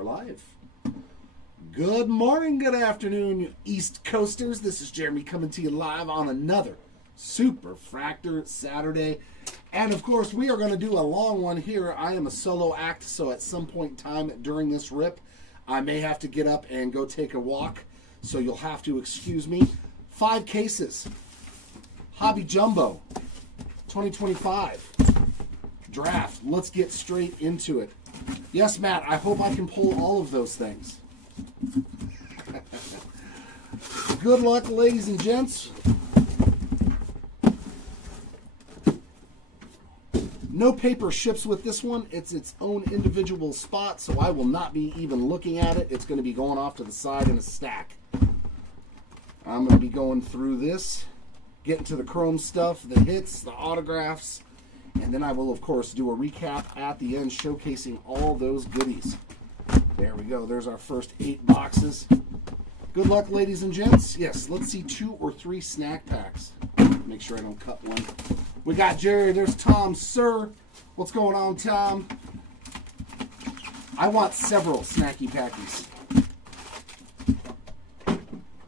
are live. Good morning, good afternoon, you East Coasters. This is Jeremy coming to you live on another Super Fractor Saturday. And of course, we are going to do a long one here. I am a solo act, so at some point in time during this rip, I may have to get up and go take a walk. So you'll have to excuse me. 5 cases. Hobby Jumbo 2025 draft. Let's get straight into it. Yes, Matt, I hope I can pull all of those things. Good luck, ladies and gents. No paper ships with this one. It's its own individual spot, so I will not be even looking at it. It's going to be going off to the side in a stack. I'm going to be going through this, getting to the chrome stuff, the hits, the autographs, and then I will, of course, do a recap at the end showcasing all those goodies. There we go. There's our first 8 boxes. Good luck, ladies and gents. Yes, let's see 2 or 3 snack packs. Make sure I don't cut one. We got Jerry. There's Tom, sir. What's going on, Tom? I want several snacky packies.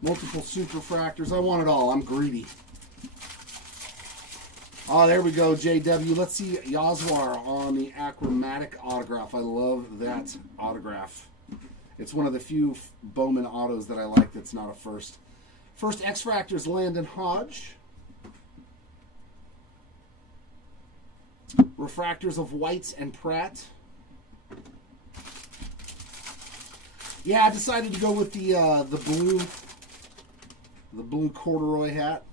Multiple super fractors. I want it all. I'm greedy. Oh, there we go, JW. Let's see Yaswar on the achromatic autograph. I love that autograph. It's one of the few Bowman autos that I like that's not a first. First X-Fractor is Landon Hodge. Refractors of Whites and Pratt. Yeah, I decided to go with the blue corduroy hat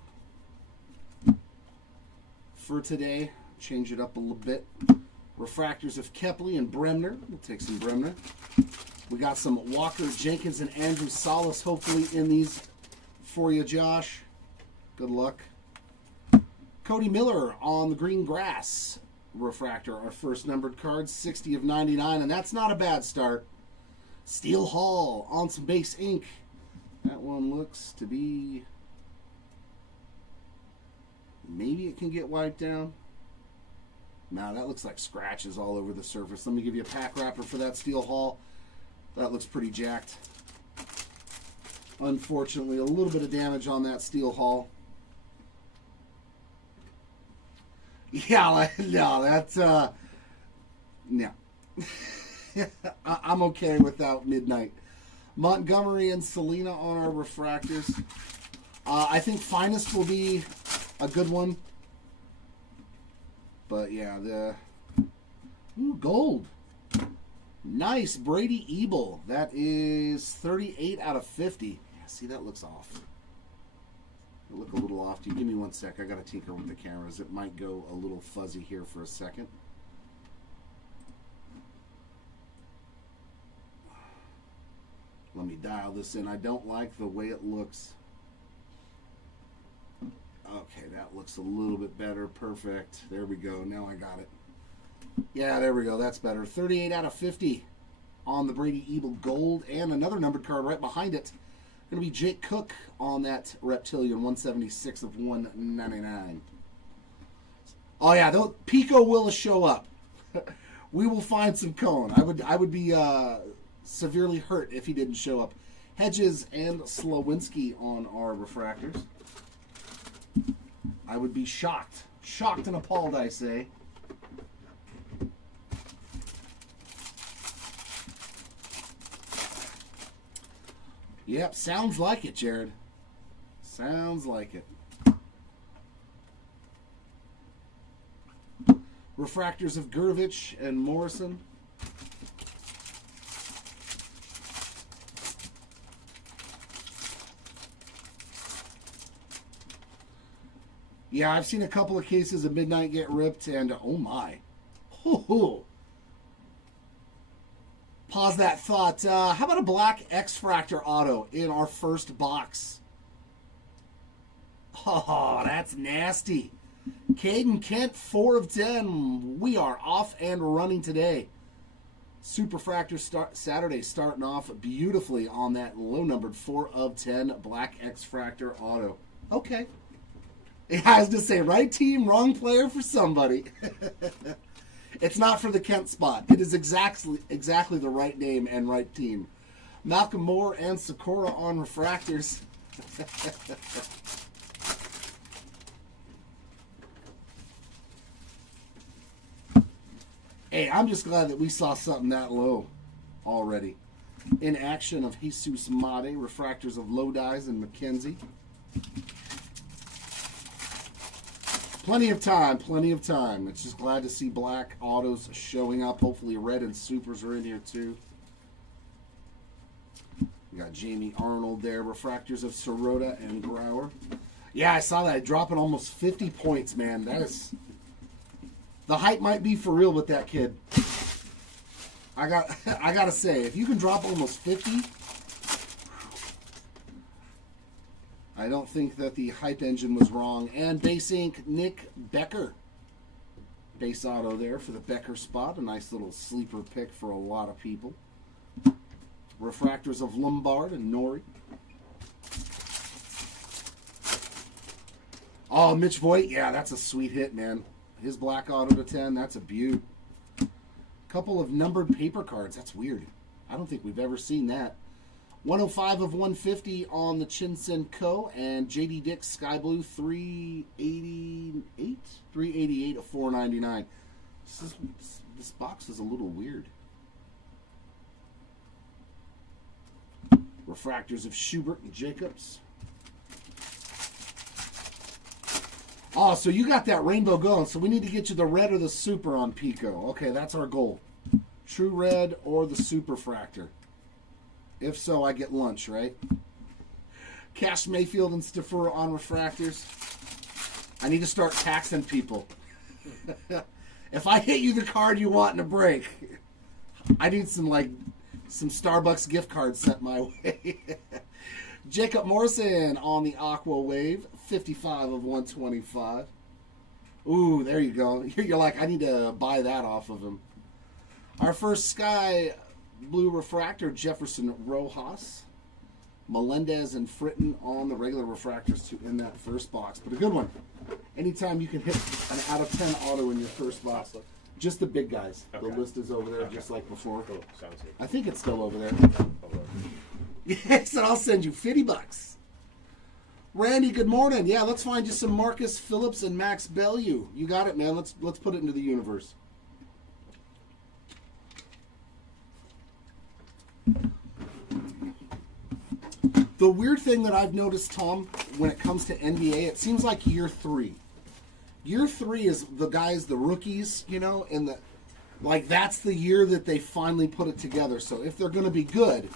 for today. Change it up a little bit. Refractors of Kepley and Bremner. We'll take some Bremner. We got some Walker Jenkins and Andrew Salas hopefully in these for you, Josh. Good luck. Cody Miller on the green grass refractor. Our first numbered card, 60 of 99, and that's not a bad start. Steel Hall on some base ink. That one looks to be... maybe it can get wiped down. Now that looks like scratches all over the surface. Let me give you a pack wrapper for that Steel Hall. That looks pretty jacked. Unfortunately, a little bit of damage on that Steel Hall. Yeah, no, that's, no. I'm okay without Midnight. Montgomery and Selena on our refractors. I think Finest will be a good one. But yeah, gold. Nice, Brady Ebel. That is 38 out of 50. Yeah, see, that looks off. It look a little off. Give me one sec. I got to tinker with the cameras. It might go a little fuzzy here for a second. Let me dial this in. I don't like the way it looks. Okay, that looks a little bit better. Perfect. There we go. Now I got it. Yeah, there we go. That's better. 38 out of 50 on the Brady Ebel gold. And another numbered card right behind it. Going to be Jake Cook on that Reptilian, 176 of 199. Oh, yeah. Pico will show up. We will find some cone. I would be severely hurt if he didn't show up. Hedges and Slowinski on our refractors. I would be shocked. Shocked and appalled, I say. Yep, sounds like it, Jared. Sounds like it. Refractors of Gurvich and Morrison. Yeah, I've seen a couple of cases of Midnight get ripped, and oh my. Ho-ho. Pause that thought. How about a black X-Fractor auto in our first box? Oh, that's nasty. Caden Kent, 4 of 10. We are off and running today. Super Fractor Saturday starting off beautifully on that low-numbered 4 of 10 black X-Fractor auto. Okay. I was going to say, right team, wrong player for somebody. It's not for the Kent spot. It is exactly the right name and right team. Malcolm Moore and Sakura on refractors. Hey, I'm just glad that we saw something that low already. In action of Jesus Mate, refractors of Lodi's and McKenzie. Plenty of time, plenty of time. It's just glad to see black autos showing up. Hopefully red and supers are in here too. We got Jamie Arnold there. Refractors of Sirota and Grauer. Yeah, I saw that. Dropping almost 50 points, man. That is... The hype might be for real with that kid. I gotta say, if you can drop almost 50... I don't think that the hype engine was wrong. And Base Ink, Nick Becker. Base auto there for the Becker spot. A nice little sleeper pick for a lot of people. Refractors of Lombard and Nori. Oh, Mitch Voigt. Yeah, that's a sweet hit, man. His black auto to 10. That's a beaut. Couple of numbered paper cards. That's weird. I don't think we've ever seen that. 105 of 150 on the Chinsen Co. And JD Dick Sky Blue 388? 388 of 499. This box is a little weird. Refractors of Schubert and Jacobs. Oh, so you got that rainbow going. So we need to get you the red or the super on Pico. Okay, that's our goal. True red or the super fractor. If so, I get lunch, right? Cash Mayfield and Stafura on refractors. I need to start taxing people. If I hit you the card you want in a break, I need some Starbucks gift cards sent my way. Jacob Morrison on the Aqua Wave, 55 of 125. Ooh, there you go. You're like, I need to buy that off of him. Our first Sky Blue refractor, Jefferson Rojas. Melendez and Fritton on the regular refractors to end that first box. But a good one. Anytime you can hit an out of 10 auto in your first box. Just the big guys. Okay. The list is over there just like before. Cool. Sounds good. I think it's still over there. Yes, and I'll send you $50. Randy, good morning. Yeah, let's find you some Marcus Phillips and Max Bellew. You got it, man. Let's put it into the universe. The weird thing that I've noticed, Tom, when it comes to NBA, it seems like year 3. Year 3 is the guys, the rookies, and that's the year that they finally put it together. So if they're going to be good,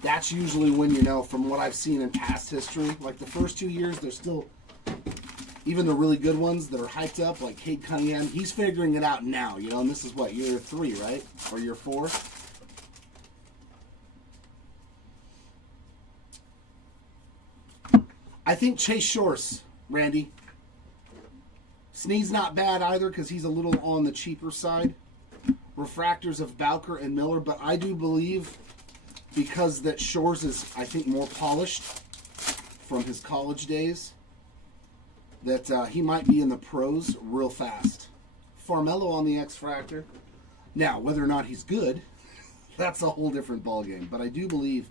that's usually when, from what I've seen in past history, like the first 2 years, they're still, even the really good ones that are hyped up, like Cade Cunningham, he's figuring it out now, and this is what, year 3, right? Or year 4? I think Chase Shores, Randy. Sneed's not bad either because he's a little on the cheaper side. Refractors of Bowker and Miller, but I do believe because that Shores is, I think, more polished from his college days, that he might be in the pros real fast. Farmello on the X-Fractor. Now, whether or not he's good, that's a whole different ballgame. But I do believe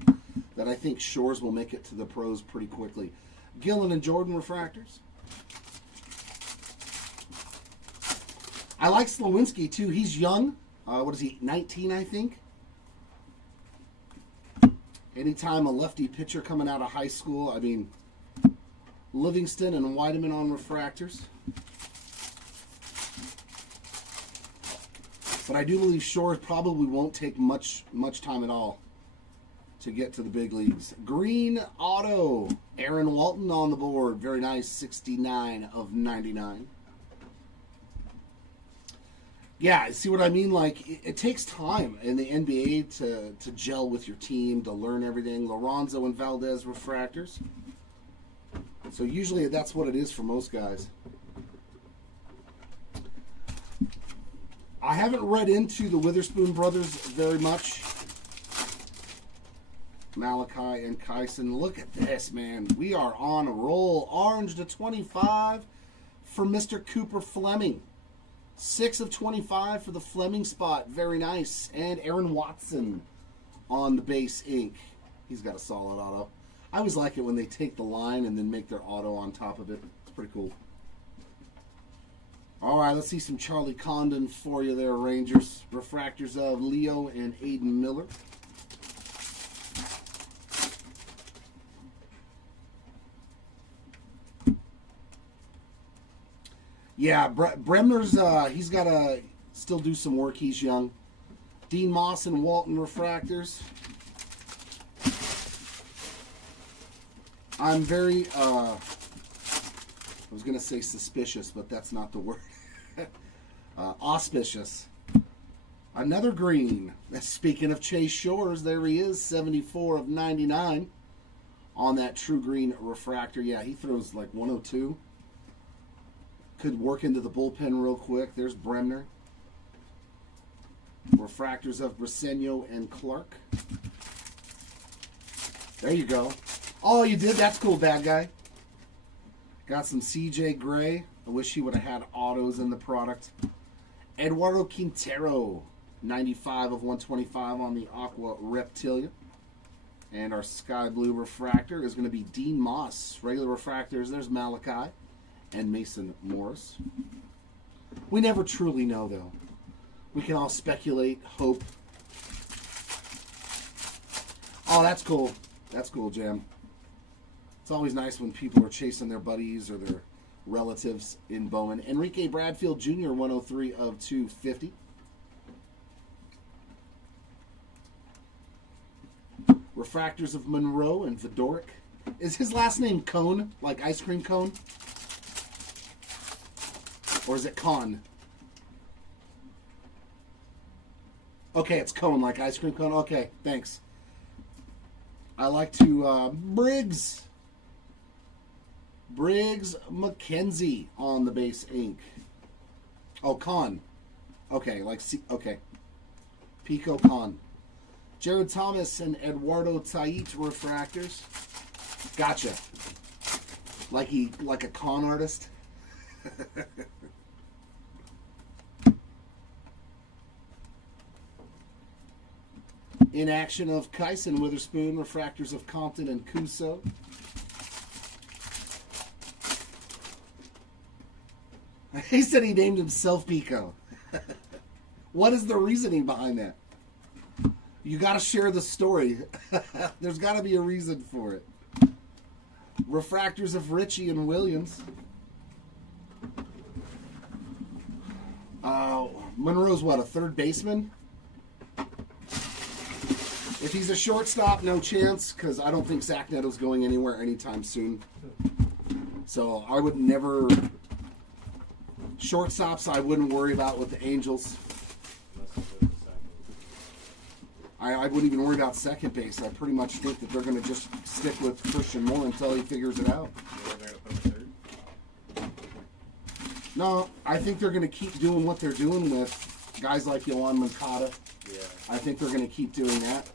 that I think Shores will make it to the pros pretty quickly. Gillen and Jordan refractors. I like Slowinski too. He's young. What is he? 19, I think. Anytime a lefty pitcher coming out of high school, I mean, Livingston and Weideman on refractors. But I do believe Shores probably won't take much time at all to get to the big leagues. Green auto. Aaron Walton on the board. Very nice. 69 of 99. Yeah, see what I mean? Like, it takes time in the NBA to gel with your team, to learn everything. Lorenzo and Valdez refractors. So usually that's what it is for most guys. I haven't read into the Witherspoon brothers very much. Malachi and Kyson. Look at this, man. We are on a roll. Orange to 25 for Mr. Cooper Fleming. 6 of 25 for the Fleming spot. Very nice. And Aaron Watson on the base ink. He's got a solid auto. I always like it when they take the line and then make their auto on top of it. It's pretty cool. All right, let's see some Charlie Condon for you there, Rangers. Refractors of Leo and Aiden Miller. Yeah, Bremner's, he's got to still do some work. He's young. Dean Moss and Walton refractors. I'm very, I was going to say suspicious, but that's not the word. Auspicious. Another green. Speaking of Chase Shores, there he is, 74 of 99 on that true green refractor. Yeah, he throws like 102. Could work into the bullpen real quick. There's Bremner. Refractors of Briseño and Clark. There you go. Oh, you did? That's cool, bad guy. Got some CJ Gray. I wish he would have had autos in the product. Eduardo Quintero, 95 of 125 on the Aqua Reptilia. And our sky blue refractor is going to be Dean Moss. Regular refractors, there's Malachi and Mason Morris. We never truly know, though. We can all speculate, hope. Oh, that's cool. That's cool, Jam. It's always nice when people are chasing their buddies or their relatives in Bowman. Enrique Bradfield Jr., 103 of 250. Refractors of Monroe and Vidoric. Is his last name Cone, like ice cream cone? Or is it Con? Okay, it's Cone, like ice cream cone. Okay, thanks. I like to, Briggs McKenzie on the base ink. Oh, Con. Okay, like, okay. Pico Con. Jared Thomas and Eduardo Tait refractors. Gotcha. Like a con artist. In action of Kyson Witherspoon, refractors of Compton and Kuso. He said he named himself Pico. What is the reasoning behind that? You got to share the story. There's got to be a reason for it. Refractors of Richie and Williams. Monroe's what, a third baseman? If he's a shortstop, no chance, because I don't think Zach Neto's going anywhere anytime soon. So I would never... Shortstops I wouldn't worry about with the Angels. I wouldn't even worry about second base. I pretty much think that they're going to just stick with Christian Moore until he figures it out. No, I think they're going to keep doing what they're doing with guys like Yohan Moncada. Yeah. I think they're going to keep doing that.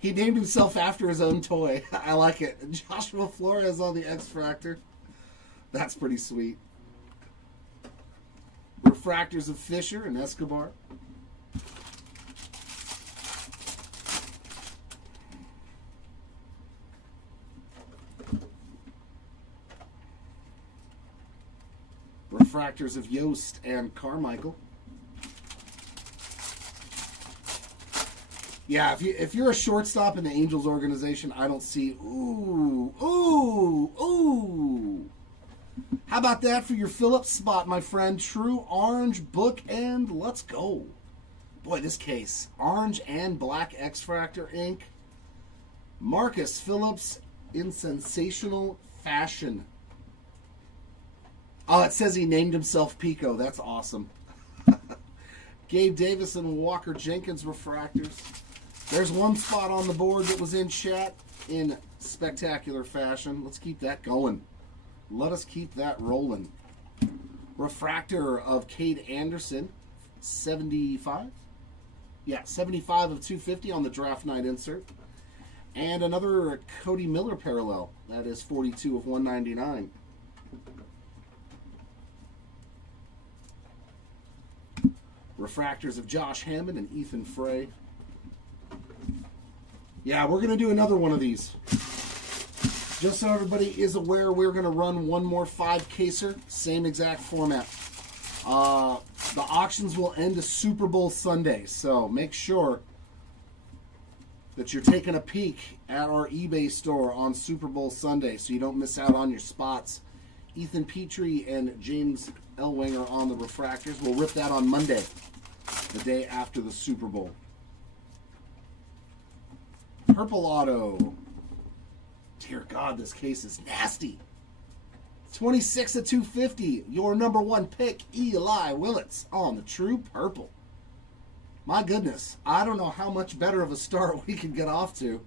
He named himself after his own toy. I like it. Joshua Flores on the X-Fractor. That's pretty sweet. Refractors of Fisher and Escobar. Refractors of Yost and Carmichael. Yeah, if you're a shortstop in the Angels organization, I don't see, ooh. How about that for your Phillips spot, my friend? True orange book, and let's go. Boy, this case, orange and black X-Fractor ink. Marcus Phillips in sensational fashion. Oh, it says he named himself Pico. That's awesome. Gabe Davis and Walker Jenkins refractors. There's one spot on the board that was in chat in spectacular fashion. Let's keep that going. Let us keep that rolling. Refractor of Cade Anderson, 75. Yeah, 75 of 250 on the draft night insert. And another Cody Miller parallel. That is 42 of 199. Refractors of Josh Hammond and Ethan Frey. Yeah, we're going to do another one of these. Just so everybody is aware, we're going to run one more 5-caser. Same exact format. The auctions will end a Super Bowl Sunday. So make sure that you're taking a peek at our eBay store on Super Bowl Sunday so you don't miss out on your spots. Ethan Petrie and James Ellwanger on the refractors. We'll rip that on Monday, the day after the Super Bowl. Purple auto. Dear God, this case is nasty. 26 of 250. Your number one pick, Eli Willits, on the true purple. My goodness, I don't know how much better of a start we can get off to.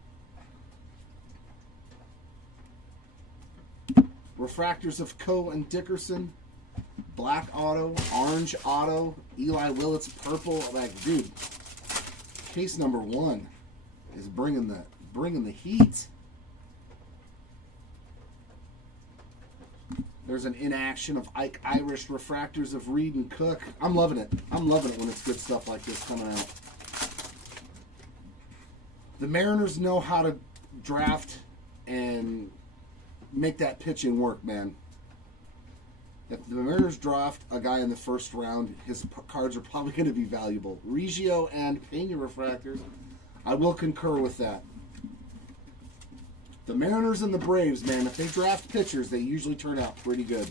Refractors of Coe and Dickerson. Black auto, orange auto, Eli Willits purple. Like, dude, case number 1 is bringing the heat. There's an inaction of Ike Irish refractors of Reed and Cook. I'm loving it. I'm loving it when it's good stuff like this coming out. The Mariners know how to draft and make that pitching work, man. If the Mariners draft a guy in the first round, his cards are probably going to be valuable. Reggio and Pena refractors, I will concur with that. The Mariners and the Braves, man, if they draft pitchers, they usually turn out pretty good.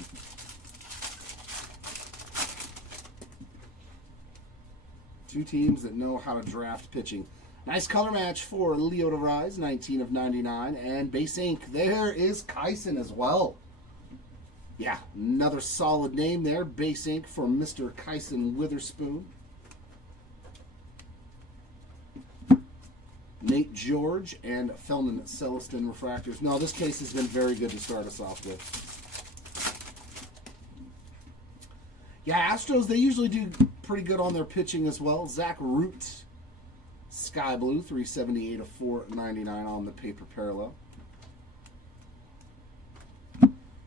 Two teams that know how to draft pitching. Nice color match for Leo DeVries, 19 of 99. And base ink, there is Kyson as well. Yeah, another solid name there. Base ink for Mr. Kyson Witherspoon. Nate George and Feldman Celestin refractors. No, this case has been very good to start us off with. Yeah, Astros, they usually do pretty good on their pitching as well. Zach Root, Sky Blue, 378 of 499 on the paper parallel.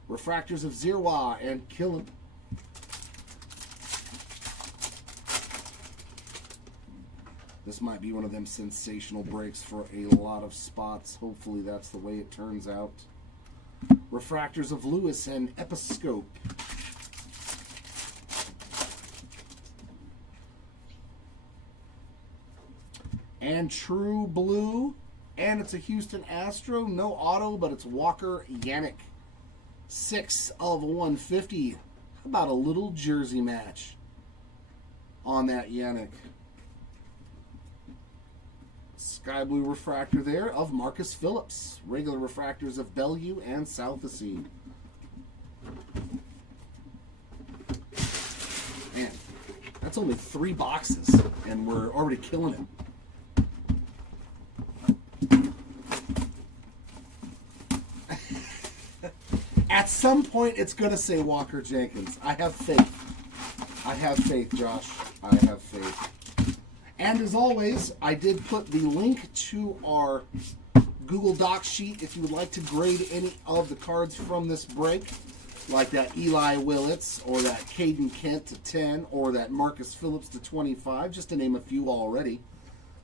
Refractors of Zirwa and Killen. This might be one of them sensational breaks for a lot of spots. Hopefully that's the way it turns out. Refractors of Lewis and Episcope. And True Blue. And it's a Houston Astro. No auto, but it's Walker Yannick. 6 of 150. How about a little jersey match on that Yannick? Sky blue refractor there of Marcus Phillips. Regular refractors of Bellevue and Southacene. Man, that's only 3 boxes, and we're already killing it. At some point, it's going to say Walker Jenkins. I have faith. I have faith, Josh. I have faith. And as always, I did put the link to our Google Docs sheet if you would like to grade any of the cards from this break, like that Eli Willits or that Caden Kent to 10 or that Marcus Phillips to 25, just to name a few already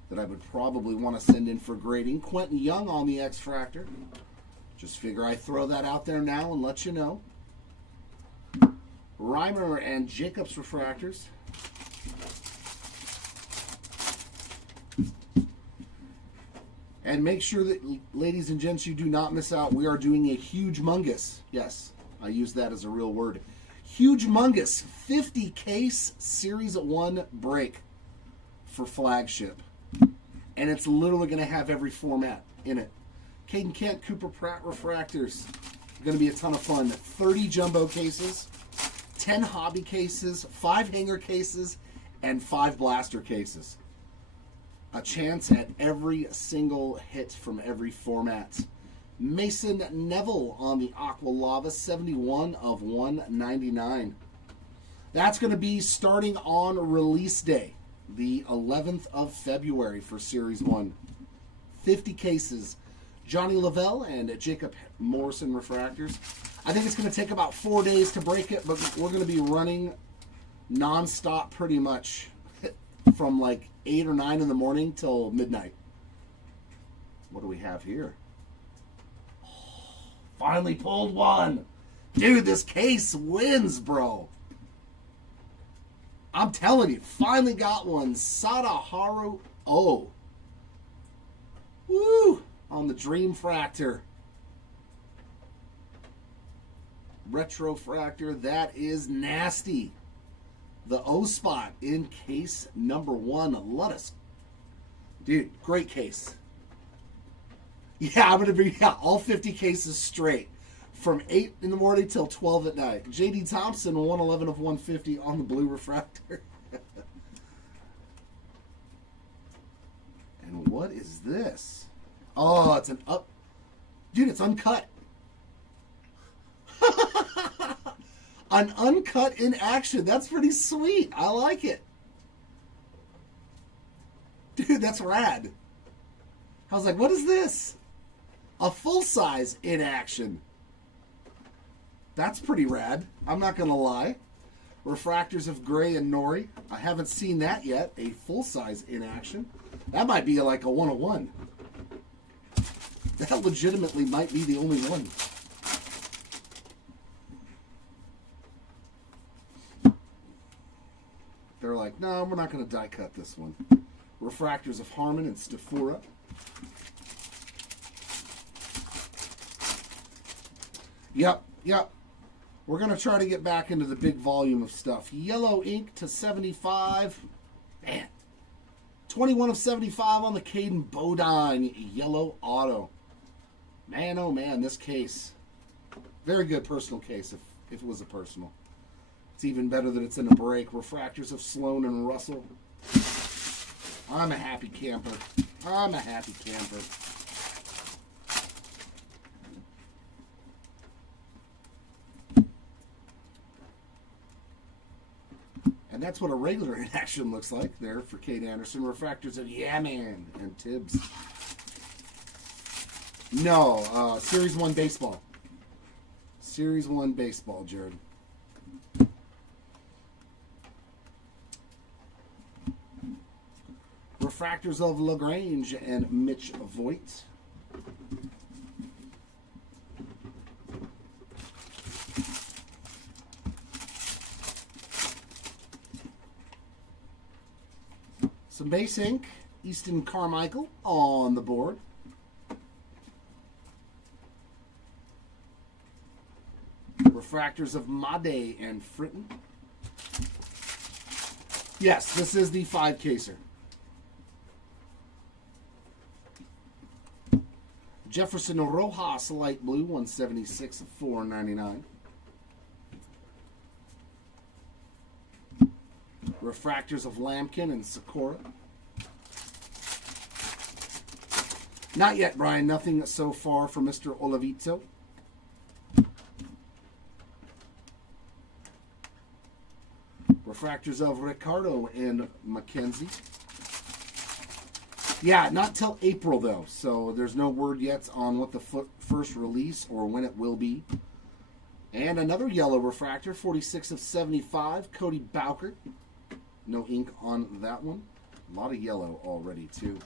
that I would probably want to send in for grading. Quentin Young on the X-Fractor. Just figure I throw that out there now and let you know. Reimer and Jacobs refractors. And make sure that, ladies and gents, you do not miss out. We are doing a huge-mungus. Yes, I use that as a real word. Huge-mungus 50-case Series 1 break for Flagship. And it's literally going to have every format in it. Caden Kent, Cooper Pratt refractors. Going to be a ton of fun. 30 jumbo cases, 10 hobby cases, 5 hanger cases, and 5 blaster cases. A chance at every single hit from every format. Mason Neville on the Aqua Lava, 71 of 199. That's going to be starting on release day. the 11th of February for Series 1. 50 cases. Johnny Lavelle and Jacob Morrison refractors. I think it's going to take about 4 days to break it, but we're going to be running non-stop pretty much from like 8 or 9 in the morning till midnight. What do we have here? Oh, finally pulled one. Dude, this case wins, bro. I'm telling you, finally got one. Sadaharu O. Woo! On the Dream Fractor. Retro Fractor. That is nasty. The O spot in case number 1. Let us. Dude, great case. Yeah, I'm going to be all 50 cases straight. From 8 in the morning till 12 at night. J.D. Thompson, 111 of 150 on the blue refractor. And what is this? Oh, it's an up. Dude, it's uncut. An uncut in action. That's pretty sweet. I like it. Dude, that's rad. I was like, what is this? A full size in action. That's pretty rad. I'm not going to lie. Refractors of Gray and Nori. I haven't seen that yet. A full size in action. That might be like a 101. That legitimately might be the only one. They're like, no, we're not going to die cut this one. Refractors of Harmon and Stafura. Yep. We're going to try to get back into the big volume of stuff. Yellow ink to 75. Man. 21 of 75 on the Caden Bodine Yellow Auto. Man, oh man, this case. Very good personal case if it was a personal. It's even better that it's in a break. Refractors of Sloan and Russell. I'm a happy camper. I'm a happy camper. And that's what a regular in action looks like there for Kate Anderson. Refractors of Yaman and Tibbs. No, Series 1 baseball. Series 1 baseball, Jared. Refractors of LaGrange and Mitch Voigt. Some base ink. Easton Carmichael on the board. Refractors of Made and Fritton. Yes, this is the 5-caser. Jefferson Rojas light blue, 176 of 499. Refractors of Lampkin and Sakura. Not yet, Brian. Nothing so far for Mr. Olavito. Refractors of Ricardo and Mackenzie. Yeah, not till April, though. So there's no word yet on what the first release or when it will be. And another yellow refractor, 46 of 75, Cody Bowkert. No ink on that one. A lot of yellow already, too.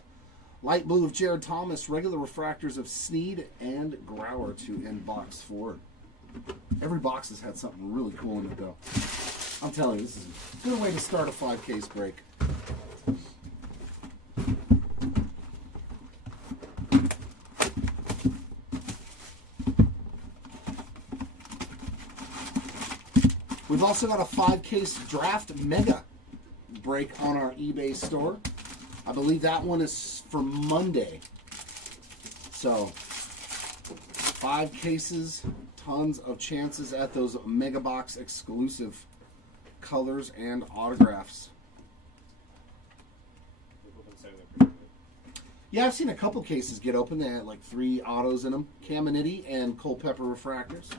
Light blue of Jared Thomas. Regular refractors of Sneed and Grauer to end box 4. Every box has had something really cool in it, though. I'm telling you, this is a good way to start a 5-case break. We've also got a 5-case draft mega break on our eBay store. I believe that one is for Monday. So, 5 cases, tons of chances at those mega box exclusive colors and autographs. Yeah, I've seen a couple cases get open. They had like 3 autos in them. Caminiti and Culpepper refractors.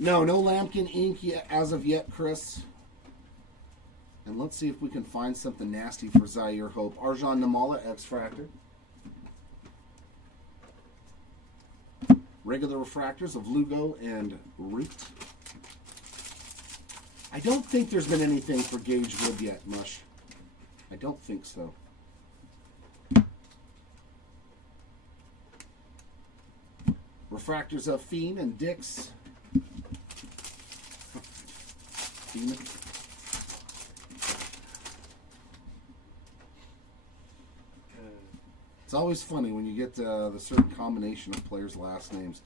No Lampkin ink yet, as of yet, Chris. And let's see if we can find something nasty for Zaire Hope. Arjan Namala, X-Fractor. Regular refractors of Lugo and Root. I don't think there's been anything for Gage Wood yet, Mush. I don't think so. Refractors of Fiend and Dix. Fiend. It's always funny when you get the certain combination of players' last names.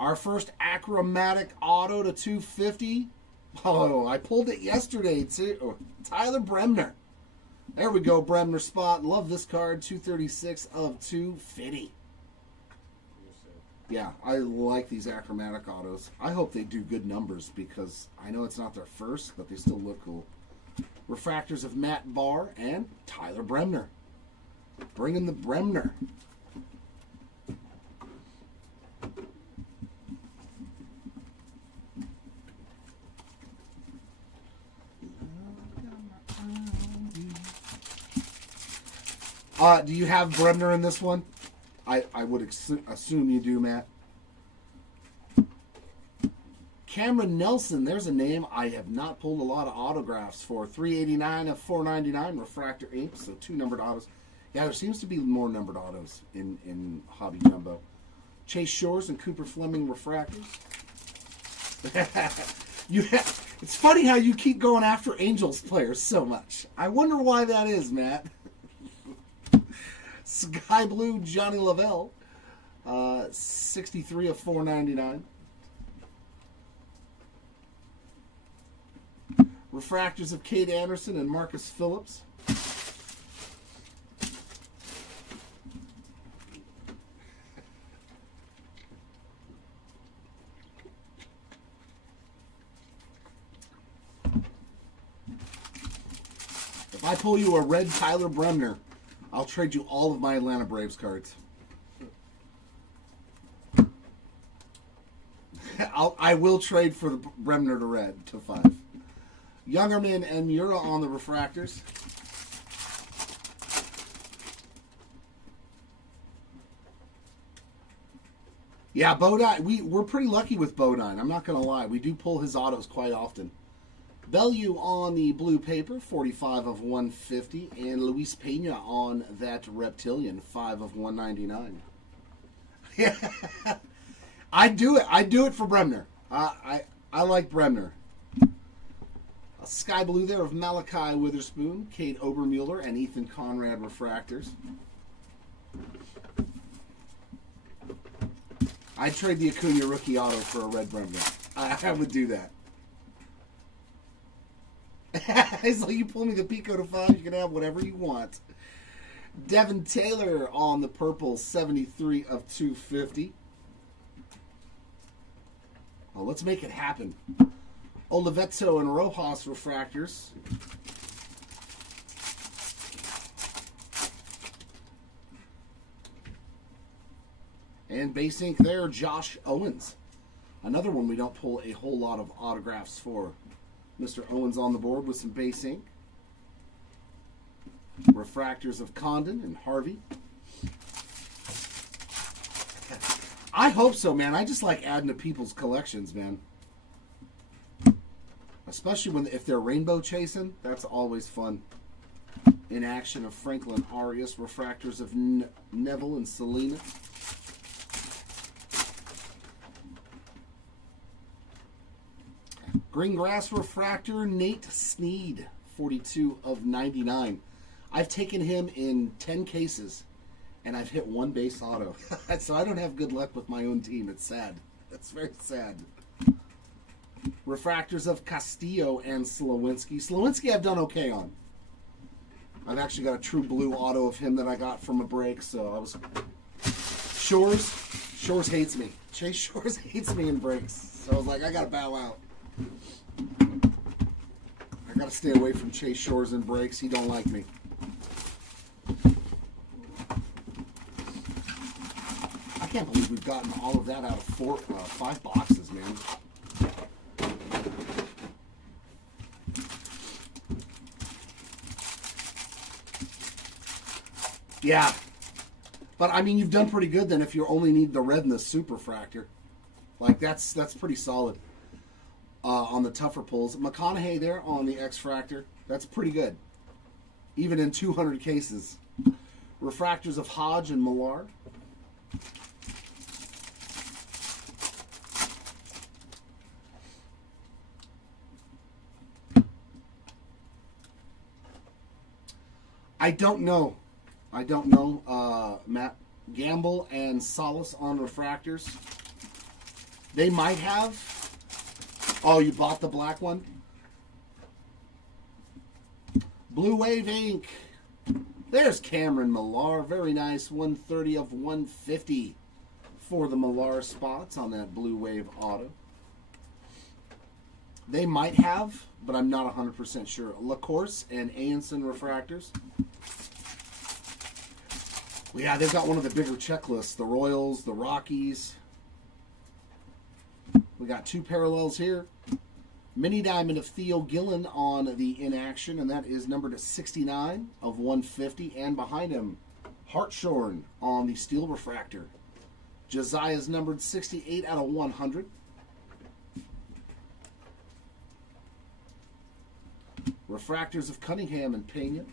Our first achromatic auto to 250. Oh, I pulled it yesterday too. Oh, Tyler Bremner. There we go, Bremner spot. Love this card. 236 of 250. Yeah, I like these achromatic autos. I hope they do good numbers because I know it's not their first, but they still look cool. Refractors of Matt Barr and Tyler Bremner. Bringing the Bremner. Do you have Bremner in this one? I would assume you do, Matt. Cameron Nelson, there's a name I have not pulled a lot of autographs for. 389 of 499 refractor ink, so 2 numbered autos. Yeah, there seems to be more numbered autos in Hobby Jumbo. Chase Shores and Cooper Fleming refractors. It's funny how you keep going after Angels players so much. I wonder why that is, Matt. Sky Blue Johnny Lavelle, 63 of 499. Refractors of Kate Anderson and Marcus Phillips. If I pull you a red Tyler Bremner, I'll trade you all of my Atlanta Braves cards. I will trade for the Bremner to red to 5. Youngerman and Mura on the refractors. Yeah, Bodine. We're pretty lucky with Bodine. I'm not going to lie. We do pull his autos quite often. Bellew on the blue paper, 45 of 150. And Luis Pena on that Reptilian, 5 of 199. Yeah. I'd do it. I'd do it for Bremner. I like Bremner. A Sky Blue there of Malachi Witherspoon, Kate Obermueller, and Ethan Conrad refractors. I'd trade the Acuna rookie auto for a red Bremner. I would do that. So you pull me the Pico to 5, you can have whatever you want. Devin Taylor on the purple, 73 of 250. Well, let's make it happen. Oliveto and Rojas refractors. And base ink there, Josh Owens. Another one we don't pull a whole lot of autographs for. Mr. Owens on the board with some base ink. Refractors of Condon and Harvey. I hope so, man. I just like adding to people's collections, man. Especially if they're rainbow chasing. That's always fun. In action of Franklin Arias. Refractors of Neville and Selena. Green Grass refractor, Nate Snead, 42 of 99. I've taken him in 10 cases, and I've hit 1 base auto. So I don't have good luck with my own team. It's sad. It's very sad. Refractors of Castillo and Slowinski. Slowinski I've done okay on. I've actually got a true blue auto of him that I got from a break, so I was... Shores hates me. Chase Shores hates me in breaks. So I was like, I gotta bow out. I gotta stay away from Chase Shores in breaks. He don't like me. I can't believe we've gotten all of that out of 5 boxes, man. Yeah. But, I mean, you've done pretty good then if you only need the red and the super fractor. Like, that's pretty solid on the tougher pulls. McConaughey there on the X-Fractor. That's pretty good. Even in 200 cases. Refractors of Hodge and Millard. I don't know. Matt Gamble and Solace on refractors. They might have. Oh, you bought the black one? Blue Wave Ink. There's Cameron Millar. Very nice. 130 of 150 for the Millar spots on that Blue Wave auto. They might have, but I'm not 100% sure. LaCourse and Anson refractors. Well, yeah, they've got one of the bigger checklists. The Royals, the Rockies. We got 2 parallels here. Mini Diamond of Theo Gillen on the inaction, and that is numbered to 69 of 150. And behind him, Hartshorn on the steel refractor. Josiah's numbered 68 out of 100. Refractors of Cunningham and Pena.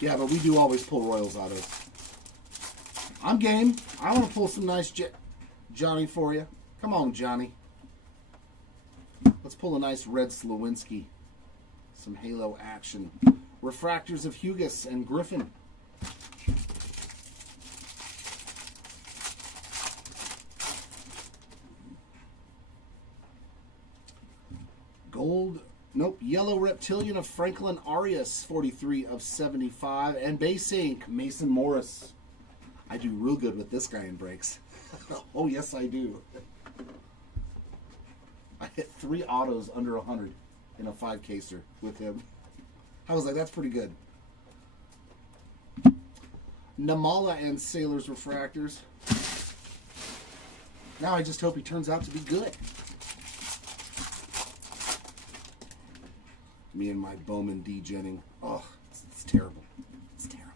Yeah, but we do always pull Royals autos. I'm game. I want to pull some nice Johnny for you. Come on, Johnny. Let's pull a nice red Slawinski. Some halo action. Refractors of Hugas and Griffin. Gold. Nope. Yellow Reptilian of Franklin Arias, 43 of 75. And base ink, Mason Morris. I do real good with this guy in breaks. Oh, yes, I do. I hit 3 autos under 100 in a 5-caser with him. I was like, that's pretty good. Namala and Sailors refractors. Now I just hope he turns out to be good. Me and my Bowman degenning. Oh, it's terrible. It's terrible.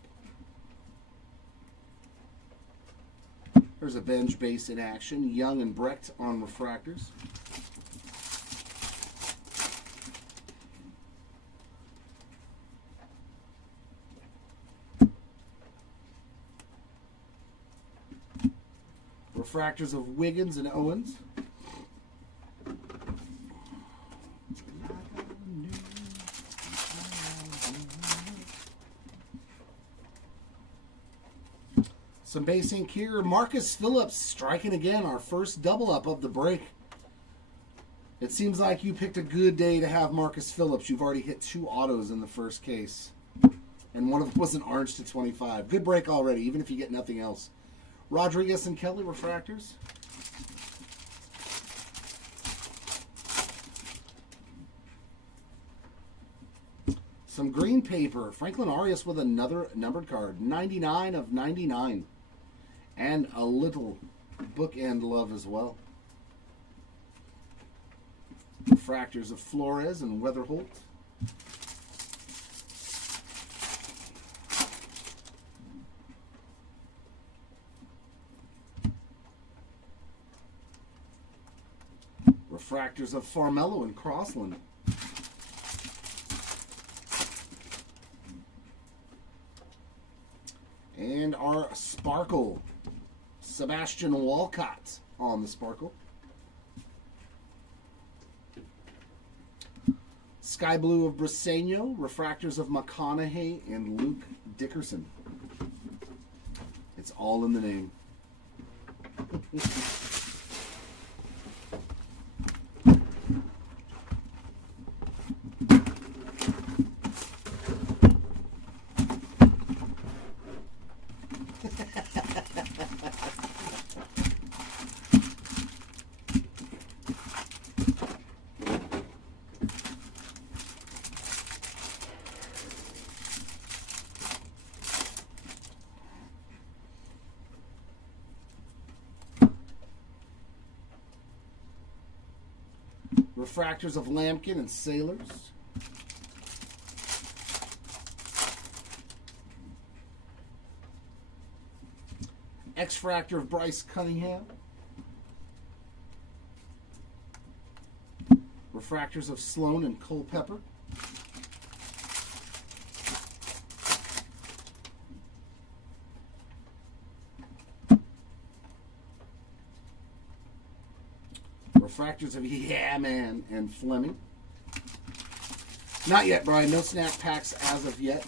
There's a Benj base in action. Young and Brecht on refractors. Refractors of Wiggins and Owens. Some base ink here. Marcus Phillips striking again. Our first double up of the break. It seems like you picked a good day to have Marcus Phillips. You've already hit 2 autos in the first case. And one of them was an orange to 25. Good break already, even if you get nothing else. Rodriguez and Kelly refractors. Some green paper. Franklin Arias with another numbered card. 99 of 99. And a little bookend love as well. Refractors of Flores and Weatherholt. Refractors of Farmello and Crossland. And our Sparkle, Sebastian Walcott on the Sparkle. Sky Blue of Briseño, Refractors of McConaughey and Luke Dickerson. It's all in the name. Refractors of Lampkin and Sailors. X-Fractor of Bryce Cunningham. Refractors of Sloan and Culpepper. Refractors of Yeah Man and Fleming. Not yet, Brian. No snack packs as of yet.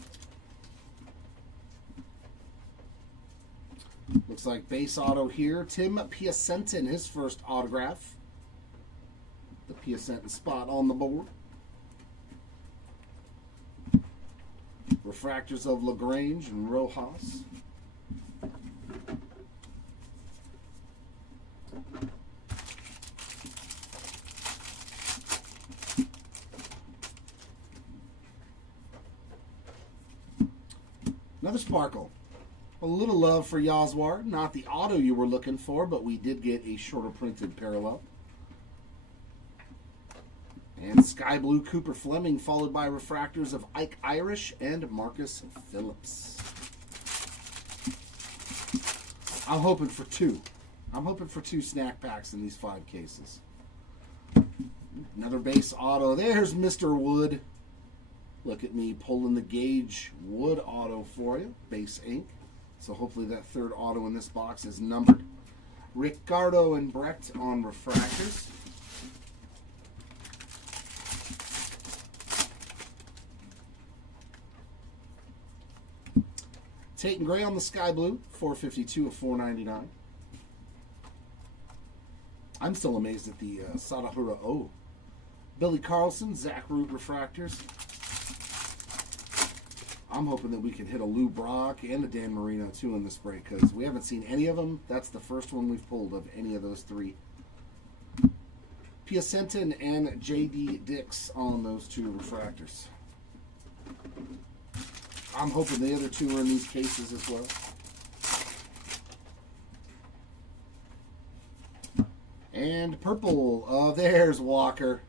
Looks like base auto here. Tim Piacentin, his first autograph. The Piacentin spot on the board. Refractors of LaGrange and Rojas. Another sparkle. A little love for Yaswar. Not the auto you were looking for, but we did get a shorter printed parallel. And Sky Blue Cooper Fleming, followed by refractors of Ike Irish and Marcus Phillips. I'm hoping for two. I'm hoping for 2 snack packs in these 5 cases. Another base auto. There's Mr. Wood. Look at me pulling the Gage Wood auto for you. Base ink. So hopefully that 3rd auto in this box is numbered. Ricardo and Brecht on refractors. Tate and Gray on the Sky Blue, 452 of 499. I'm still amazed at the Sadahura O. Billy Carlson, Zach Root refractors. I'm hoping that we can hit a Lou Brock and a Dan Marino too in this break because we haven't seen any of them. That's the first one we've pulled of any of those 3. Piacentin and J.D. Dix on those 2 refractors. I'm hoping the other 2 are in these cases as well. And purple. There's Walker.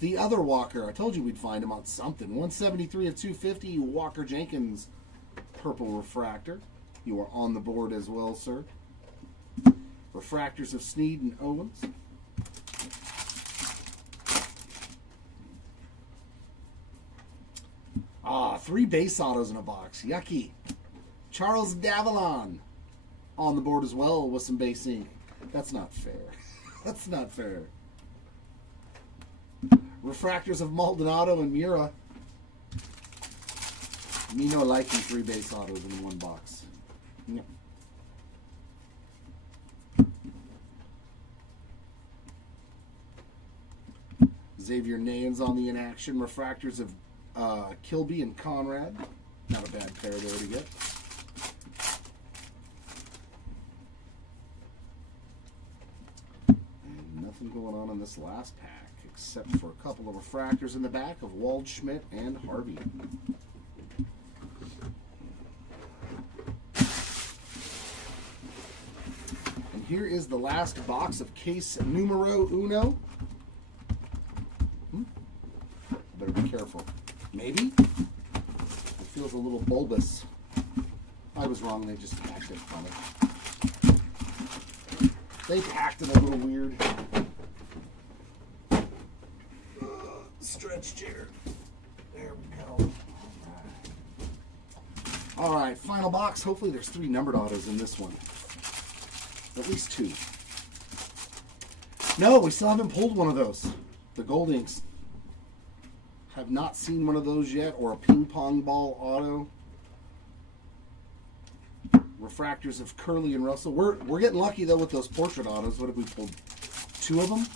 The other Walker. I told you we'd find him on something. 173 of 250. Walker Jenkins. Purple refractor. You are on the board as well, sir. Refractors of Sneed and Owens. Ah, 3 base autos in a box. Yucky. Charles Davalon on the board as well with some base ink. That's not fair. That's not fair. Refractors of Maldonado and Mura. Me no liking 3 base autos in one box. Yep. Xavier Nayans on the inaction. Refractors of Kilby and Conrad. Not a bad pair there to get. And nothing going on in this last pack except for a couple of refractors in the back of Waldschmidt and Harvey. And here is the last box of case numero uno. Better be careful. Maybe? It feels a little bulbous. I was wrong, they just packed it funny. They packed it a little weird. Stretch chair. There we go. Alright, final box. Hopefully there's 3 numbered autos in this one. At least 2. No, we still haven't pulled one of those. The Gold Inks. Have not seen one of those yet, or a ping pong ball auto. Refractors of Curley and Russell. We're getting lucky though with those portrait autos. What have we pulled? 2 of them.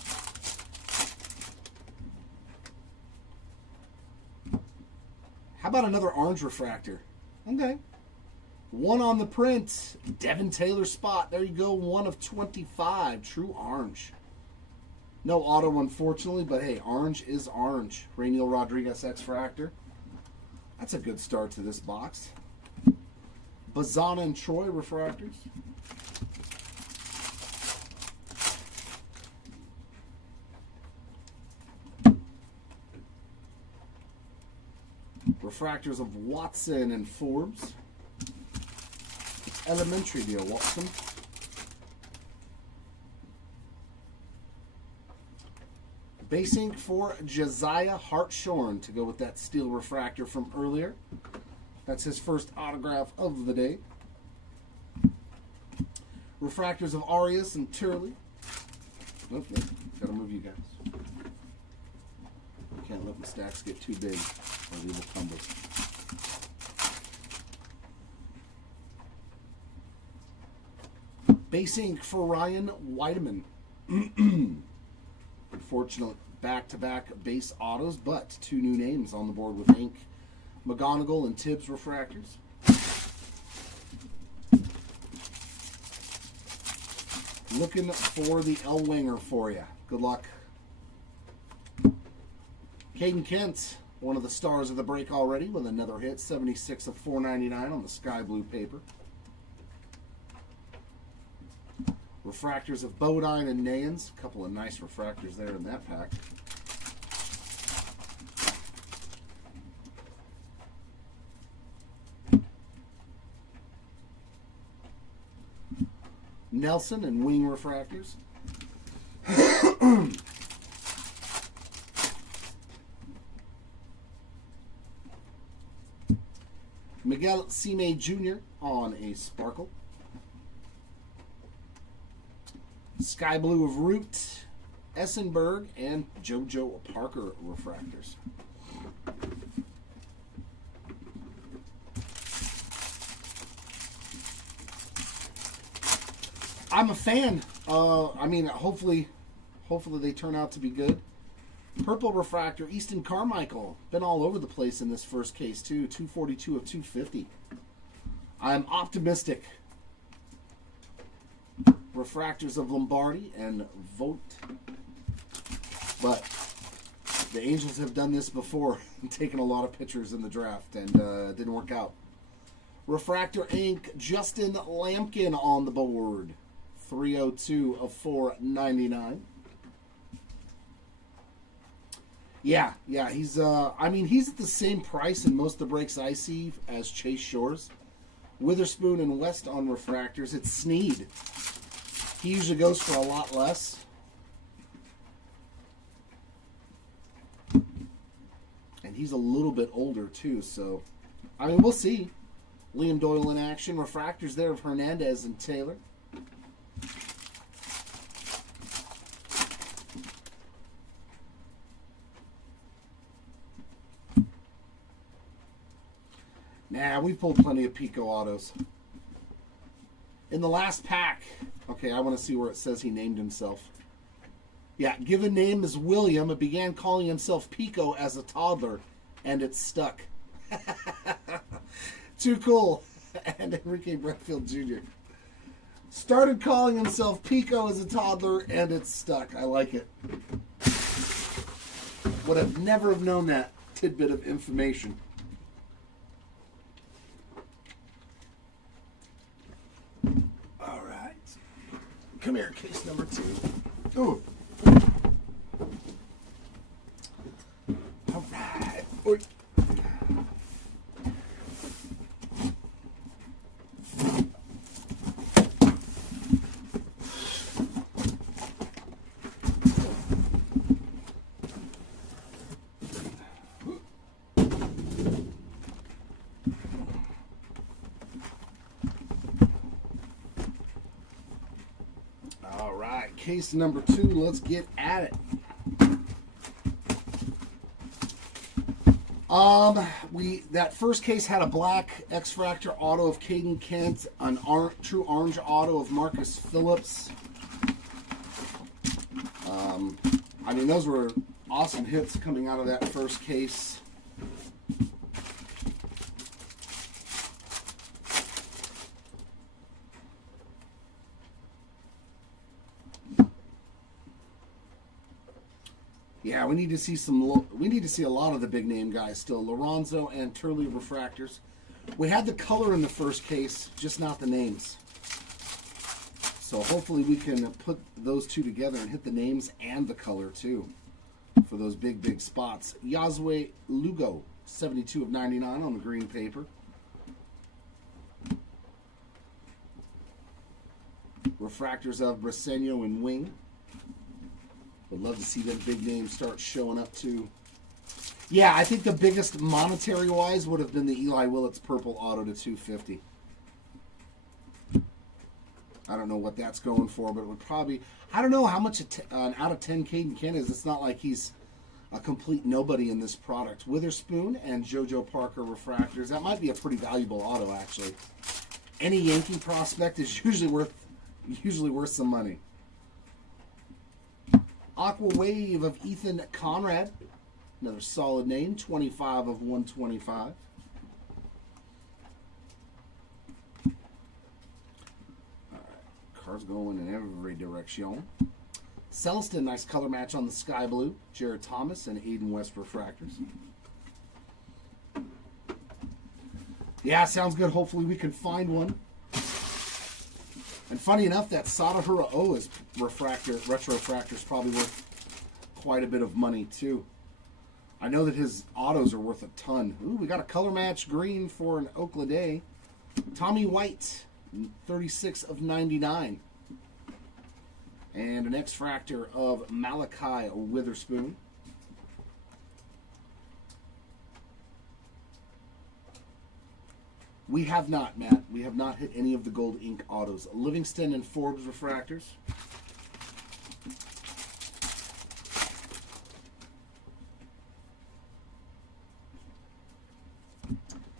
How about another orange refractor? Okay. 1 on the print. Devin Taylor spot. There you go. 1 of 25. True orange. No auto, unfortunately, but hey, orange is orange. Rainiel Rodriguez X-Fractor. That's a good start to this box. Bazana and Troy refractors. refractors of Watson and Forbes. It's elementary, dear Watson. Base ink for Josiah Hartshorn to go with that steel refractor from earlier. That's his first autograph of the day. Refractors of Arias and Turley. Okay, gotta move you guys. Can't let the stacks get too big or they will tumble. Base ink for Ryan Weideman. Unfortunately, back-to-back base autos, but two new names on the board with ink. McGonigal and Tibbs refractors. Looking for the L-Winger for you. Good luck. Caden Kent, one of the stars of the break already, with another hit. 76 of 499 on the sky blue paper. Refractors of Bodine and Nayans. A couple of nice refractors there in that pack. Nelson and Wing refractors. Miguel Cime Jr. on a sparkle. Sky Blue of Root, Essenberg, and JoJo Parker refractors. I'm a fan. I mean, hopefully they turn out to be good. Purple refractor, Easton Carmichael. Been all over the place in this first case, too. 242 of 250. I'm optimistic. Refractors of Lombardi and Vogt. But the Angels have done this before, taken a lot of pitchers in the draft, and it didn't work out. Refractor ink, Justin Lampkin on the board. 302 of 499. Yeah, he's I mean, he's at the same price in most of the breaks I see as Chase Shores. Witherspoon and West on refractors. It's Sneed. He usually goes for a lot less. And he's a little bit older too, so I mean, we'll see. Liam Doyle in action. Refractors there of Hernandez and Taylor. Nah, we've pulled plenty of Pico autos. In the last pack, okay, I want to see where it says he named himself. Yeah, given name is William, it began calling himself Pico as a toddler, and it stuck. Too cool. And Enrique Bradfield Jr. Started calling himself Pico as a toddler, and it's stuck. I like it. Would have never have known that tidbit of information. All right. Come here, case number 2. Ooh. All right. Oy. Case number 2, let's get at it. That first case had a black X-Fractor auto of Caden Kent, an true orange auto of Marcus Phillips. I mean, those were awesome hits coming out of that first case. Yeah, we need to see a lot of the big name guys still. Lorenzo and Turley refractors. We had the color in the first case, just not the names. So hopefully we can put those two together and hit the names and the color too for those big spots. Yasue Lugo 72 of 99 on the green paper. Refractors of Briseño and Wing. Would love to see them big names start showing up too. Yeah, I think the biggest monetary-wise would have been the Eli Willits purple auto to 250. I don't know what that's going for, but it would probably... I don't know how much an out of 10 Caden Ken is. It's not like he's a complete nobody in this product. Witherspoon and JoJo Parker refractors. That might be a pretty valuable auto, actually. Any Yankee prospect is usually worth some money. Aqua Wave of Ethan Conrad. Another solid name. 25 of 125. Cards going in every direction. Celestin, nice color match on the sky blue. Jared Thomas and Aiden West refractors. Yeah, sounds good. Hopefully we can find one. And funny enough, that Sadahura O's retro refractor is probably worth quite a bit of money too. I know that his autos are worth a ton. Ooh, we got a color match green for an Oakland. Tommy White. 36 of 99. And an X-Fractor of Malachi Witherspoon. We have not, Matt. We have not hit any of the gold ink autos. Livingston and Forbes refractors.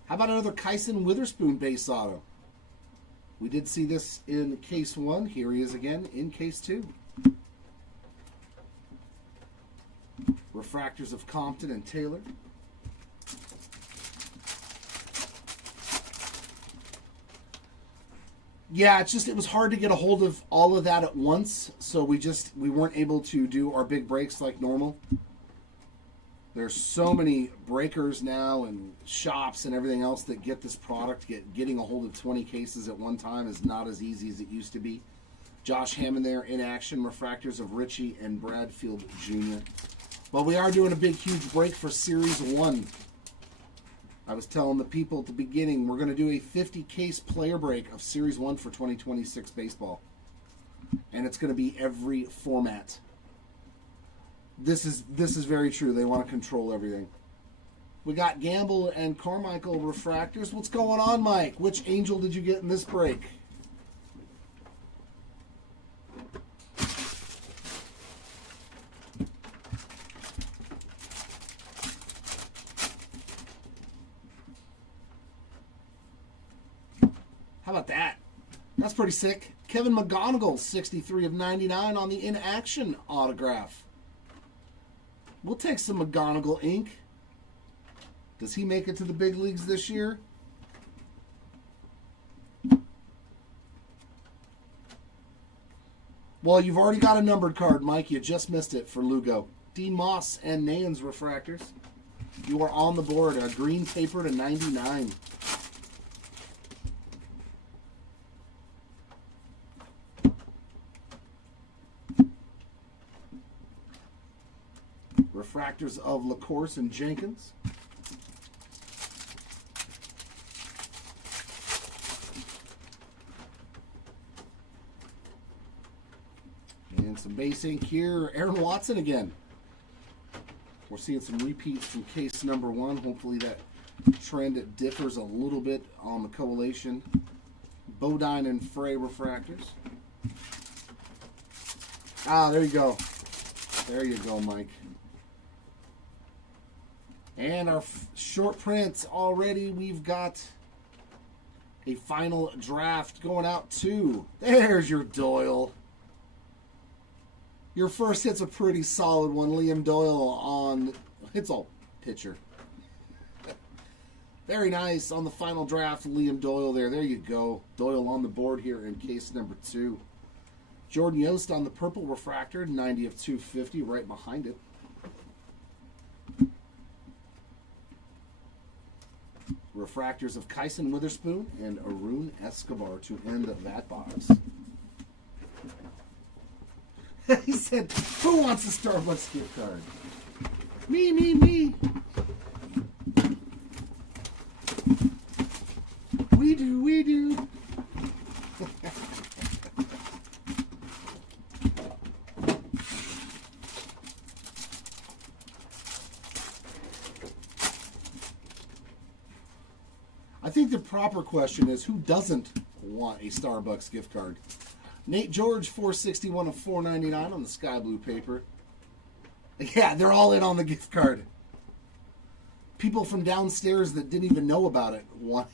How about another Kyson Witherspoon base auto? We did see this in case 1. Here he is again in case 2. Refractors of Compton and Taylor. Yeah, it was hard to get a hold of all of that at once, so we weren't able to do our big breaks like normal. There's so many breakers now and shops and everything else that get this product. Getting a hold of 20 cases at one time is not as easy as it used to be. Josh Hammond there in action. Refractors of Richie and Bradfield Jr. Well, we are doing a big, huge break for Series 1. I was telling the people at the beginning, we're going to do a 50-case player break of Series 1 for 2026 baseball. And it's going to be every format. This is very true. They want to control everything. We got Gamble and Carmichael refractors. What's going on, Mike? Which Angel did you get in this break? How about that? That's pretty sick. Kevin McGonigal, 63 of 99 on the in-action autograph. We'll take some McGonigal ink. Does he make it to the big leagues this year? Well, you've already got a numbered card, Mike. You just missed it for Lugo. Dean Moss and Nayans refractors. You are on the board. A green paper to 99. Refractors of LaCourse and Jenkins. And some base ink here. Aaron Watson again. We're seeing some repeats from case number 1. Hopefully that trend differs a little bit on the collation. Bodine and Frey refractors. Ah, there you go. There you go, Mike. And our short prints already, we've got a final draft going out to. There's your Doyle. Your first hit's a pretty solid one. Liam Doyle on, it's all pitcher. Very nice on the final draft, Liam Doyle there. There you go. Doyle on the board here in case number 2. Jordan Yost on the purple refractor, 90 of 250 right behind it. Refractors of Kyson Witherspoon and Arun Escobar to end that box. He said, who wants a Starbucks gift card? Me. do, we do. I think the proper question is, who doesn't want a Starbucks gift card? Nate George, 461 of 499 on the sky blue paper. Yeah, they're all in on the gift card. People from downstairs that didn't even know about it want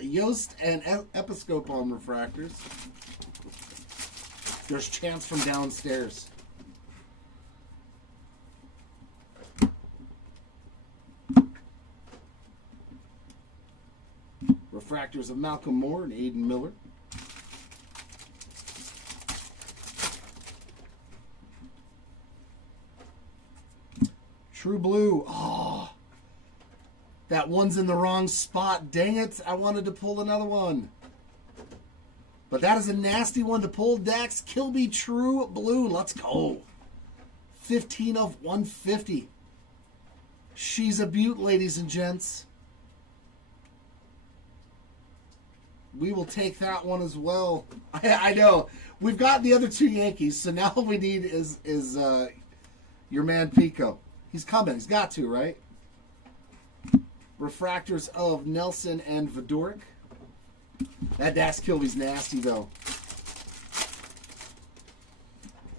Yost and Episcope on refractors. There's chance from downstairs. Refractors of Malcolm Moore and Aiden Miller. True Blue. Oh, that one's in the wrong spot. Dang it. I wanted to pull another one. But that is a nasty one to pull. Dax Kilby True Blue. Let's go. 15 of 150. She's a beaut, ladies and gents. We will take that one as well. I know. We've got the other two Yankees, so now all we need is your man Pico. He's coming. He's got to, right? Refractors of Nelson and Vidoric. That Dax Kilby's nasty, though.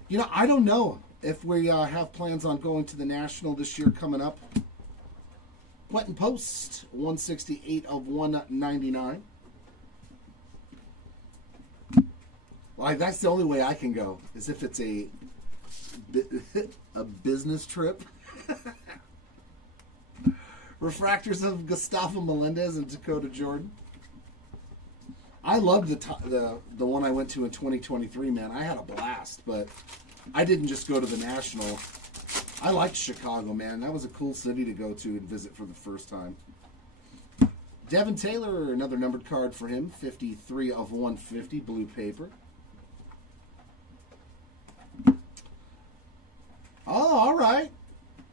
You know, I don't know if we have plans on going to the National this year coming up. Quentin Post, 168 of 199. Like, that's the only way I can go, is if it's a business trip. Refractors of Gustavo Melendez and Dakota Jordan. I loved the one I went to in 2023, man. I had a blast, but I didn't just go to the National. I liked Chicago, man. That was a cool city to go to and visit for the first time. Devin Taylor, another numbered card for him, 53 of 150, blue paper. Oh, all right.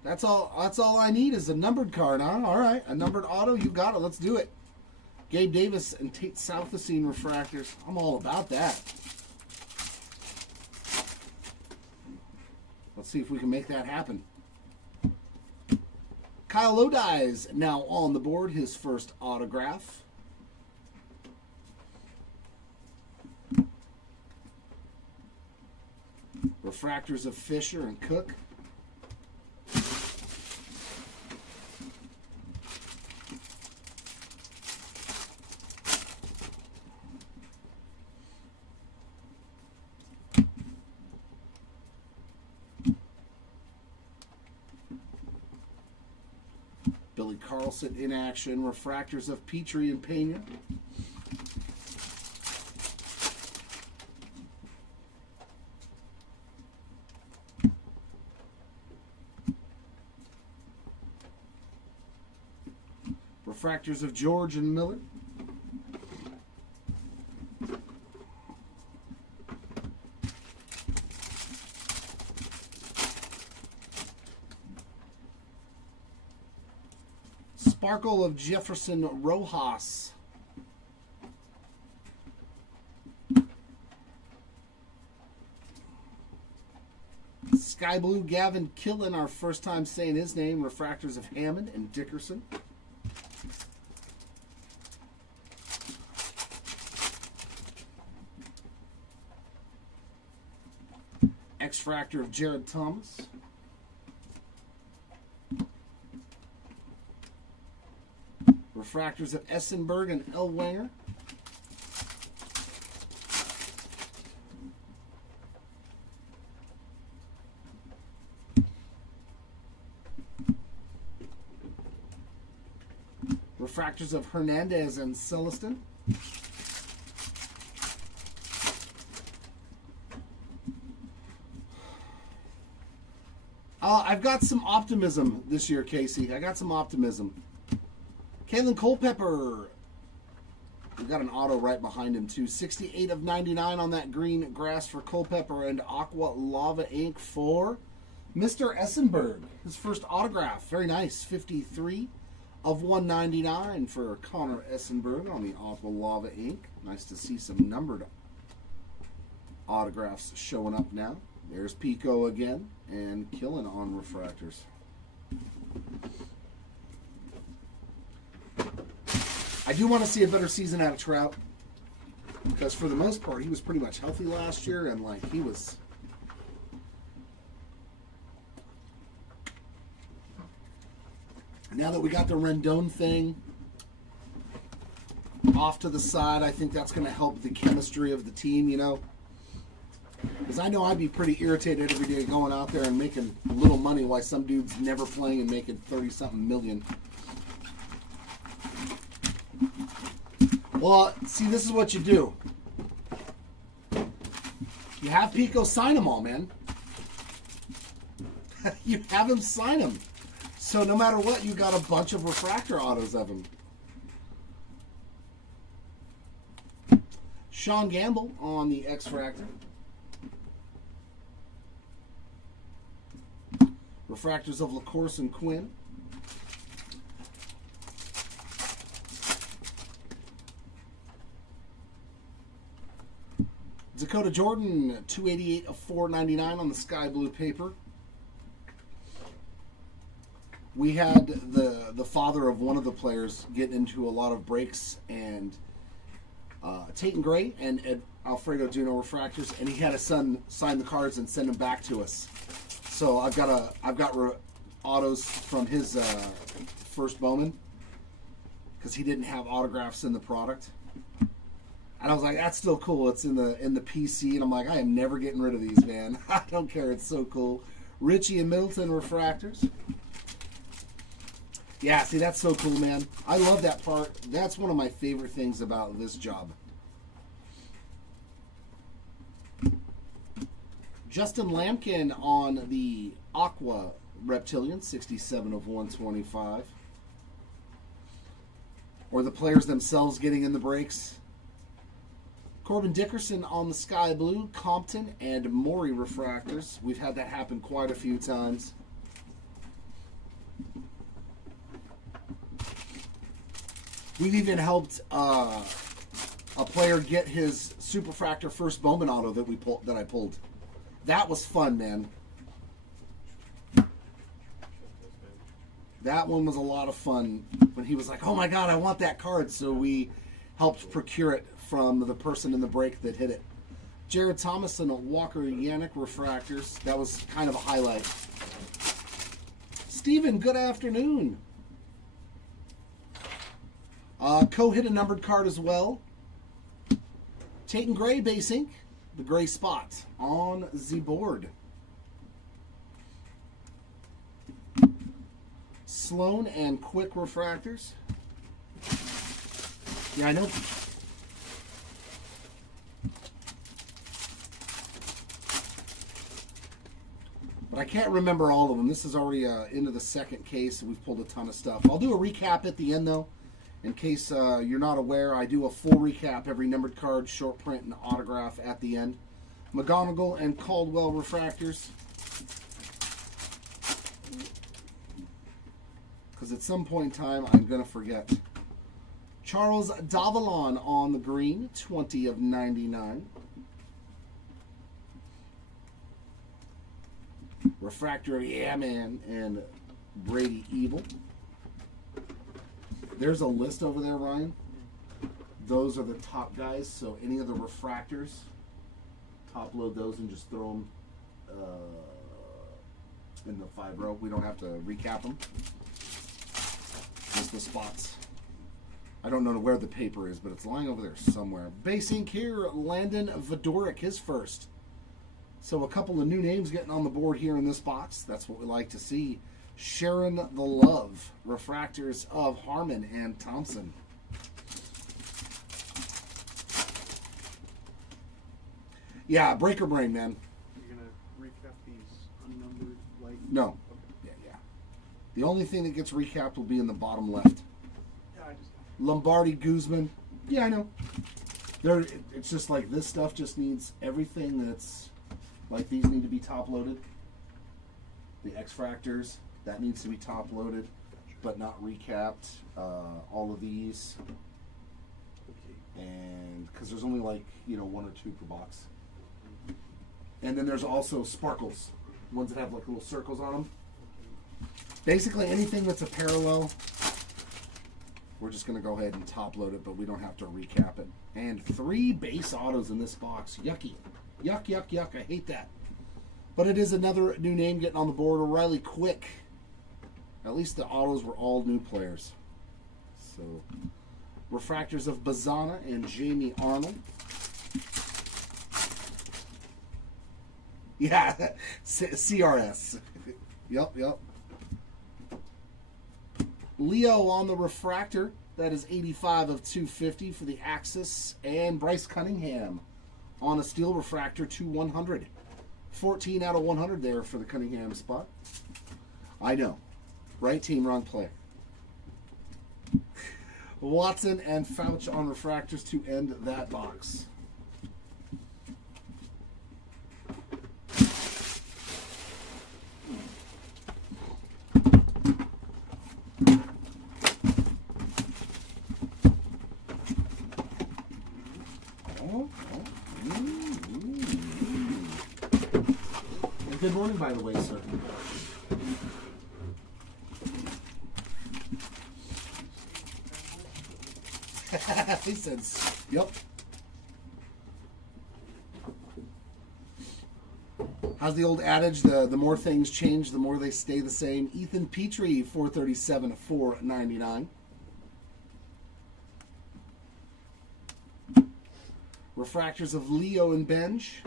That's all I need is a numbered card, huh? All right, a numbered auto. You got it. Let's do it. Gabe Davis and Tate Southacene refractors. I'm all about that. Let's see if we can make that happen. Kyle Lodi's now on the board. His first autograph. Refractors of Fisher and Cook. Billy Carlson in action. Refractors of Petrie and Pena. Refractors of George and Miller. Sparkle of Jefferson Rojas. Sky Blue Gavin Killen, our first time saying his name. Refractors of Hammond and Dickerson. X-Fractor of Jared Thomas. Refractors of Essenberg and Elwanger. Refractors of Hernandez and Celestin. I've got some optimism this year, Casey. I got some optimism. Kalen Culpepper. We've got an auto right behind him, too. 68 of 99 on that green grass for Culpepper, and Aqua Lava ink for Mr. Essenberg. His first autograph. Very nice. 53 of 199 for Connor Essenberg on the Aqua Lava ink. Nice to see some numbered autographs showing up now. There's Pico again and killing on refractors. I do want to see a better season out of Trout, because for the most part he was pretty much healthy last year, and like he was. Now that we got the Rendon thing off to the side, I think that's going to help the chemistry of the team, you know. Because I know I'd be pretty irritated every day going out there and making a little money while some dude's never playing and making 30-something million. Well, see, this is what you do. You have Pico sign them all, man. You have him sign them. So no matter what, you got a bunch of refractor autos of him. Sean Gamble on the X-Fractor. Refractors of LaCourse and Quinn. Dakota Jordan, 288 of 499 on the sky blue paper. We had the father of one of the players get into a lot of breaks, and Tate Gray and Alfredo Duno refractors, and he had his son sign the cards and send them back to us. So I've got autos from his first Bowman, because he didn't have autographs in the product. And I was like, that's still cool. It's in the PC, and I'm like, I am never getting rid of these, man. I don't care. It's so cool. Richie and Middleton refractors. Yeah, see, that's so cool, man. I love that part. That's one of my favorite things about this job. Justin Lampkin on the Aqua Reptilian, 67 of 125. Or the players themselves getting in the breaks. Corbin Dickerson on the Sky Blue, Compton and Maury refractors. We've had that happen quite a few times. We've even helped a player get his Superfractor first Bowman auto that I pulled. That was fun, man. That one was a lot of fun when he was like, oh my god, I want that card. So we helped procure it from the person in the break that hit it. Jared Thomas and Walker Yannick refractors. That was kind of a highlight. Steven, good afternoon. Co-hit a numbered card as well. Tate Gray base ink. The gray spot on the board. Sloan and Quick refractors. Yeah, I know. But I can't remember all of them. This is already into the second case. We've pulled a ton of stuff. I'll do a recap at the end, though. In case you're not aware, I do a full recap, every numbered card, short print, and autograph at the end. McGonigal and Caldwell refractors. Because at some point in time, I'm going to forget. Charles Davalon on the green, 20 of 99. Refractor of Yeah Man and Brady Evil. There's a list over there, Ryan. Those are the top guys, so any of the refractors, top load those and just throw them in the 5-row. We don't have to recap them. Just the spots. I don't know where the paper is, but it's lying over there somewhere. Base ink here, Landon Vadoric, his first. So a couple of new names getting on the board here in this box. That's what we like to see. Sharon the Love, refractors of Harmon and Thompson. Yeah, breaker brain, man. You're gonna recap these unnumbered light? No. Okay. Yeah. The only thing that gets recapped will be in the bottom left. Yeah, I just. Lombardi Guzman. Yeah, I know. It's just like this stuff just needs everything that's like these need to be top loaded. The X-Fractors. That needs to be top loaded. but not recapped. All of these, and because there's only like 1 or 2 per box. And then there's also sparkles, ones that have like little circles on them. Basically anything that's a parallel, we're just going to go ahead and top load it, but we don't have to recap it. And 3 base autos in this box. Yucky. Yuck, yuck, yuck. I hate that. But it is another new name getting on the board. O'Reilly Quick. At least the autos were all new players. So, refractors of Bazana and Jamie Arnold. Yeah, CRS. Yep. Leo on the refractor. That is 85 of 250 for the Axis. And Bryce Cunningham on a steel refractor to 100. 14 out of 100 there for the Cunningham spot. I know. Right team, wrong player. Watson and Fouch on refractors to end that box. Good morning, by the way, sir. He said, yep. How's the old adage? The more things change, the more they stay the same. Ethan Petrie, 437 of 499. Refractors of Leo and Benj.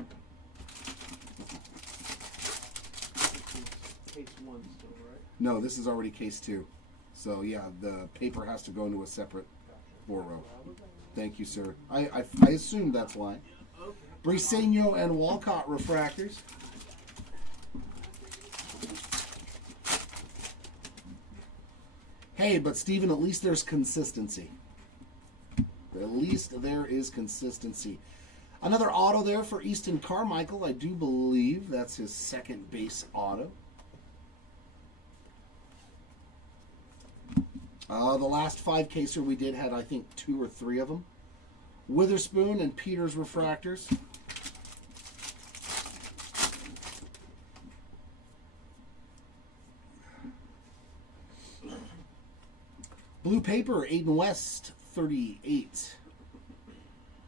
Case 1 still, right? No, this is already case 2. So yeah, the paper has to go into a separate 4-row. Thank you, sir. I assumed that's why. Briseño and Walcott refractors. Hey, but Steven, at least there's consistency. At least there is consistency. Another auto there for Easton Carmichael. I do believe that's his second base auto. The last 5-caser we did had, I think, 2 or 3 of them. Witherspoon and Peters refractors. Blue paper, Aiden West, 38.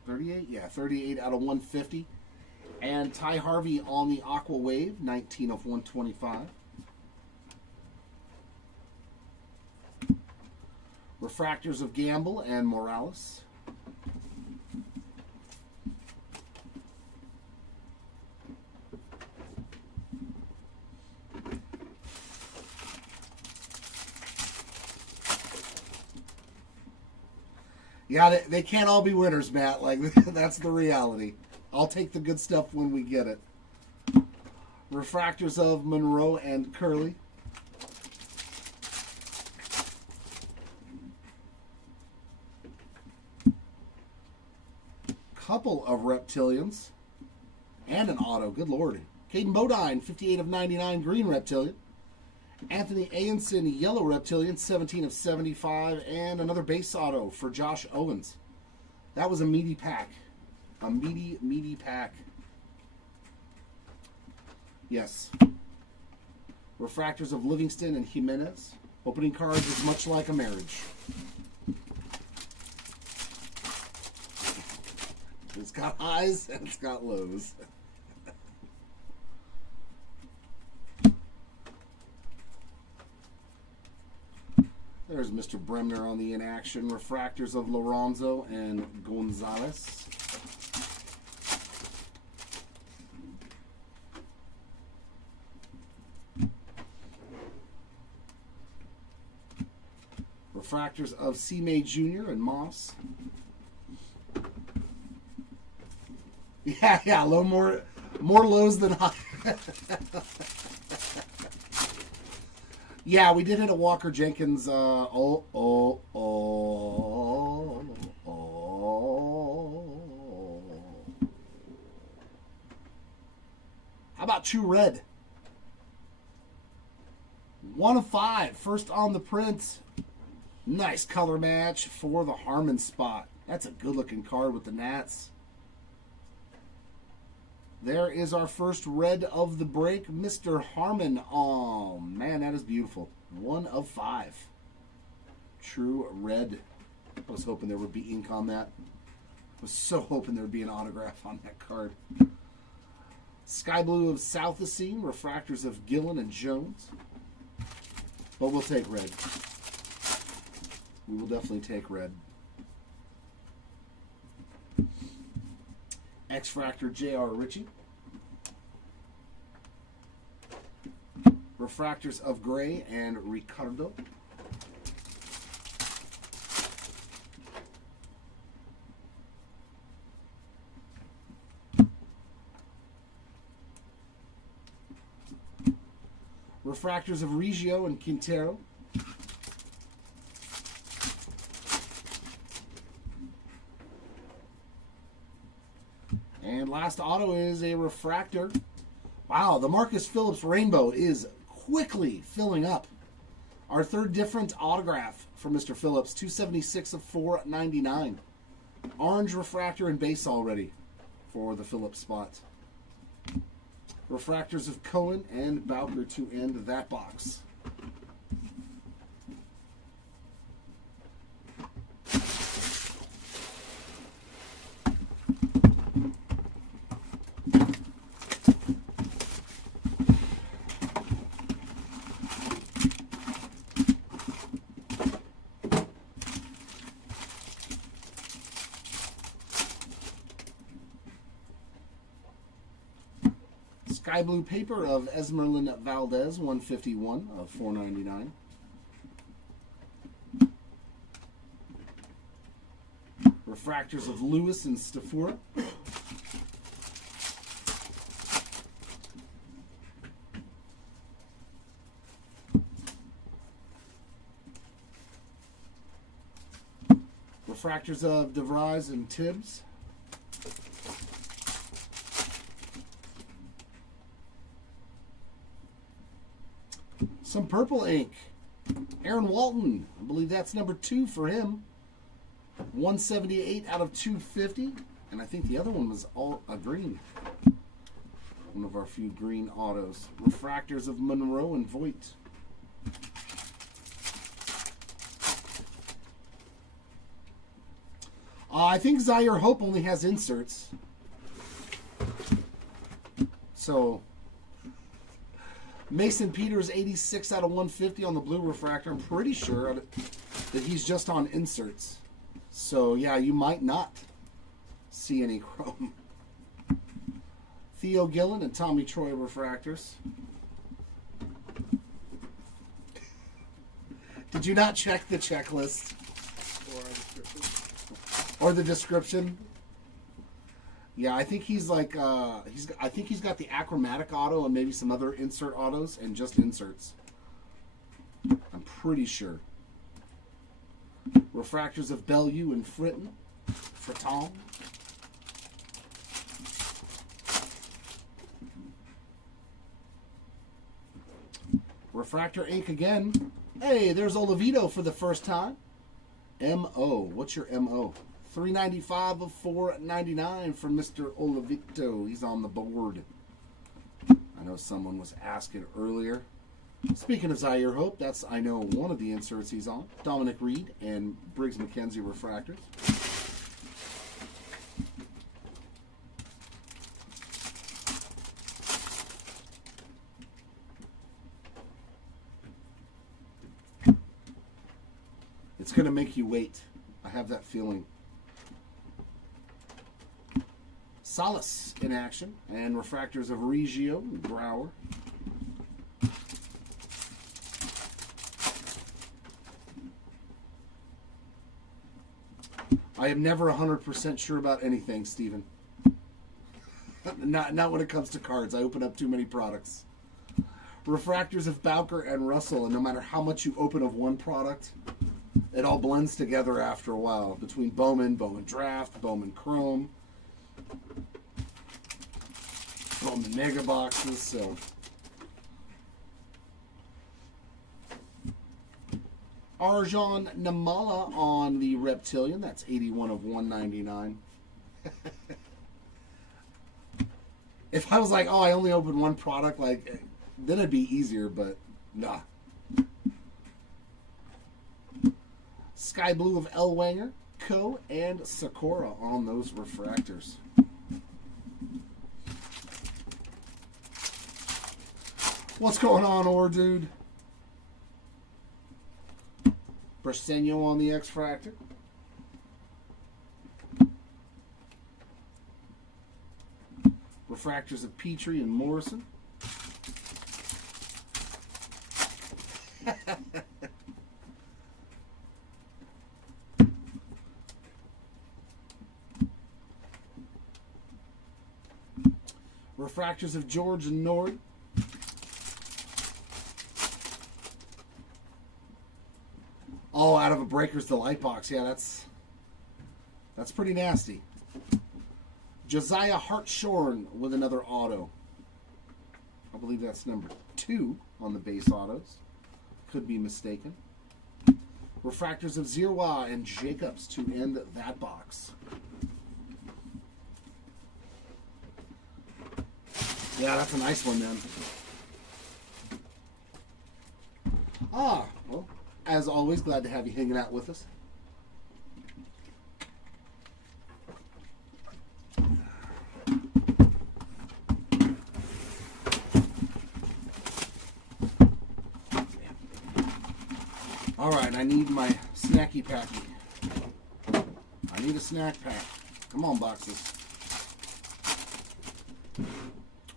38? Yeah, 38 out of 150. And Ty Harvey on the Aqua Wave, 19 of 125. Refractors of Gamble and Morales. Yeah, they can't all be winners, Matt. Like, that's the reality. I'll take the good stuff when we get it. Refractors of Monroe and Curley. Couple of Reptilians. And an auto. Good Lord. Caden Bodine, 58 of 99, green Reptilian. Anthony Ayenson, yellow Reptilian, 17 of 75. And another base auto for Josh Owens. That was a meaty pack. A meaty pack. Yes. Refractors of Livingston and Jimenez. Opening cards is much like a marriage. It's got highs and it's got lows. There's Mr. Bremner on the inaction. Refractors of Lorenzo and Gonzalez. Refractors of C-May Jr. and Moss. Yeah, a little more lows than high. Yeah, we did hit a Walker Jenkins. How about 2 red? 1 of 5. First on the print. Nice color match for the Harmon spot. That's a good looking card with the Nats. There is our first red of the break, Mr. Harmon. Oh, man, that is beautiful. 1 of 5. True red. I was hoping there would be ink on that. I was so hoping there would be an autograph on that card. Sky blue of Southsea, refractors of Gillen and Jones. But we'll take red. We will definitely take red. X-Fractor J.R. Ritchie. Refractors of Gray and Ricardo. Refractors of Reggio and Quintero. And last auto is a refractor. Wow, the Marcus Phillips Rainbow is quickly filling up. Our third different autograph for Mr. Phillips, 276 of 499. Orange refractor and base already for the Phillips spot. Refractors of Cohen and Bowker to end that box. Sky blue paper of Esmeralda Valdez, 151 of 499. Refractors of Lewis and Stafura. Refractors of DeVries and Tibbs. Some purple ink. Aaron Walton. I believe that's number 2 for him. 178 out of 250. And I think the other one was all a green. One of our few green autos. Refractors of Monroe and Voigt. I think Zaire Hope only has inserts. So Mason Peters, 86 out of 150 on the blue refractor. I'm pretty sure that he's just on inserts. So, yeah, you might not see any chrome. Theo Gillen and Tommy Troy refractors. Did you not check the checklist? Or the description? Yeah, I think he's like I think he's got the achromatic auto and maybe some other insert autos and just inserts. I'm pretty sure. Refractors of Bellew and Fritton. Fritton. Refractor ink again. Hey, there's Olivito for the first time. M.O. What's your M.O.? 395 of 499 from Mr. Olivito. He's on the board. I know someone was asking earlier. Speaking of Zaire Hope, that's, I know, one of the inserts he's on. Dominic Reed and Briggs McKenzie refractors. It's going to make you wait. I have that feeling. Salas in action, and refractors of Reggio and Brower. I am never 100% sure about anything, Steven. Not when it comes to cards. I open up too many products. Refractors of Bowker and Russell, and no matter how much you open of one product, it all blends together after a while. Between Bowman, Bowman Draft, Bowman Chrome, Bowman Mega Boxes, so. Arjan Namala on the Reptilian. That's 81 of 199. If I was like, oh, I only opened one product, like, then it'd be easier, but nah. Sky Blue of Elwanger, Co, and Sakura on those refractors. What's going on, Or Dude? Briseño on the X-Fractor. Refractors of Petrie and Morrison. Refractors of George and Nori. Oh, out of a Breaker's Delight box. Yeah, that's pretty nasty. Josiah Hartshorn with another auto. I believe that's number 2 on the base autos. Could be mistaken. Refractors of Zirwa and Jacobs to end that box. Yeah, that's a nice one then. Ah, well, as always, glad to have you hanging out with us. All right, I need my snacky packy. I need a snack pack. Come on, boxes.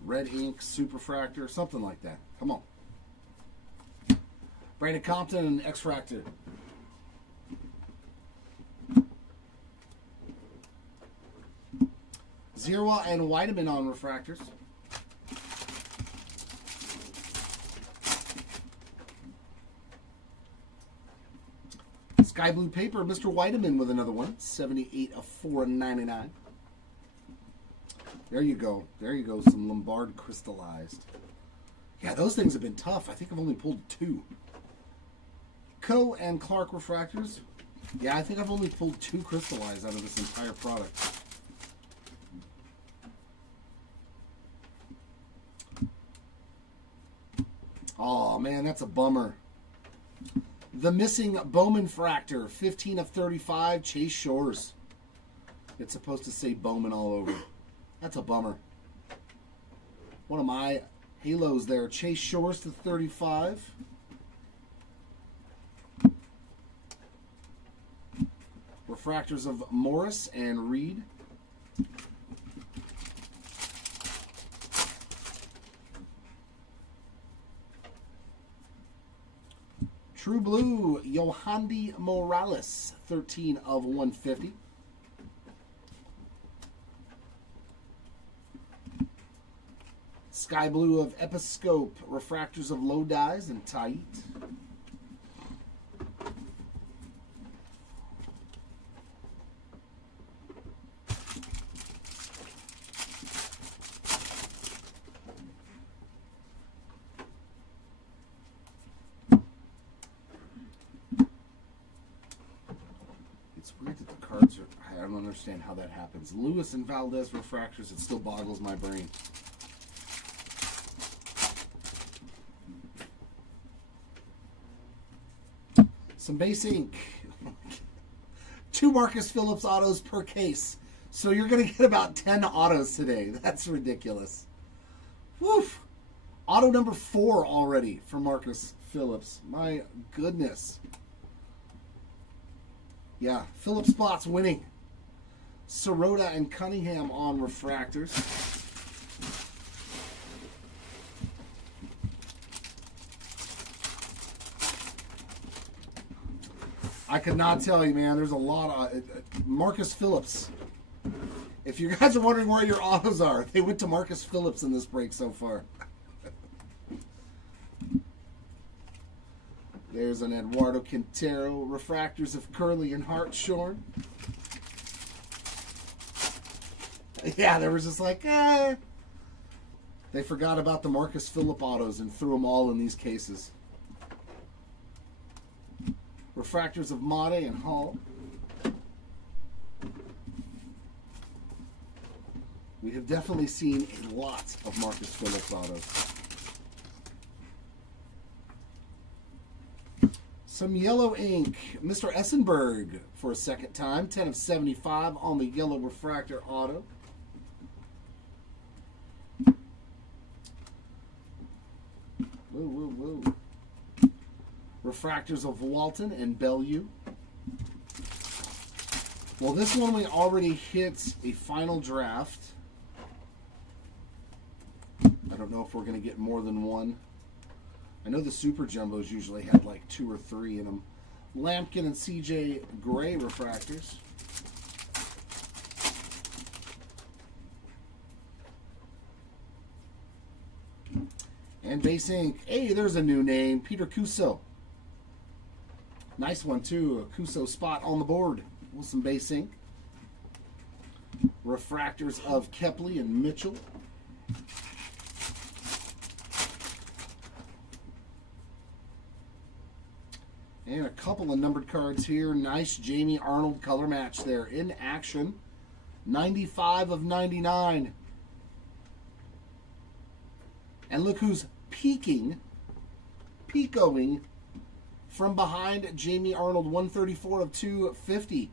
Red ink, superfractor, something like that. Come on. Brandon Compton and X-Fractor. Zirwa and Weideman on refractors. Sky Blue Paper, Mr. Weideman with another one. 78 of 499. There you go. There you go. Some Lombard crystallized. Yeah, those things have been tough. I think I've only pulled 2. Co and Clark refractors. Yeah, I think I've only pulled 2 crystallized out of this entire product. Oh, man, that's a bummer. The missing Bowman fractor, 15 of 35, Chase Shores. It's supposed to say Bowman all over. That's a bummer. One of my halos there. Chase Shores to 35. Refractors of Morris and Reed. True Blue, Yohandi Morales, 13 of 150. Sky Blue of Episcope, refractors of Lodi's and Tait. It's weird that the cards are, I don't understand how that happens. Lewis and Valdez refractors, it still boggles my brain. Some base ink. 2 Marcus Phillips autos per case. So you're going to get about 10 autos today. That's ridiculous. Woof. Auto number 4 already for Marcus Phillips. My goodness. Yeah, Phillips spots winning. Sirota and Cunningham on refractors. I could not tell you, man. There's a lot of Marcus Phillips. If you guys are wondering where your autos are, they went to Marcus Phillips in this break so far. There's an Eduardo Quintero. Refractors of Curley and Hartshorn. Yeah, there was just like, They forgot about the Marcus Phillip autos and threw them all in these cases. Refractors of Made and Hall. We have definitely seen a lot of Marcus Phillips autos. Some yellow ink. Mr. Essenberg for a second time. 10 of 75 on the yellow refractor auto. Whoa. Refractors of Walton and Bellew. Well, this one we already hit a final draft. I don't know if we're going to get more than one. I know the Super Jumbos usually had like 2 or 3 in them. Lampkin and CJ Gray refractors. And base ink. Hey, there's a new name. Peter Cuso. Nice one, too. A Cuso spot on the board with some base ink. Refractors of Kepley and Mitchell. And a couple of numbered cards here. Nice Jamie Arnold color match there in action. 95 of 99. And look who's peeking, picoing from behind Jamie Arnold. 134 of 250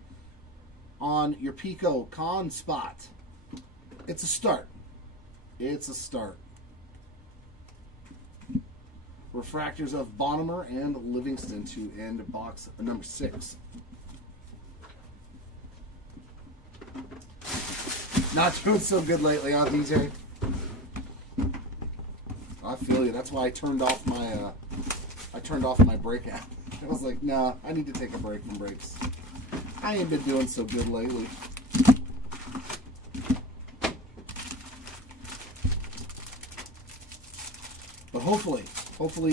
on your Pico con spot. It's a start. It's a start. Refractors of Bonnemer and Livingston to end box number 6. Not doing so good lately, huh, DJ? I feel you. That's why I turned off my break app. I was like, nah, I need to take a break from breaks. I ain't been doing so good lately. But hopefully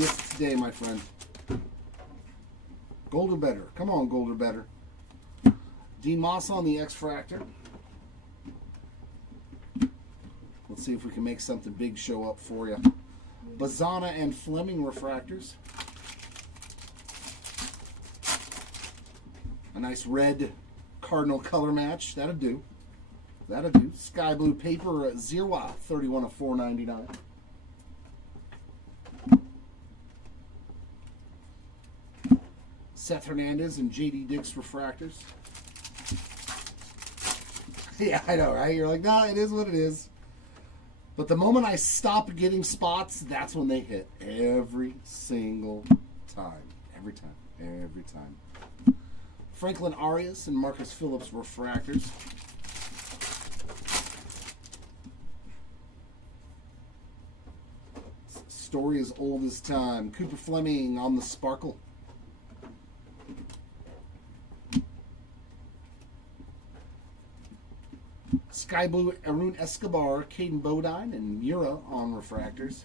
it's today, my friend. Gold or better. Come on, gold or better. Dean Moss on the X-Fractor. Let's see if we can make something big show up for you. Bazana and Fleming refractors. A nice red Cardinal color match. That'll do. That'll do. Sky blue paper Zirwa, 31 of 499. Seth Hernandez and JD Dix refractors. Yeah, I know, right? You're like, nah, it is what it is. But the moment I stop getting spots, that's when they hit. Every single time. Every time. Every time. Franklin Arias and Marcus Phillips refractors. Story as old as time. Cooper Fleming on the Sparkle. Sky Blue Arun Escobar, Caden Bodine, and Mura on refractors.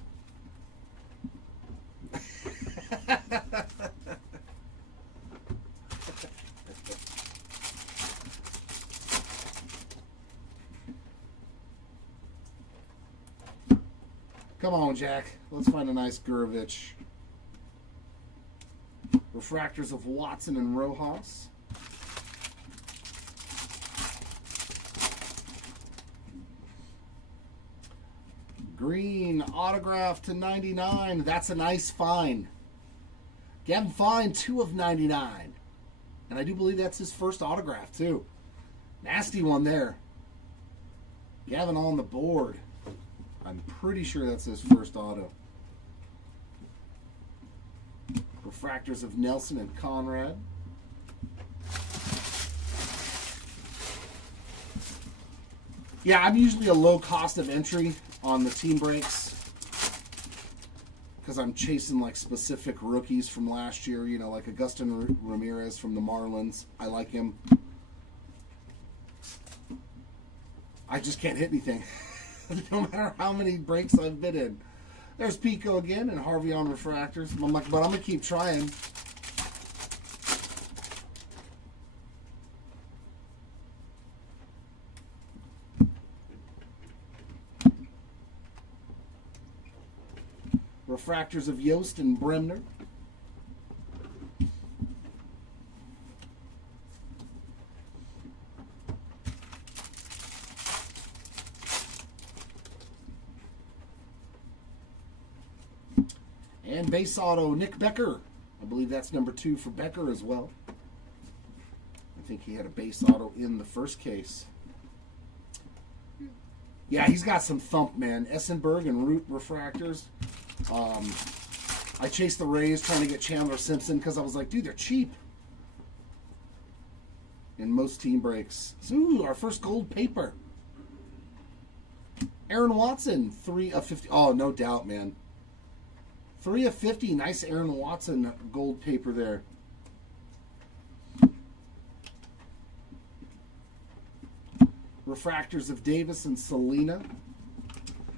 Come on, Jack. Let's find a nice Gurovich. Refractors of Watson and Rojas. Green autograph to 99. That's a nice find. Gavin Fine, 2 of 99. And I do believe that's his first autograph, too. Nasty one there. Gavin on the board. I'm pretty sure that's his first auto. Refractors of Nelson and Conrad. Yeah, I'm usually a low cost of entry on the team breaks because I'm chasing like specific rookies from last year, you know, like Agustin Ramirez from the Marlins. I like him. I just can't hit anything no matter how many breaks I've been in. There's Pico again and Harvey on refractors. I'm like, but I'm going to keep trying. Refractors of Yost and Bremner. And base auto, Nick Becker. I believe that's number 2 for Becker as well. I think he had a base auto in the first case. Yeah, he's got some thump, man. Essenberg and Root refractors. I chased the Rays trying to get Chandler Simpson because I was like, dude, they're cheap. In most team breaks. Ooh, our first gold paper. Aaron Watson, 3 of 50. Oh, no doubt, man. 3 of 50. Nice Aaron Watson gold paper there. Refractors of Davis and Selena.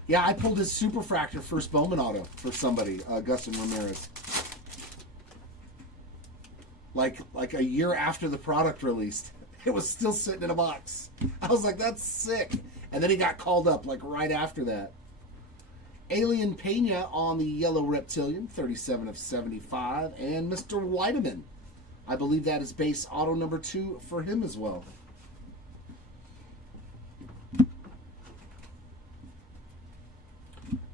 Yeah, I pulled his Superfractor first Bowman auto for somebody, Augustin Ramirez. Like a year after the product released. It was still sitting in a box. I was like, that's sick. And then he got called up like right after that. Alien Pena on the Yellow Reptilian, 37 of 75. And Mr. Weideman. I believe that is base auto number 2 for him as well.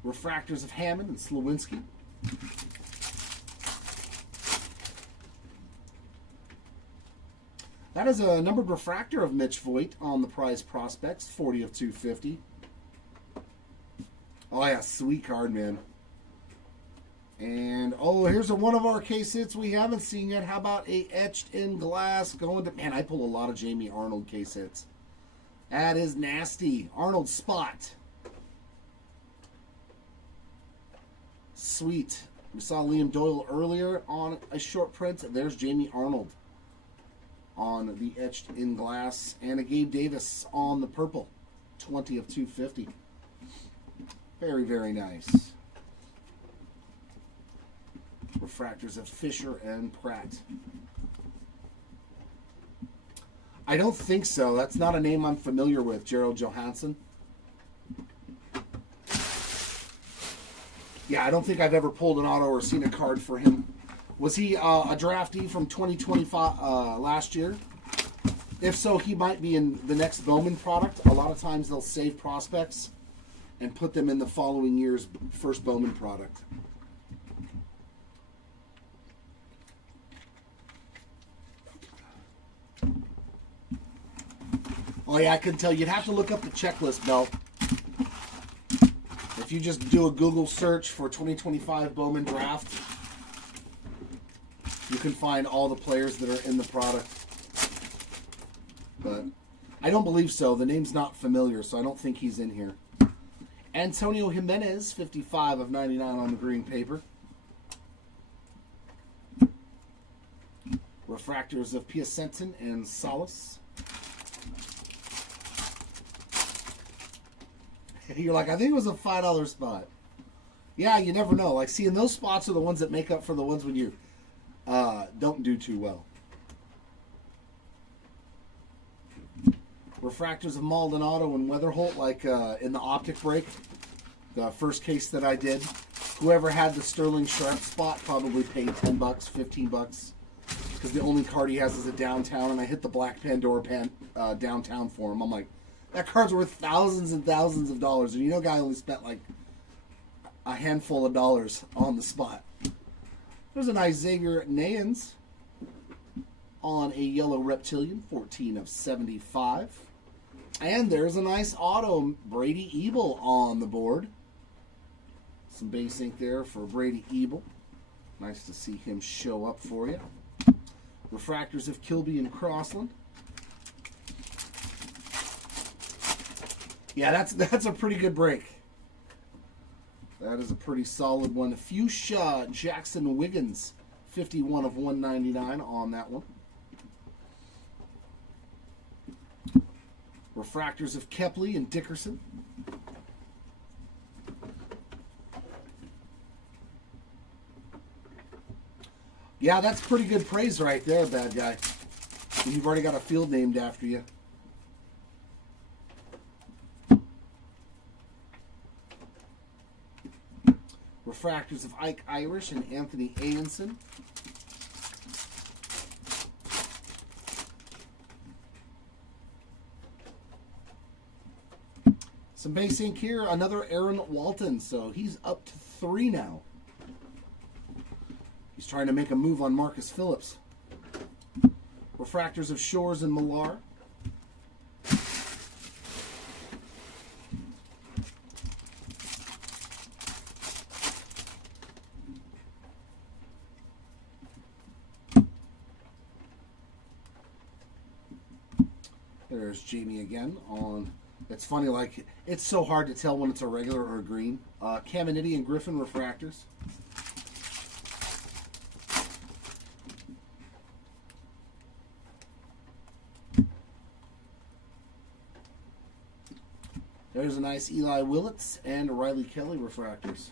Refractors of Hammond and Slawinski. That is a numbered refractor of Mitch Voigt on the prize prospects, 40 of 250. Oh yeah, sweet card, man. And oh, here's one of our case hits we haven't seen yet. How about a etched in glass going to, man, I pull a lot of Jamie Arnold case hits. That is nasty. Arnold spot. Sweet. We saw Liam Doyle earlier on a short print. There's Jamie Arnold on the etched in glass. And a Gabe Davis on the purple. 20 of 250. Very, very nice. Refractors of Fisher and Pratt. I don't think so. That's not a name I'm familiar with. Gerald Johansson. Yeah, I don't think I've ever pulled an auto or seen a card for him. Was he a draftee from 2025 last year? If so, he might be in the next Bowman product. A lot of times they'll save prospects and put them in the following year's first Bowman product. Oh yeah, I couldn't tell. You'd have to look up the checklist, Belt. If you just do a Google search for 2025 Bowman Draft, you can find all the players that are in the product. But I don't believe so. The name's not familiar, so I don't think he's in here. Antonio Jimenez, 55 of 99 on the green paper. Refractors of Piacentin and Salas. You're like, I think it was a $5 spot. Yeah, you never know. Like, seeing those spots are the ones that make up for the ones when you don't do too well. Refractors of Maldonado and Weatherholt, like in the optic break, the first case that I did. Whoever had the Sterling Sharp spot probably paid $10, $15, because the only card he has is a downtown, and I hit the Black Pandora downtown for him. I'm like, that card's worth thousands and thousands of dollars, and you know, guy only spent like a handful of dollars on the spot. There's an Xavier Nayans on a Yellow Reptilian, 14 of 75. And there's a nice auto, Brady Ebel on the board. Some base ink there for Brady Ebel. Nice to see him show up for you. Refractors of Kilby and Crossland. Yeah, that's a pretty good break. That is a pretty solid one. Fuchsia Jackson Wiggins, 51 of 199 on that one. Refractors of Kepley and Dickerson. Yeah, that's pretty good praise right there, bad guy. You've already got a field named after you. Refractors of Ike Irish and Anthony Ayenson. Some base ink here. Another Aaron Walton. So he's up to 3 now. He's trying to make a move on Marcus Phillips. Refractors of Shores and Millar. There's Jamie again on. It's funny, like, it's so hard to tell when it's a regular or a green. Caminiti and Griffin refractors. There's a nice Eli Willits and Riley Kelly refractors.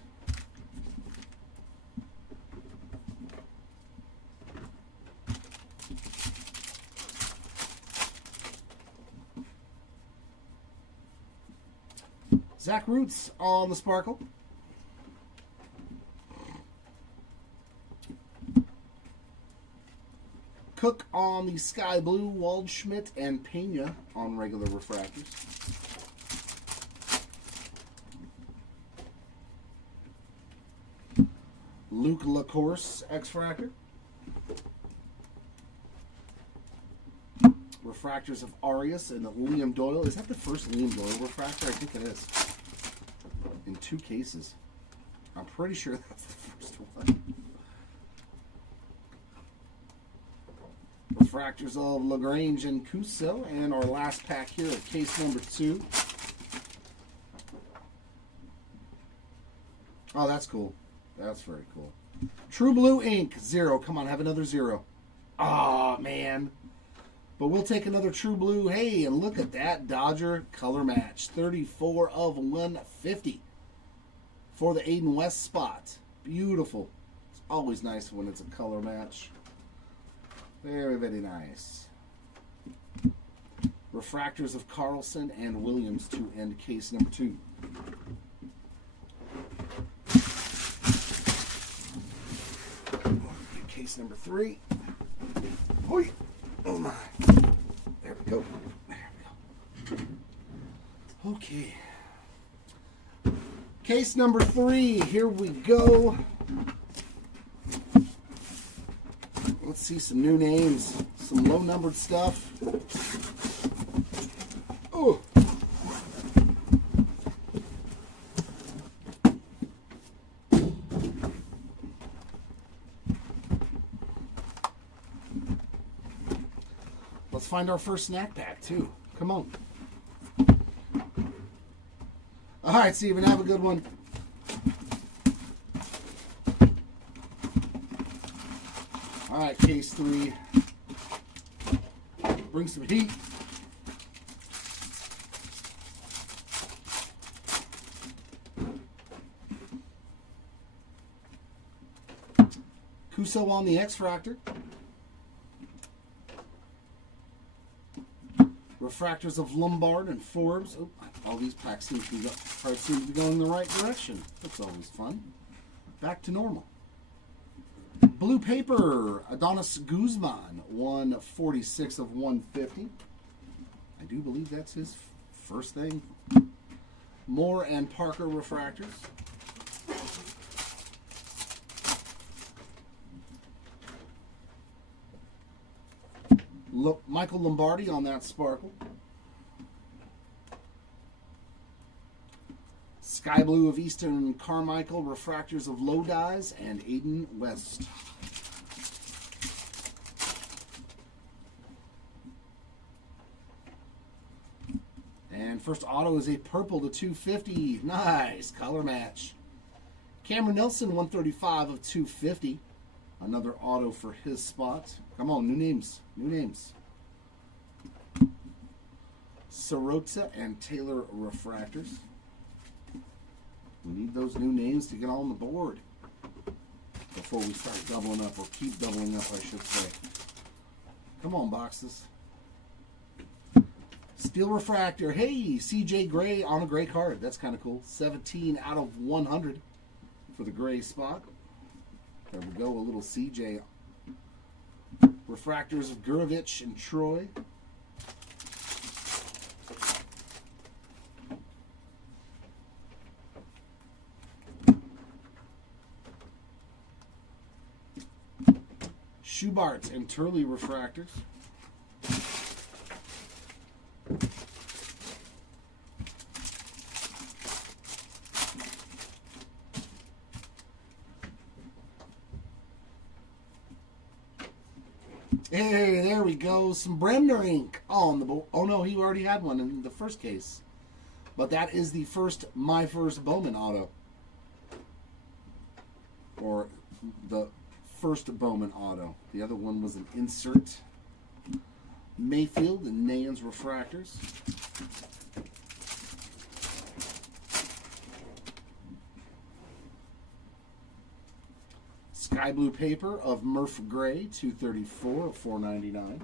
Zach Roots on the Sparkle. Cook on the Sky Blue. Waldschmidt and Pena on regular refractors. Luke Lacourse X-Fractor. Refractors of Arias and Liam Doyle. Is that the first Liam Doyle refractor? I think it is. In 2 cases. I'm pretty sure that's the first one. Refractors of LaGrange and Cuso. And our last pack here of case number 2. Oh, that's cool. That's very cool. True Blue Ink, 0. Come on, have another 0. Oh, man. But we'll take another True Blue. Hey, and look at that Dodger color match. 34 of 150 for the Aiden West spot. Beautiful. It's always nice when it's a color match. Very, very nice. Refractors of Carlson and Williams to end case number 2. Case number 3. Oi. Oh my. There we go. There we go. Okay. Case number 3. Here we go. Let's see some new names. Some low numbered stuff. Oh. Let's find our first snack pack, too. Come on. All right, Steven, have a good one. All right, case 3. Bring some heat. Cuso on the X-Fractor. Refractors of Lombard and Forbes. Oh, all these packs seem to be going the right direction. That's always fun. Back to normal. Blue paper, Adonis Guzman, 146 of 150. I do believe that's his first thing. Moore and Parker refractors. Look, Michael Lombardi on that Sparkle. Sky Blue of Easton Carmichael, refractors of Lodi's, and Aiden West. And first auto is a purple to 250. Nice color match. Cameron Nelson, 135 of 250. Another auto for his spot. Come on, new names. New names. Sirota and Taylor refractors. We need those new names to get on the board before we start doubling up, or keep doubling up, I should say. Come on, boxes. Steel refractor. Hey, CJ Gray on a gray card. That's kind of cool. 17 out of 100 for the gray spot. There we go, a little CJ. Refractors of Gurovich and Troy. Schubart and Turley refractors. Hey, there we go. Some Bremner ink on the board. Oh no, he already had one in the first case. But that is the my first Bowman auto. Or the first Bowman auto. The other one was an insert. Mayfield and Nayans refractors. Sky blue paper of Murph Gray, 234 of 499.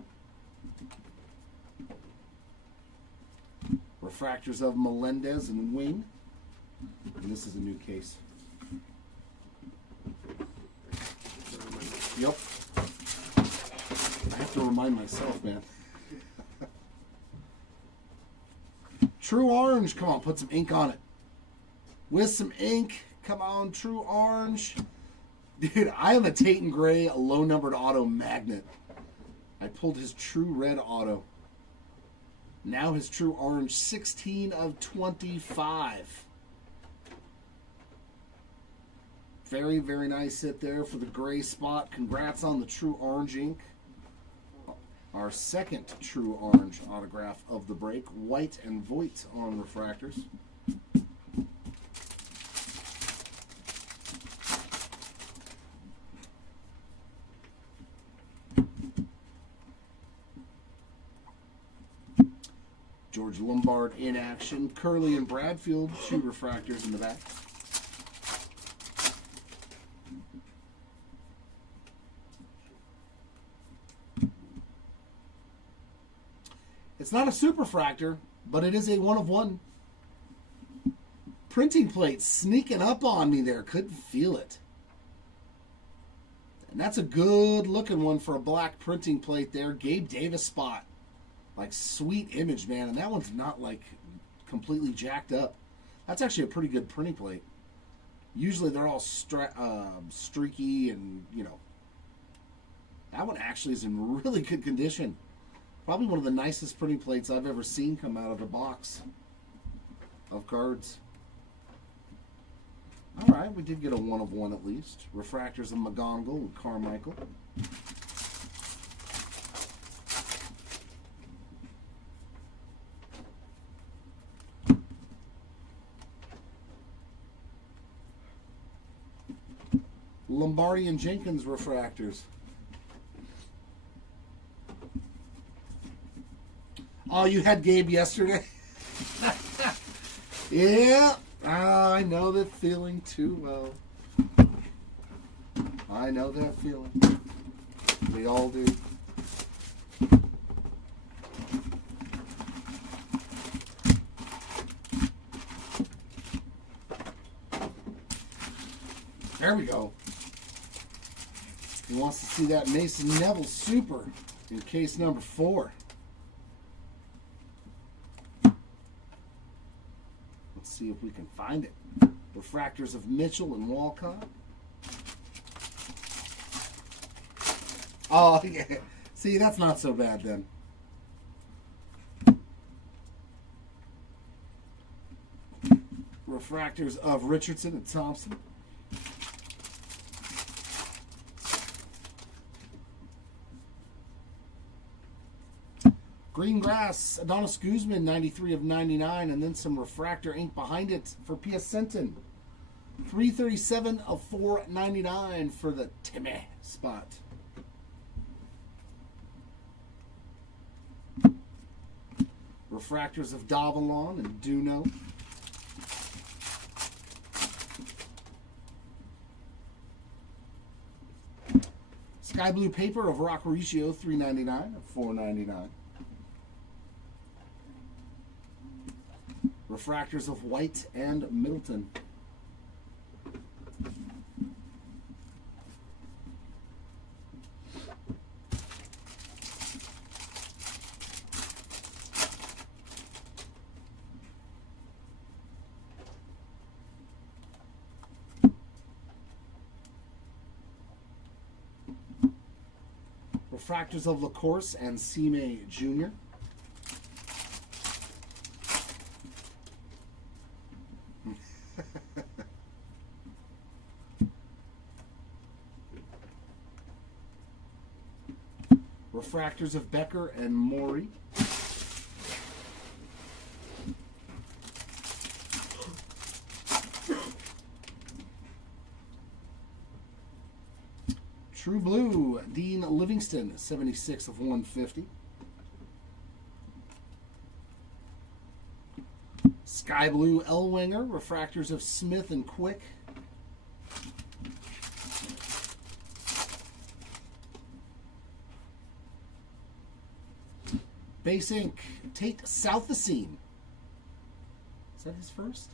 Refractors of Melendez and Wing. And this is a new case. Yep. I have to remind myself, man. True Orange. Come on, put some ink on it. With some ink. Come on, True Orange. Dude, I have a Tate and Gray low-numbered auto magnet. I pulled his True Red auto. Now his True Orange, 16 of 25. Very, very nice hit there for the gray spot. Congrats on the True Orange ink. Our second True Orange autograph of the break. White and Voigt on refractors. George Lombard in action. Curley and Bradfield, 2 refractors in the back. It's not a superfractor, but it is a 1 of 1. Printing plate sneaking up on me there. Couldn't feel it. And that's a good looking one for a black printing plate there. Gabe Davis spot. Like, sweet image, man. And that one's not, like, completely jacked up. That's actually a pretty good printing plate. Usually they're all streaky and, you know. That one actually is in really good condition. Probably one of the nicest printing plates I've ever seen come out of a box of cards. All right, we did get a 1 of 1 at least. Refractors of McGonigal and Carmichael. Lombardi and Jenkins refractors. Oh, you had Gabe yesterday? Yeah, I know that feeling too well. I know that feeling. We all do. There we go. He wants to see that Mason Neville Super in case number 4. Let's see if we can find it. Refractors of Mitchell and Walcott. Oh, yeah. See, that's not so bad then. Refractors of Richardson and Thompson. Green Grass, Adonis Guzman, 93 of 99, and then some refractor ink behind it for Piacentin. 337 of 499 for the Timmy spot. Refractors of Davalon and Duno. Sky blue paper of Rock Mauricio, 399 of 499. Refractors of White and Middleton. Refractors of LaCourse and Sime Jr. Refractors of Becker and Maury. True Blue, Dean Livingston, 76 of 150. Sky Blue, Elwanger, Refractors of Smith and Quick. Base Ink, Tate Southacene. Is that his first?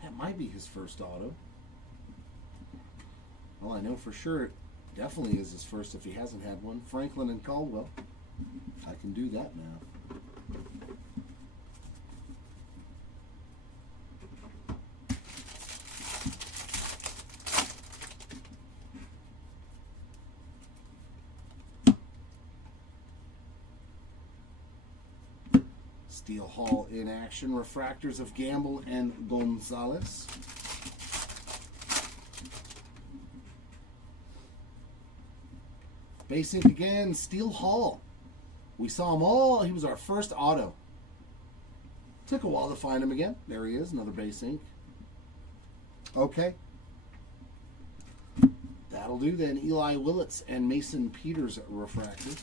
That might be his first auto. Well, I know for sure it definitely is his first if he hasn't had one. Franklin and Caldwell. I can do that now. Steel Hall in action. Refractors of Gamble and Gonzalez. Base Ink again, Steel Hall. We saw him all. He was our first auto. Took a while to find him again. There he is, another Base Ink. Okay. That'll do then. Eli Willits and Mason Peters refractors.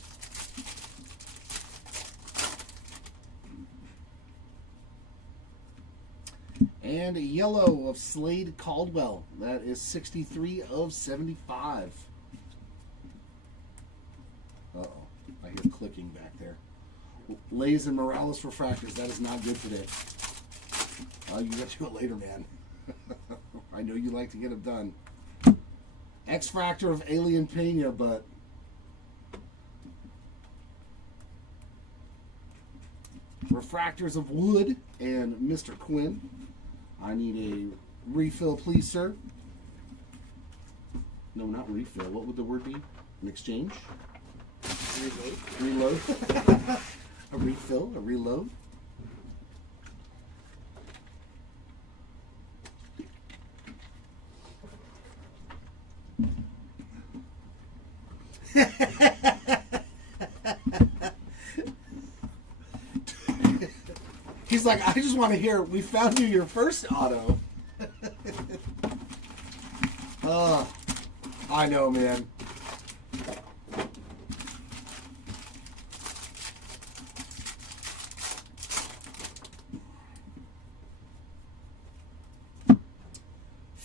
And a yellow of Slade Caldwell. That is 63 of 75. Uh-oh. I hear clicking back there. Lays and Morales refractors. That is not good today. You got to do it later, man. I know you like to get them done. X-Fractor of Alien Pena, but... Refractors of Wood and Mr. Quinn. I need a refill, please, sir. No, not refill. What would the word be? An exchange? Reload. A refill, a reload. He's like, I just want to hear, we found you your first auto. I know, man.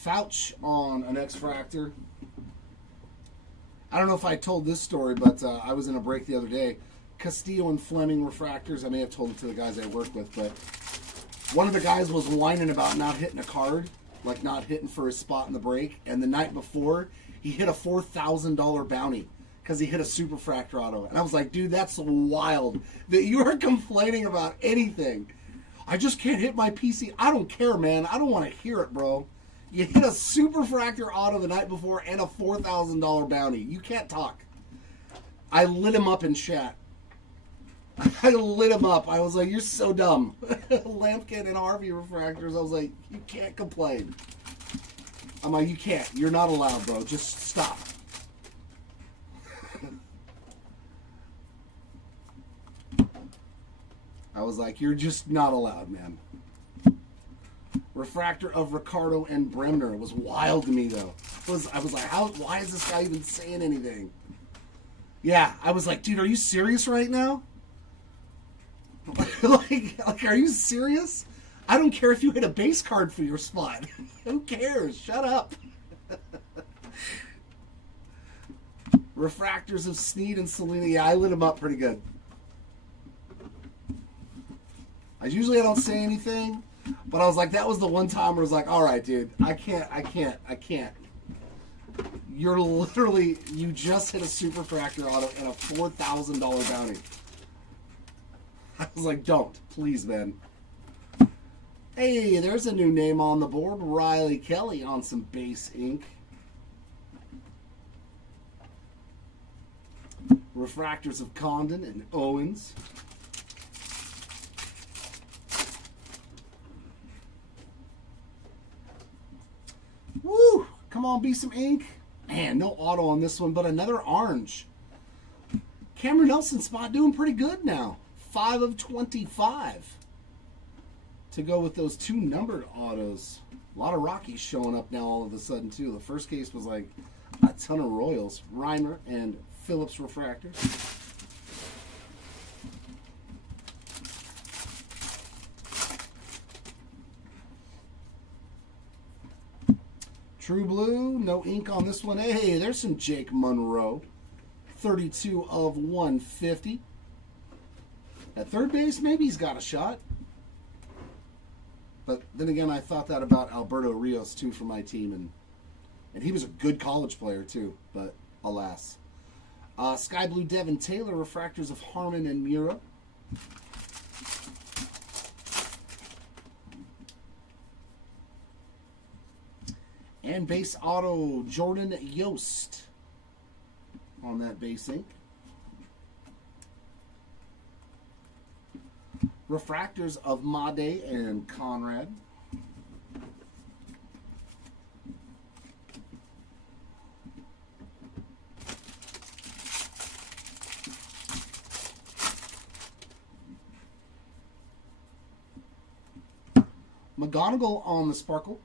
Fouch on an X-Fractor. I don't know if I told this story, but I was in a break the other day. Castillo and Fleming refractors. I may have told it to the guys I work with, but one of the guys was whining about not hitting a card, like not hitting for his spot in the break. And the night before, he hit a $4,000 bounty because he hit a superfractor auto. And I was like, dude, that's wild that you are complaining about anything. I just can't hit my PC. I don't care, man. I don't want to hear it, bro. You hit a superfractor auto the night before and a $4,000 bounty. You can't talk. I lit him up in chat. I lit him up. I was like, you're so dumb. Lampkin and Harvey refractors. I was like, you can't complain. I'm like, you can't. You're not allowed, bro. Just stop. I was like, you're just not allowed, man. Refractor of Ricardo and Bremner. It was wild to me, though. I was like, why is this guy even saying anything? Yeah, I was like, dude, are you serious right now? like, are you serious? I don't care if you hit a base card for your spot. Who cares? Shut up. Refractors of Sneed and Selena. Yeah, I lit them up pretty good. I don't say anything, but I was like, that was the one time where I was like, all right, dude, I can't. You're literally, you just hit a superfractor auto and a $4,000 bounty. I was like, don't. Please, man. Hey, there's a new name on the board. Riley Kelly on some Base Ink. Refractors of Condon and Owens. Woo! Come on, be some ink. Man, no auto on this one, but another orange. Cameron Nelson spot doing pretty good now. 5 of 25. To go with those 2 numbered autos. A lot of Rockies showing up now all of a sudden, too. The first case was like a ton of Royals. Reimer and Phillips refractors. True Blue, no ink on this one. Hey, there's some Jake Monroe. 32 of 150. At third base, maybe he's got a shot. But then again, I thought that about Alberto Rios, too, for my team. And he was a good college player, too. But alas. Sky Blue Devin Taylor, refractors of Harmon and Mura. And base auto, Jordan Yost on that base ink. Refractors of Made and Conrad. McGonigal on the Sparkle.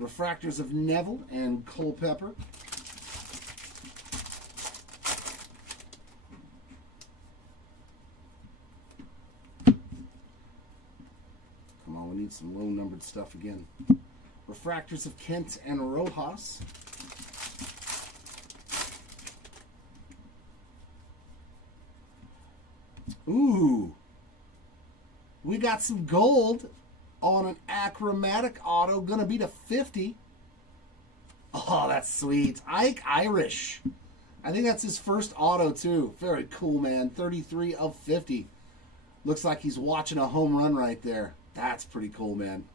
Refractors of Neville and Culpepper. Come on, we need some low-numbered stuff again. Refractors of Kent and Rojas. Ooh. We got some gold on an achromatic auto, gonna be to 50. Oh, that's sweet. Ike Irish. I think that's his first auto, too. Very cool, man. 33 of 50. Looks like he's watching a home run right there. That's pretty cool, man.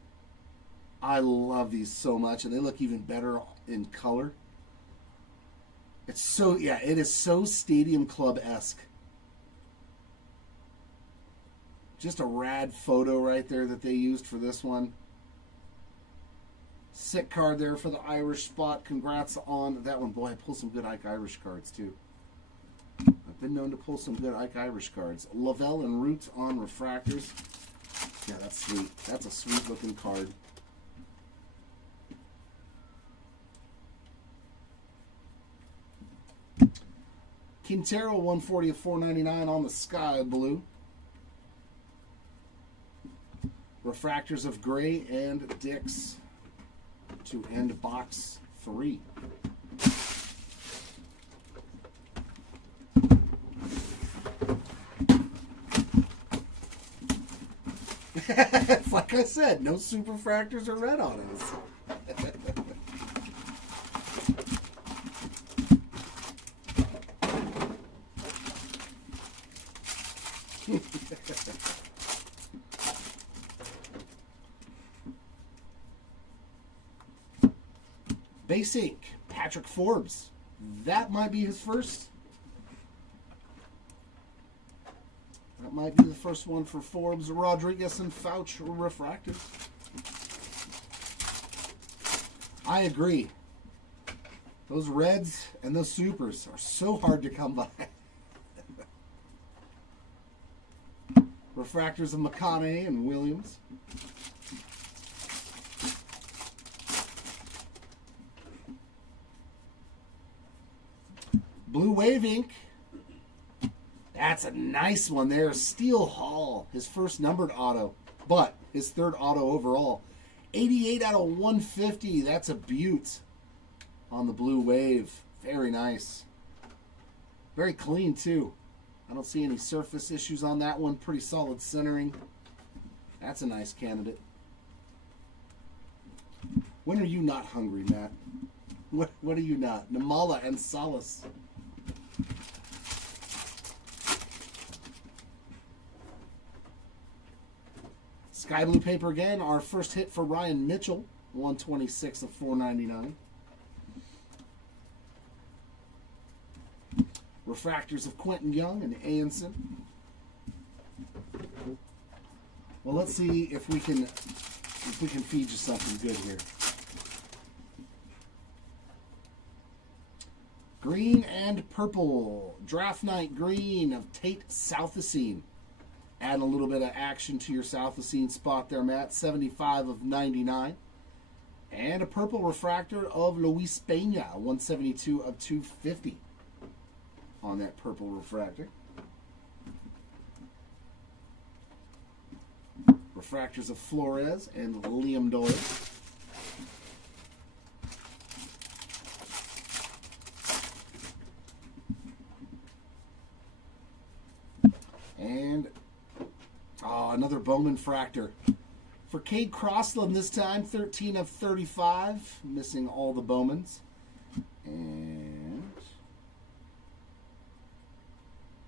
I love these so much, and they look even better in color. It's so, yeah, it is so Stadium Club-esque. Just a rad photo right there that they used for this one. Sick card there for the Irish spot. Congrats on that one. Boy, I pulled some good Ike Irish cards, too. I've been known to pull some good Ike Irish cards. Lavelle and Roots on refractors. Yeah, that's sweet. That's a sweet-looking card. Quintero, 140 of 499 on the Sky Blue. Refractors of Gray and Dix to end box 3. It's like I said, no super fractors or red autos. Base ink, Patrick Forbes. That might be his first. That might be the first one for Forbes, Rodriguez, and Fouch refractors. I agree. Those reds and those supers are so hard to come by. Refractors of McConaughey and Williams. Blue Wave ink. That's a nice one there. Steele Hall, his first numbered auto, but his third auto overall. 88 out of 150. That's a beaut on the Blue Wave. Very nice. Very clean, too. I don't see any surface issues on that one. Pretty solid centering. That's a nice candidate. When are you not hungry, Matt? What are you not? Namala and Solace. Sky Blue paper again. Our first hit for Ryan Mitchell. 126 of 499. Refractors of Quentin Young and Anson. Well, let's see if we can feed you something good here. Green and purple. Draft night green of Tate Southacene. Add a little bit of action to your Southacene spot there, Matt. 75 of 99. And a purple refractor of Luis Peña. 172 of 250 on that purple refractor. Refractors of Flores and Liam Doyle. And another Bowman fractor. For Cade Crossland this time, 13 of 35. Missing all the Bowmans. And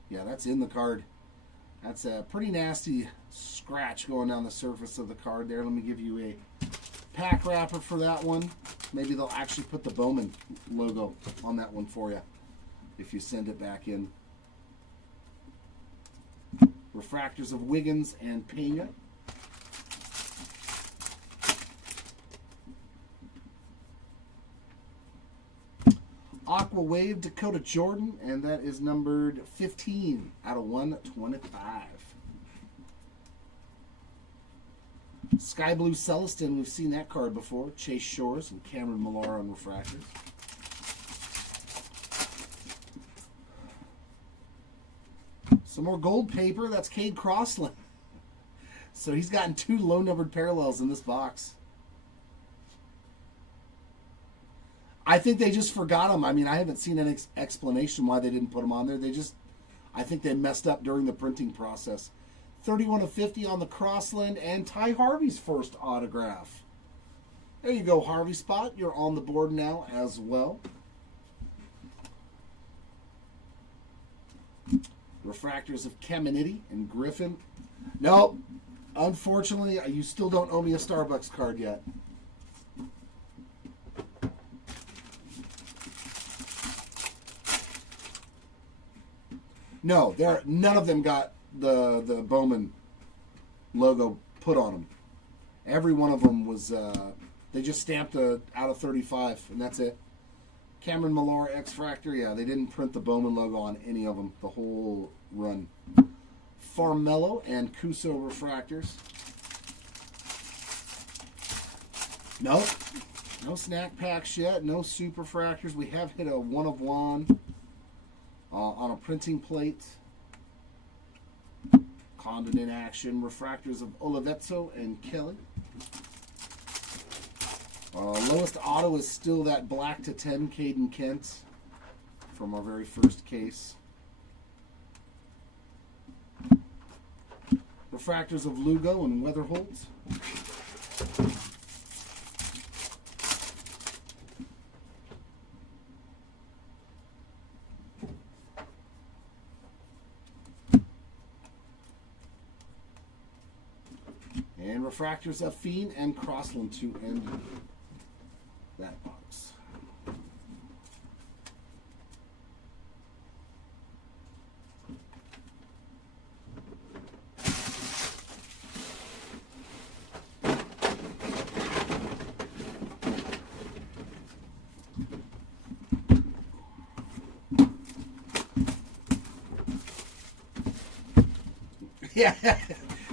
yeah, that's in the card. That's a pretty nasty scratch going down the surface of the card there. Let me give you a pack wrapper for that one. Maybe they'll actually put the Bowman logo on that one for you if you send it back in. Refractors of Wiggins and Peña. Aqua Wave Dakota Jordan, and that is numbered 15 out of 125. Sky Blue Celestin, we've seen that card before. Chase Shores and Cameron Millar on refractors. Some more gold paper. That's Cade Crossland. So he's gotten 2 low-numbered parallels in this box. I think they just forgot him. I mean, I haven't seen an explanation why they didn't put him on there. I think they messed up during the printing process. 31 of 50 on the Crossland and Ty Harvey's first autograph. There you go, Harvey Spot. You're on the board now as well. Refractors of Caminiti and Griffin. No, unfortunately, you still don't owe me a Starbucks card yet. No, none of them got the Bowman logo put on them. Every one of them was, they just stamped out of 35, and that's it. Cameron Millar X-Fractor, yeah, they didn't print the Bowman logo on any of them the whole run. Farmello and Cuso refractors. Nope. No snack packs yet. No super fractors. We have hit a 1 of 1 on a printing plate. Condon in action. Refractors of Olivetto and Kelly. Lowest auto is still that black to 10 Caden Kent from our very first case. Refractors of Lugo and Weatherholt. And refractors of Fiend and Crossland to end that box. Yeah,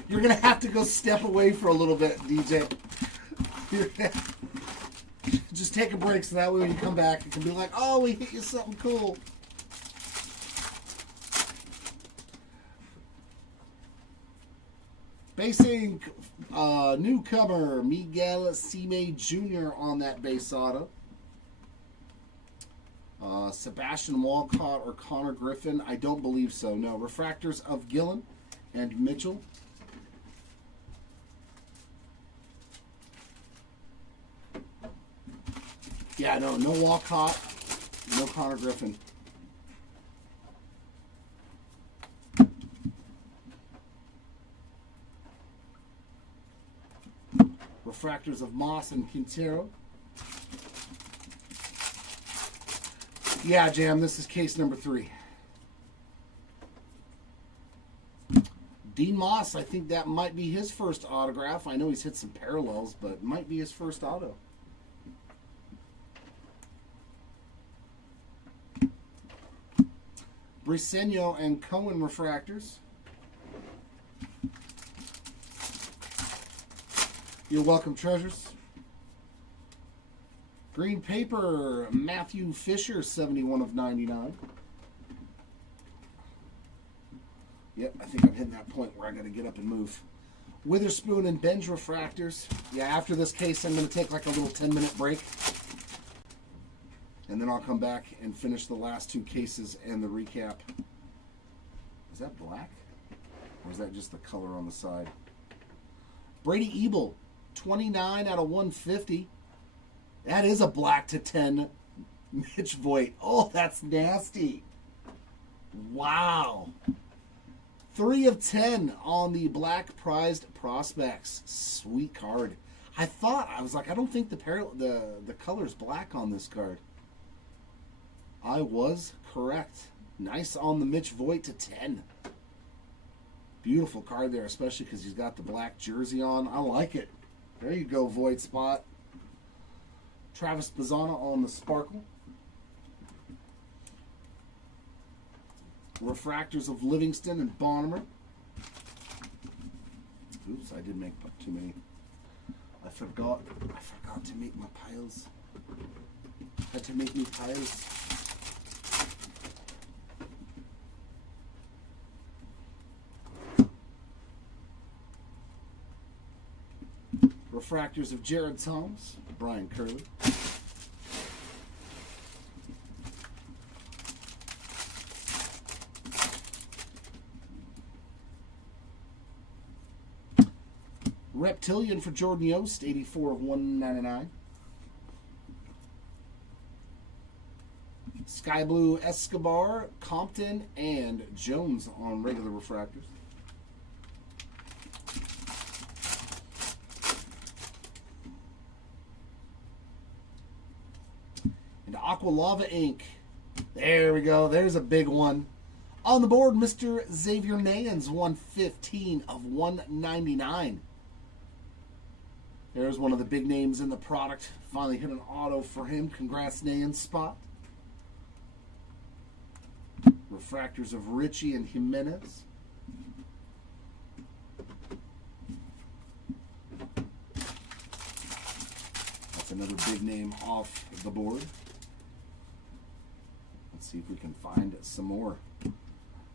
you're going to have to go step away for a little bit, DJ. Just take a break so that way when you come back, it can be like, oh, we hit you something cool. Basing newcomer Miguel Cime Jr. on that base auto. Sebastian Walcott or Connor Griffin, I don't believe so. No. Refractors of Gillen and Mitchell. Yeah, no Walcott, no Connor Griffin. Refractors of Moss and Quintero. Yeah, Jam, this is case number 3. Dean Moss, I think that might be his first autograph. I know he's hit some parallels, but it might be his first auto. Briseño and Cohen refractors. You're welcome, treasures. Green paper, Matthew Fisher, 71 of 99. Yep, I think I'm hitting that point where I got to get up and move. Witherspoon and Benj refractors. Yeah, after this case, I'm going to take like a little 10-minute break. And then I'll come back and finish the last two cases and the recap. Is that black? Or is that just the color on the side? Brady Ebel, 29 out of 150. That is a black to 10 Mitch Voigt. Oh, that's nasty. Wow. 3 of 10 on the black prized prospects. Sweet card. I was like, I don't think the color's black on this card. I was correct. Nice on the Mitch Voigt to 10. Beautiful card there, especially because he's got the black jersey on. I like it. There you go, Voigt spot. Travis Bazzana on the sparkle. Refractors of Livingston and Bonner. Oops, I did make too many. I forgot to make my piles. Had to make me piles. Refractors of Jared Thomas, Brian Curley. Reptilian for Jordan Yost, 84 of 199. Sky Blue Escobar, Compton, and Jones on regular refractors. And Aqua Lava Ink. There we go. There's a big one. On the board, Mr. Xavier Nans, 115 of 199. There's one of the big names in the product. Finally hit an auto for him. Congrats, Nans spot. Refractors of Richie and Jimenez. That's another big name off the board. Let's see if we can find some more.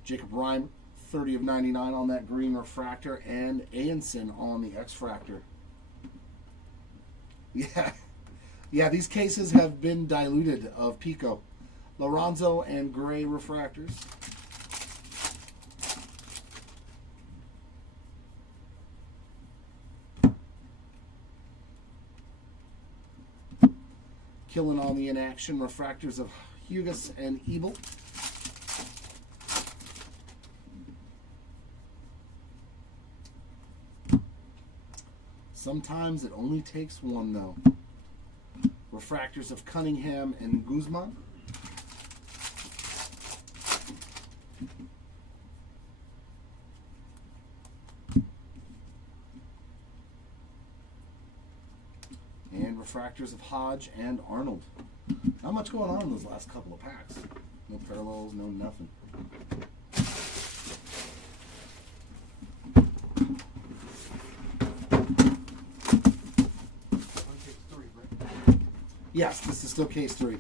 Jacob Reimer, 30 of 99 on that green refractor, and Anson on the X-Fractor. Yeah, these cases have been diluted of Pico. Lorenzo and Gray refractors. Killing on the inaction refractors of Hugus and Ebel. Sometimes it only takes one, though. Refractors of Cunningham and Guzman. And refractors of Hodge and Arnold. Not much going on in those last couple of packs. No parallels, no nothing. Yes, this is still case 3.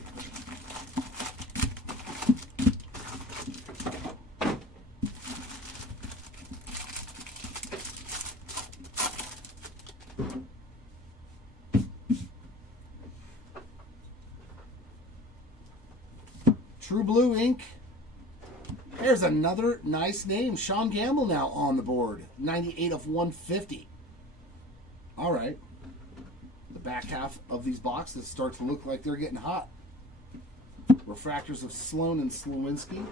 True Blue Ink. There's another nice name. Sean Gamble now on the board. 98 of 150. All right. The back half of these boxes start to look like they're getting hot. Refractors of Sloan and Slowinski.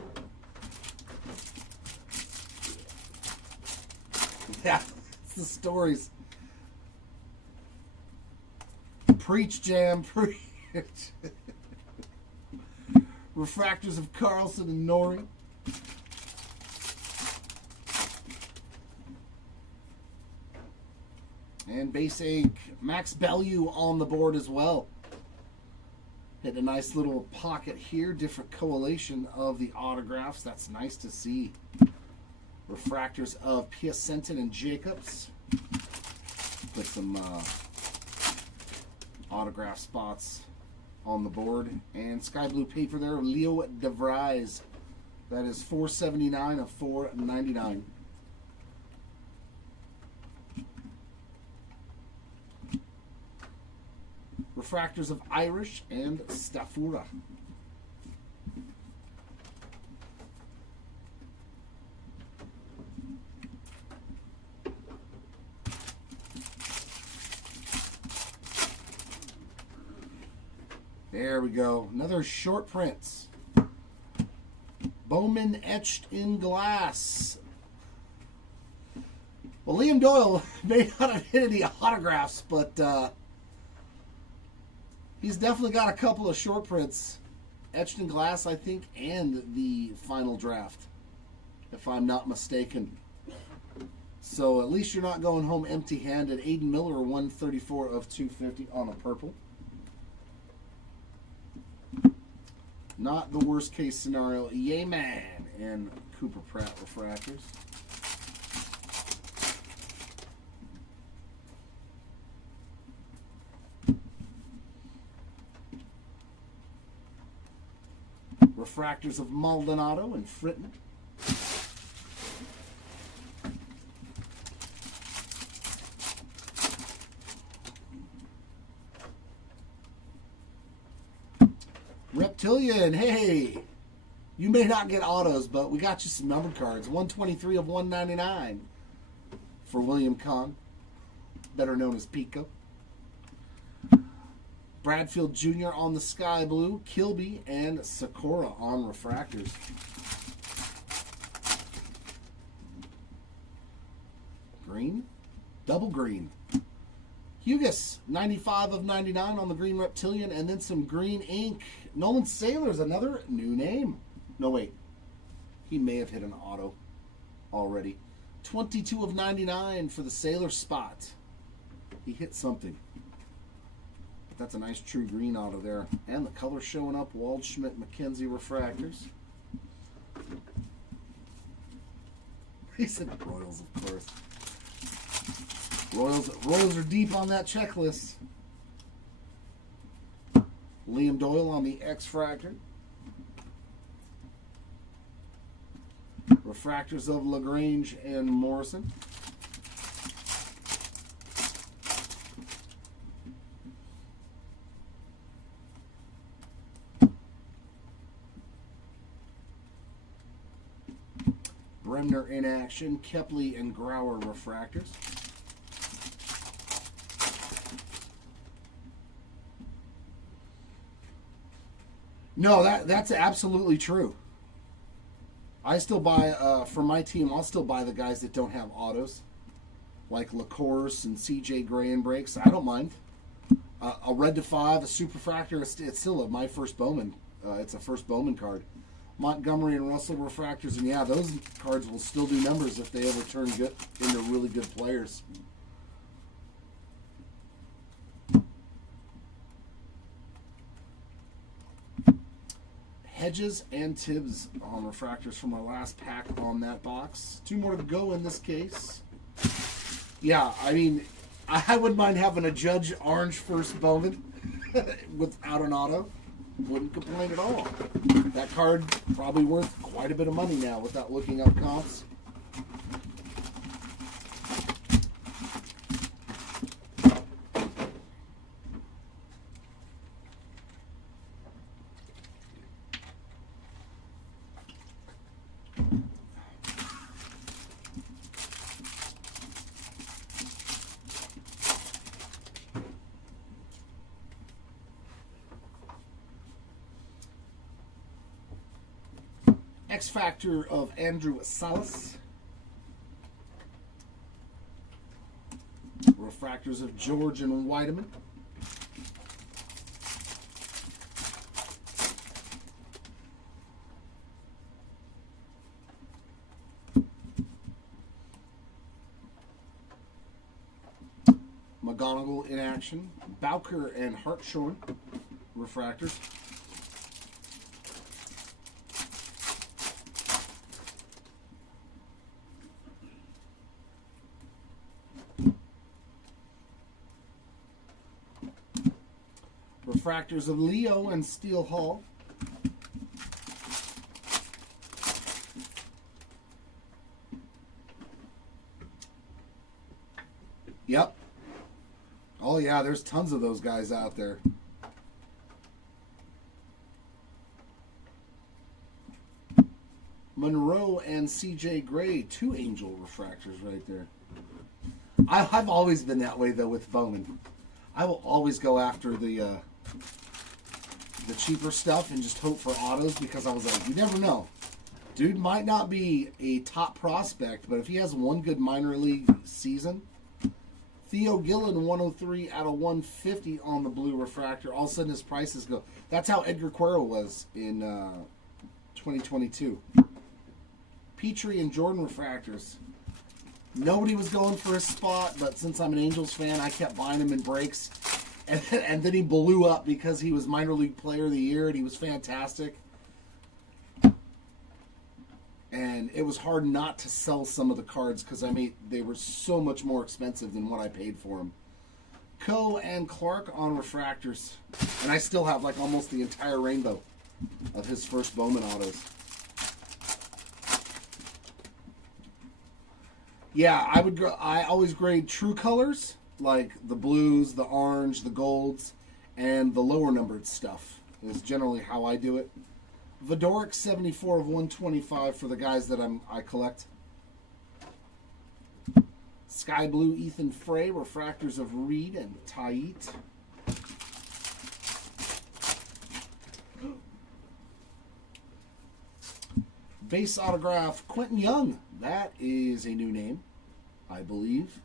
Yeah, it's the stories. Preach, Jam, preach. Refractors of Carlson and Nori. And base ink, Max Bellew on the board as well. Hit a nice little pocket here. Different collation of the autographs. That's nice to see. Refractors of Piacentin and Jacobs. Put some autograph spots on the board. And sky blue paper there. Leo de Vries. That is $4.79 of $4.99. Refractors of Irish and Stafura. There we go. Another short prints. Bowman etched in glass. Well, Liam Doyle may not have hit any autographs, but he's definitely got a couple of short prints etched in glass, I think, and the final draft, if I'm not mistaken. So at least you're not going home empty-handed. Aiden Miller, 134 of 250 on a purple. Not the worst case scenario. Yay man and Cooper Pratt refractors. Refractors of Maldonado and Fritton. Reptilian, hey, you may not get autos, but we got you some numbered cards. 123 of 199 for William Kahn, better known as Pico. Bradfield Jr. on the sky blue, Kilby and Sakura on refractors. Green, double green. Hugus, 95 of 99 on the green Reptilian, and then some green ink. Nolan Sailor's another new name. No, wait. He may have hit an auto already. 22 of 99 for the Sailor spot. He hit something. But that's a nice true green auto there. And the color showing up, Waldschmidt McKenzie refractors. He said Royals, of course. Royals are deep on that checklist. Liam Doyle on the X-Fractor. Refractors of LaGrange and Morrison. Bremner in action. Kepley and Grauer refractors. No, that's absolutely true. I still buy, for my team, I'll still buy the guys that don't have autos. Like LaCourse and CJ Gray and breaks. I don't mind. A red to 5, a superfractor, it's still my first Bowman. It's a first Bowman card. Montgomery and Russell refractors, and yeah, those cards will still do numbers if they ever turn good into really good players. Hedges and Tibbs on refractors from our last pack on that box. 2 more to go in this case. Yeah, I mean, I wouldn't mind having a Judge Orange first Bowman without an auto. Wouldn't complain at all. That card probably worth quite a bit of money now without looking up comps. X Factor of Andrew Salas. Refractors of George and Weideman. McGonagall in action. Bowker and Hartshorn refractors. Refractors of Leo and Steel Hall. Yep. Oh yeah, there's tons of those guys out there. Monroe and CJ Gray, 2 Angel refractors right there. I've always been that way though with Bowman. I will always go after the cheaper stuff and just hope for autos, because I was like, you never know. Dude might not be a top prospect, but if he has one good minor league season. Theo Gillen, 103 out of 150 on the blue refractor. All of a sudden his prices go. That's how Edgar Cuero was in 2022. Petrie and Jordan refractors. Nobody was going for his spot, but since I'm an Angels fan, I kept buying him in breaks. And then he blew up because he was minor league player of the year and he was fantastic. And it was hard not to sell some of the cards because they were so much more expensive than what I paid for them. Coe and Clark on refractors. And I still have like almost the entire rainbow of his first Bowman autos. Yeah, I always grade true colors, like the blues, the orange, the golds, and the lower numbered stuff is generally how I do it. Vodorik, 74 of 125 for the guys that I collect. Sky Blue, Ethan Frey, refractors of Reed and Tait. Base autograph, Quentin Young. That is a new name, I believe.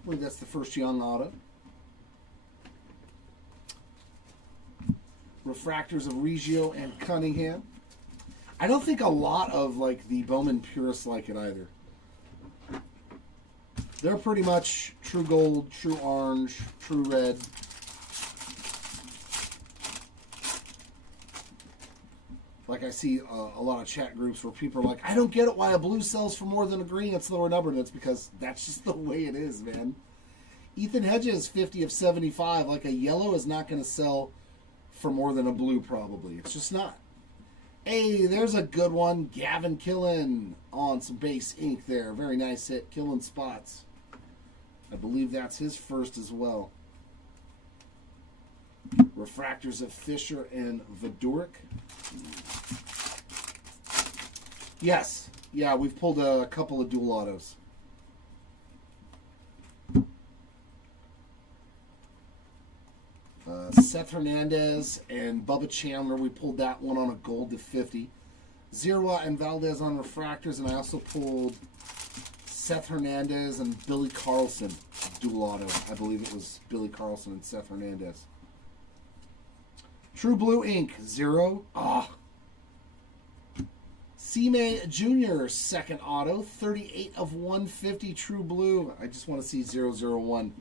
I believe that's the first Young auto. Refractors of Reggio and Cunningham. I don't think a lot of like the Bowman purists like it either. They're pretty much true gold, true orange, true red. Like I see a lot of chat groups where people are like, I don't get it why a blue sells for more than a green. It's lower numbered. And it's because that's just the way it is, man. Ethan Hedges, 50 of 75. Like a yellow is not going to sell for more than a blue probably. It's just not. Hey, there's a good one. Gavin Killen on some base ink there. Very nice hit. Killen spots. I believe that's his first as well. Refractors of Fisher and Vodorik. Yes. Yeah, we've pulled a couple of dual autos. Seth Hernandez and Bubba Chandler. We pulled that one on a gold to 50. Zerwa and Valdez on refractors, and I also pulled Seth Hernandez and Billy Carlson dual auto. I believe it was Billy Carlson and Seth Hernandez. True Blue ink, 0. C-May Jr. second auto, 38 of 150 True Blue. I just want to see 001.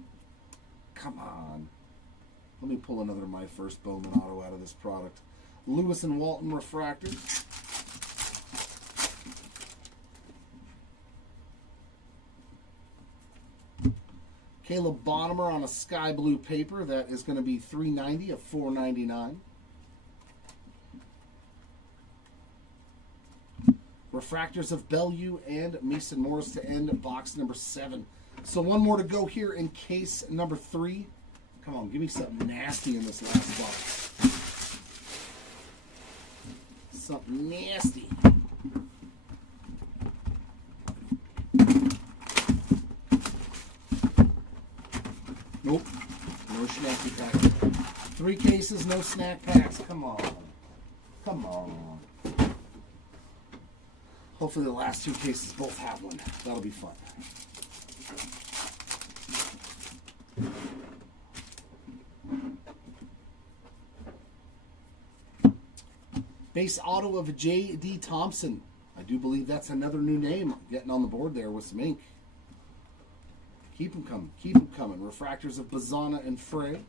Come on. Let me pull another My First Bowman auto out of this product. Lewis and Walton refractor. Caleb Bonnemer on a sky blue paper. That is going to be $390 of $499. Refractors of Bellew and Mason Morris to end box number 7. So one more to go here in case number 3. Come on, give me something nasty in this last box. Something nasty. Nope. No snacky pack. 3 cases, no snack packs. Come on. Come on. Hopefully the last 2 cases both have one. That'll be fun. Base auto of J.D. Thompson. I do believe that's another new name getting on the board there with some ink. Keep them coming. Keep them coming. Refractors of Bazana and Frey.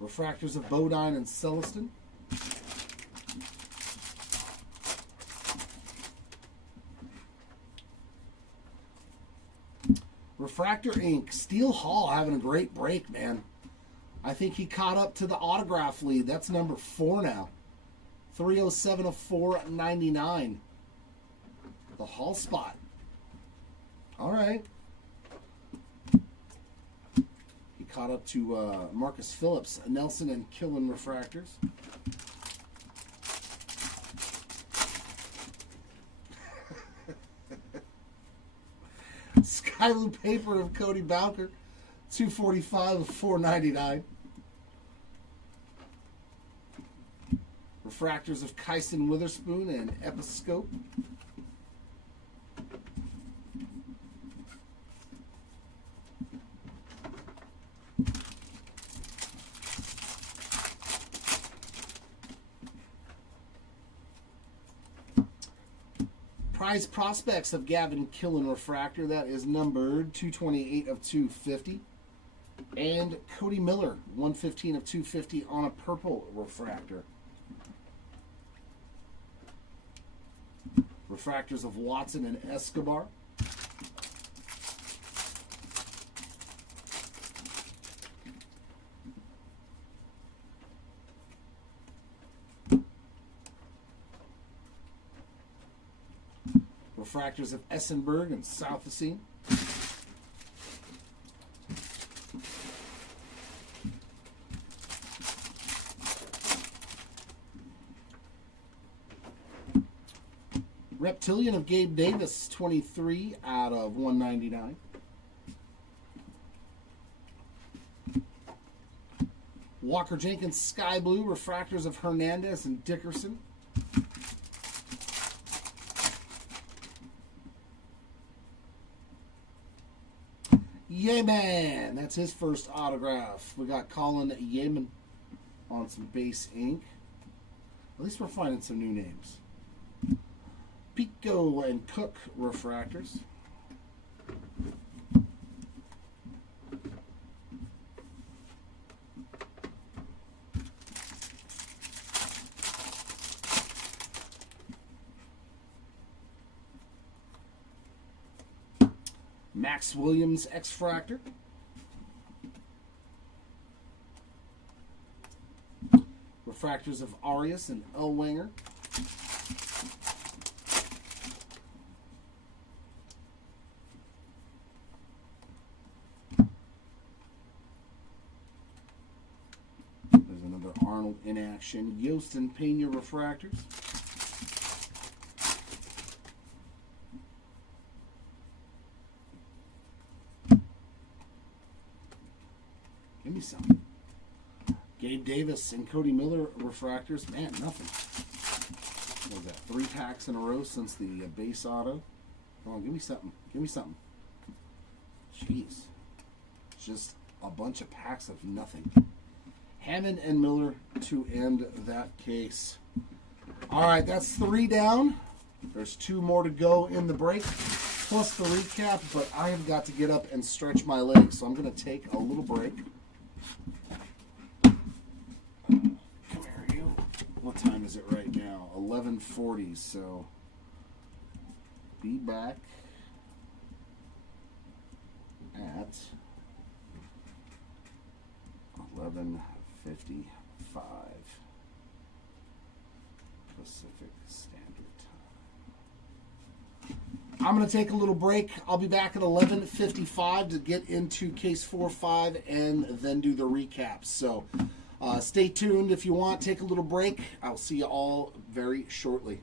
Refractors of Bodine and Celestin. Refractor Ink. Steel Hall having a great break, man. I think he caught up to the autograph lead. That's number 4 now. 307 of 499. The Hall spot. All right. He caught up to Marcus Phillips, Nelson, and Killen refractors. Sky Blue Paper of Cody Bowker, 245 of 499. Refractors of Kyson Witherspoon and Episcope. Prize Prospects of Gavin Killen refractor. That is numbered 228 of 250. And Cody Miller, 115 of 250 on a purple refractor. Refractors of Watson and Escobar. Refractors of Essenberg and Southsea. Reptilian of Gabe Davis, 23 out of 199. Walker Jenkins Sky Blue, refractors of Hernandez and Dickerson. Yeaman, that's his first autograph. We got Colin Yeaman on some base ink. At least we're finding some new names. Pico and Cook refractors. Max Williams X-Fractor. Refractors of Arias and Elwanger. There's another Arnold in action. Yost and Pena refractors. Give me some. Gabe Davis and Cody Miller refractors. Man, nothing. What was that? 3 packs in a row since the base auto. Come on, give me something. Give me something. Jeez. Just a bunch of packs of nothing. Hammond and Miller to end that case. All right, that's 3 down. There's 2 more to go in the break, plus the recap, but I have got to get up and stretch my legs, so I'm going to take a little break. Come here, you. What time is it right now? 11:40, so be back at 11:55 Pacific Standard Time. I'm going to take a little break. I'll be back at 11:55 to get into case 4, 5, and then do the recap. So stay tuned if you want. Take a little break. I'll see you all very shortly.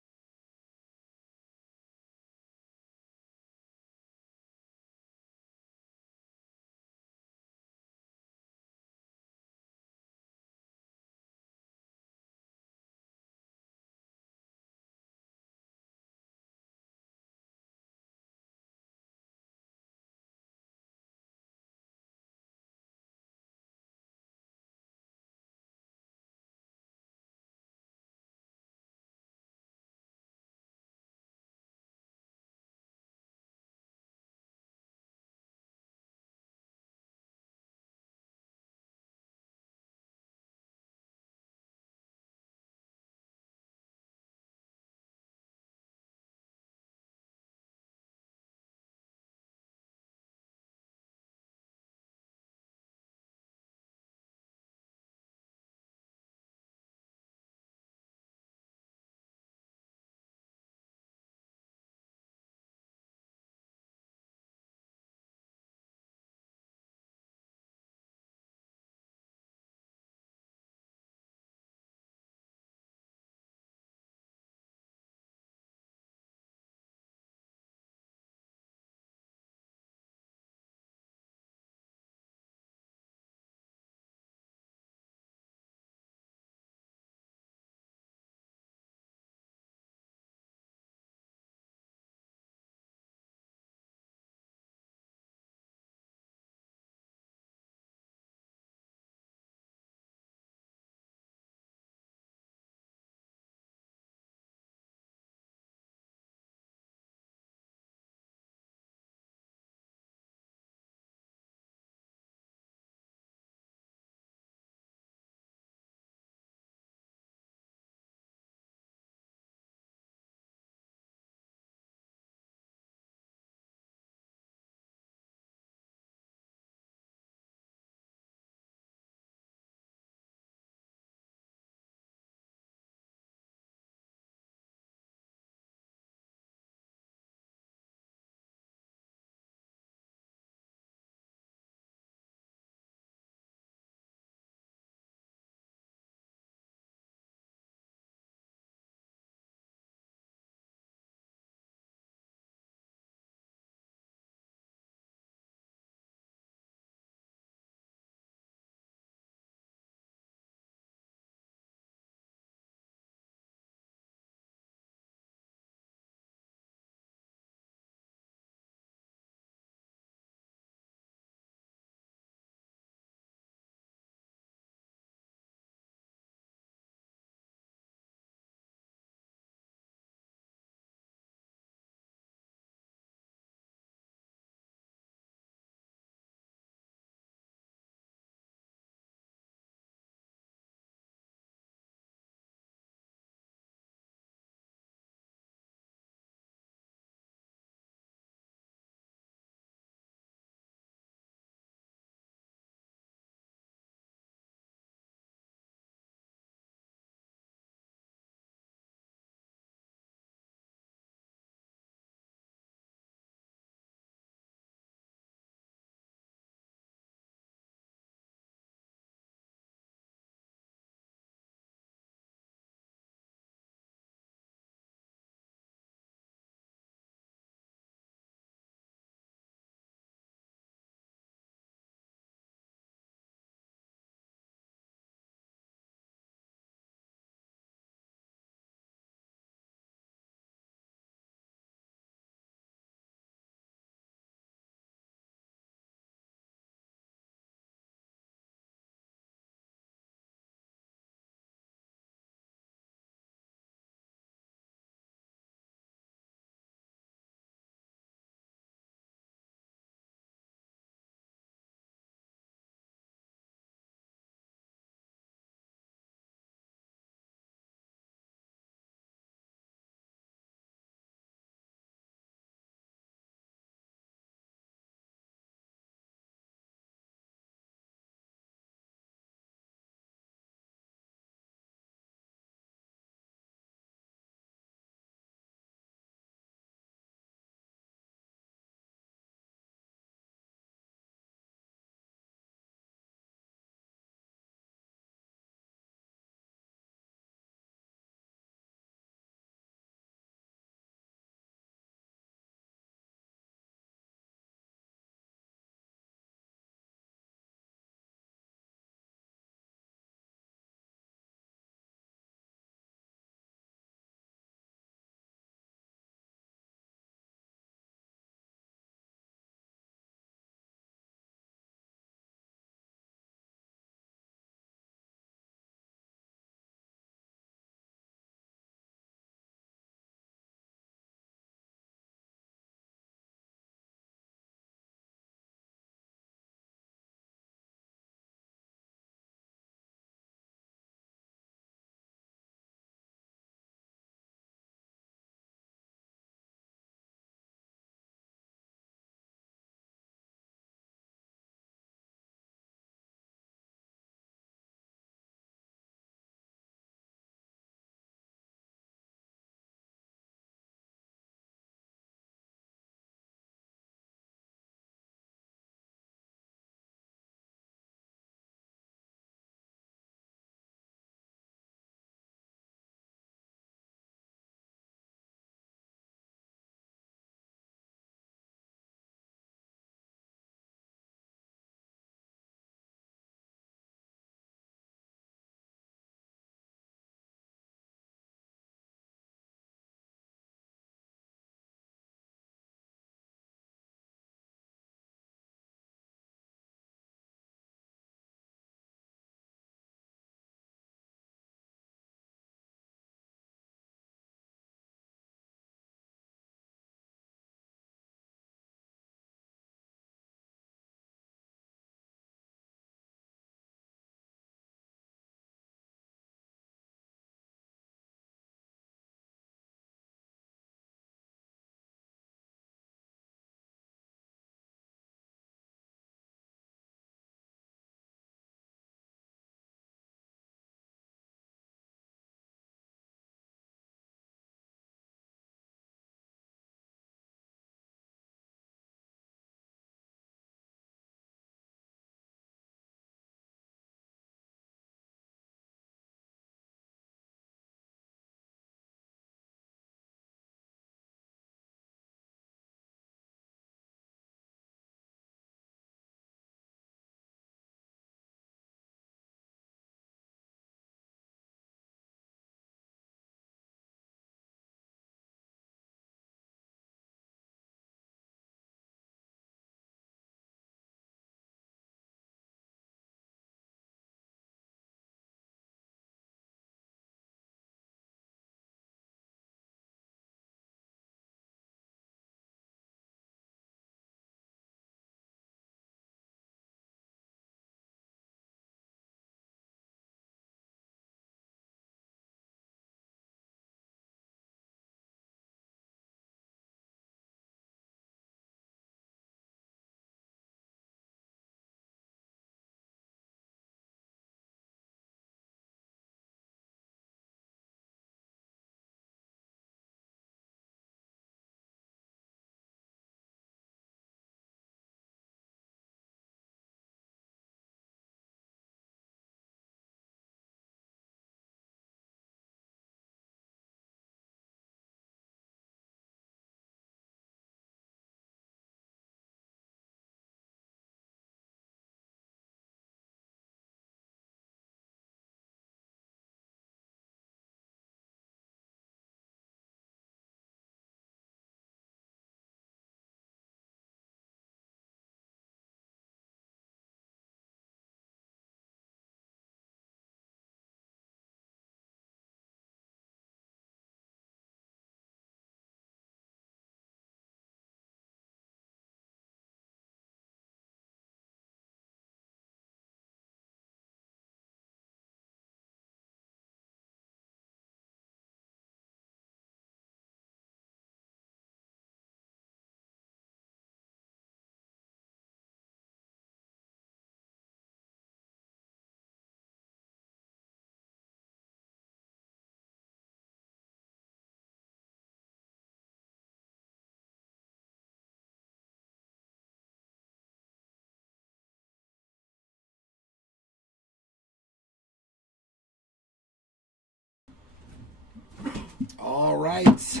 right.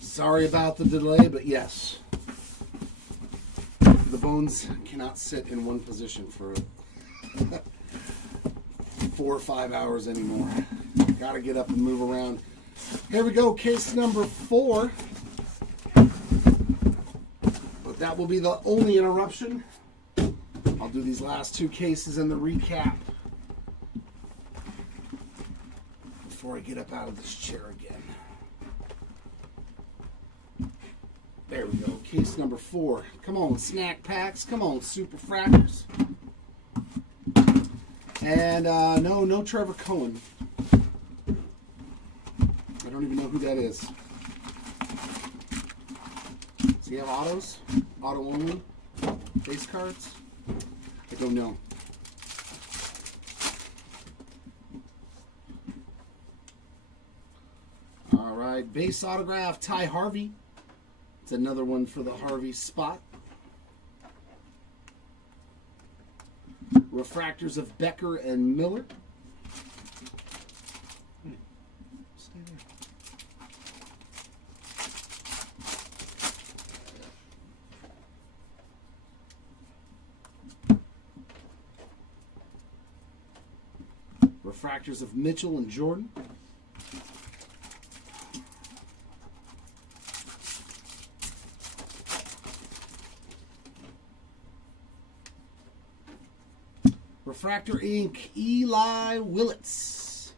Sorry about the delay, but yes. The bones cannot sit in one position for 4 or 5 hours anymore. Gotta get up and move around. Here we go, case number 4. But that will be the only interruption. I'll do these last 2 cases and the recap before I get up out of this chair again. There we go. Case number 4. Come on, snack packs. Come on, super frackers. And no Trevor Cohen. I don't even know who that is. Does he have autos? Auto only? Base cards? I don't know. All right, base autograph, Ty Harvey. It's another one for the Harvey spot. Refractors of Becker and Miller. Stay there. Refractors of Mitchell and Jordan. Refractor Inc. Eli Willits.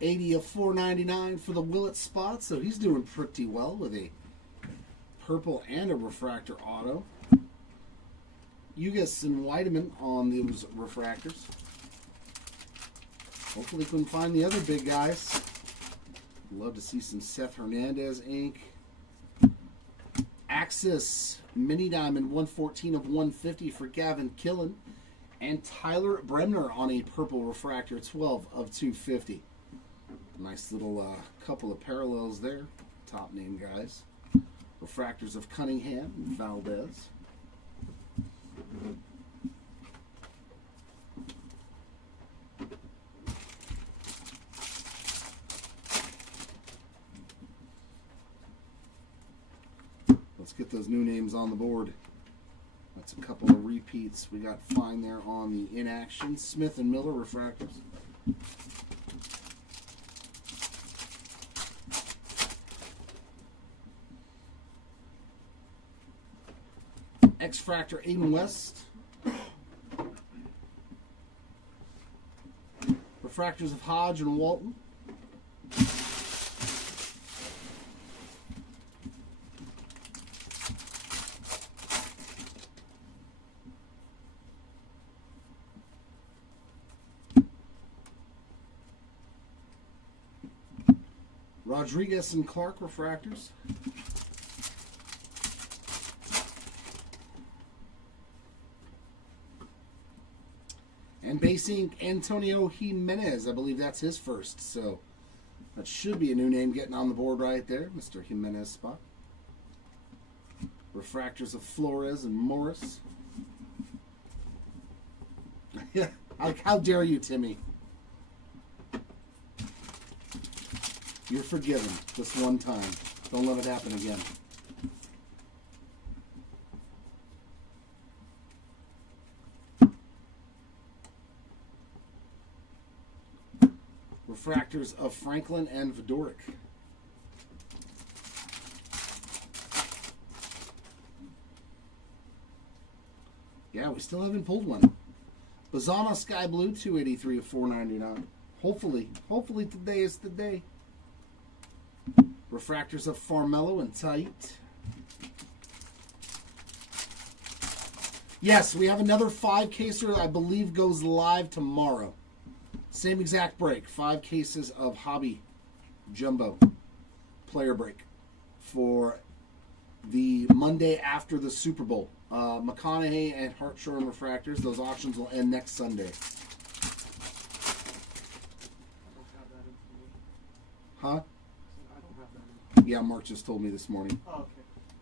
80 of 499 for the Willits spot. So he's doing pretty well with a purple and a refractor auto. Ugas and Weideman on those refractors. Hopefully we can find the other big guys. Love to see some Seth Hernandez ink. Axis Mini Diamond 114 of 150 for Gavin Killen. And Tyler Bremner on a purple refractor 12 of 250. Nice little couple of parallels there. Top name guys. Refractors of Cunningham and Valdez. Let's get those new names on the board. That's a couple of repeats. We got fine there on the inaction. Smith and Miller refractors. X-Fractor Aiden West. Refractors of Hodge and Walton. Rodriguez and Clark refractors. And base ink Antonio Jimenez. I believe that's his first. So that should be a new name getting on the board right there. Mr. Jimenez spot. Refractors of Flores and Morris. Yeah, how dare you, Timmy? You're forgiven this one time. Don't let it happen again. Refractors of Franklin and Vidoric. Yeah, we still haven't pulled one. Bazana Sky Blue, 283 of 499. Hopefully today is the day. Refractors of Farmello and Tait. Yes, we have another 5-caser I believe goes live tomorrow. Same exact break. 5 cases of Hobby Jumbo player break for the Monday after the Super Bowl. McConaughey and Hartshorn refractors. Those auctions will end next Sunday. Huh? Yeah, Mark just told me this morning. Oh,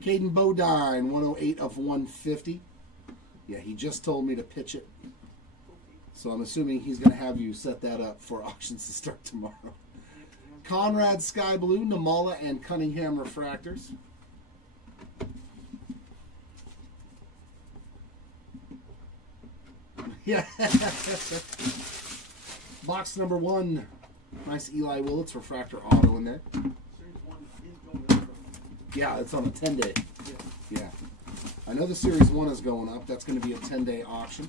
okay. Caden Bodine, 108 of 150. Yeah, he just told me to pitch it. So I'm assuming he's going to have you set that up for auctions to start tomorrow. He hasn't Conrad Sky Blue, Namala, and Cunningham refractors. Yeah. Box number 1. Nice Eli Willits refractor auto in there. Series 1 is going up. Yeah, it's on a 10-day. Yeah. Yeah. I know the Series 1 is going up. That's going to be a 10-day auction.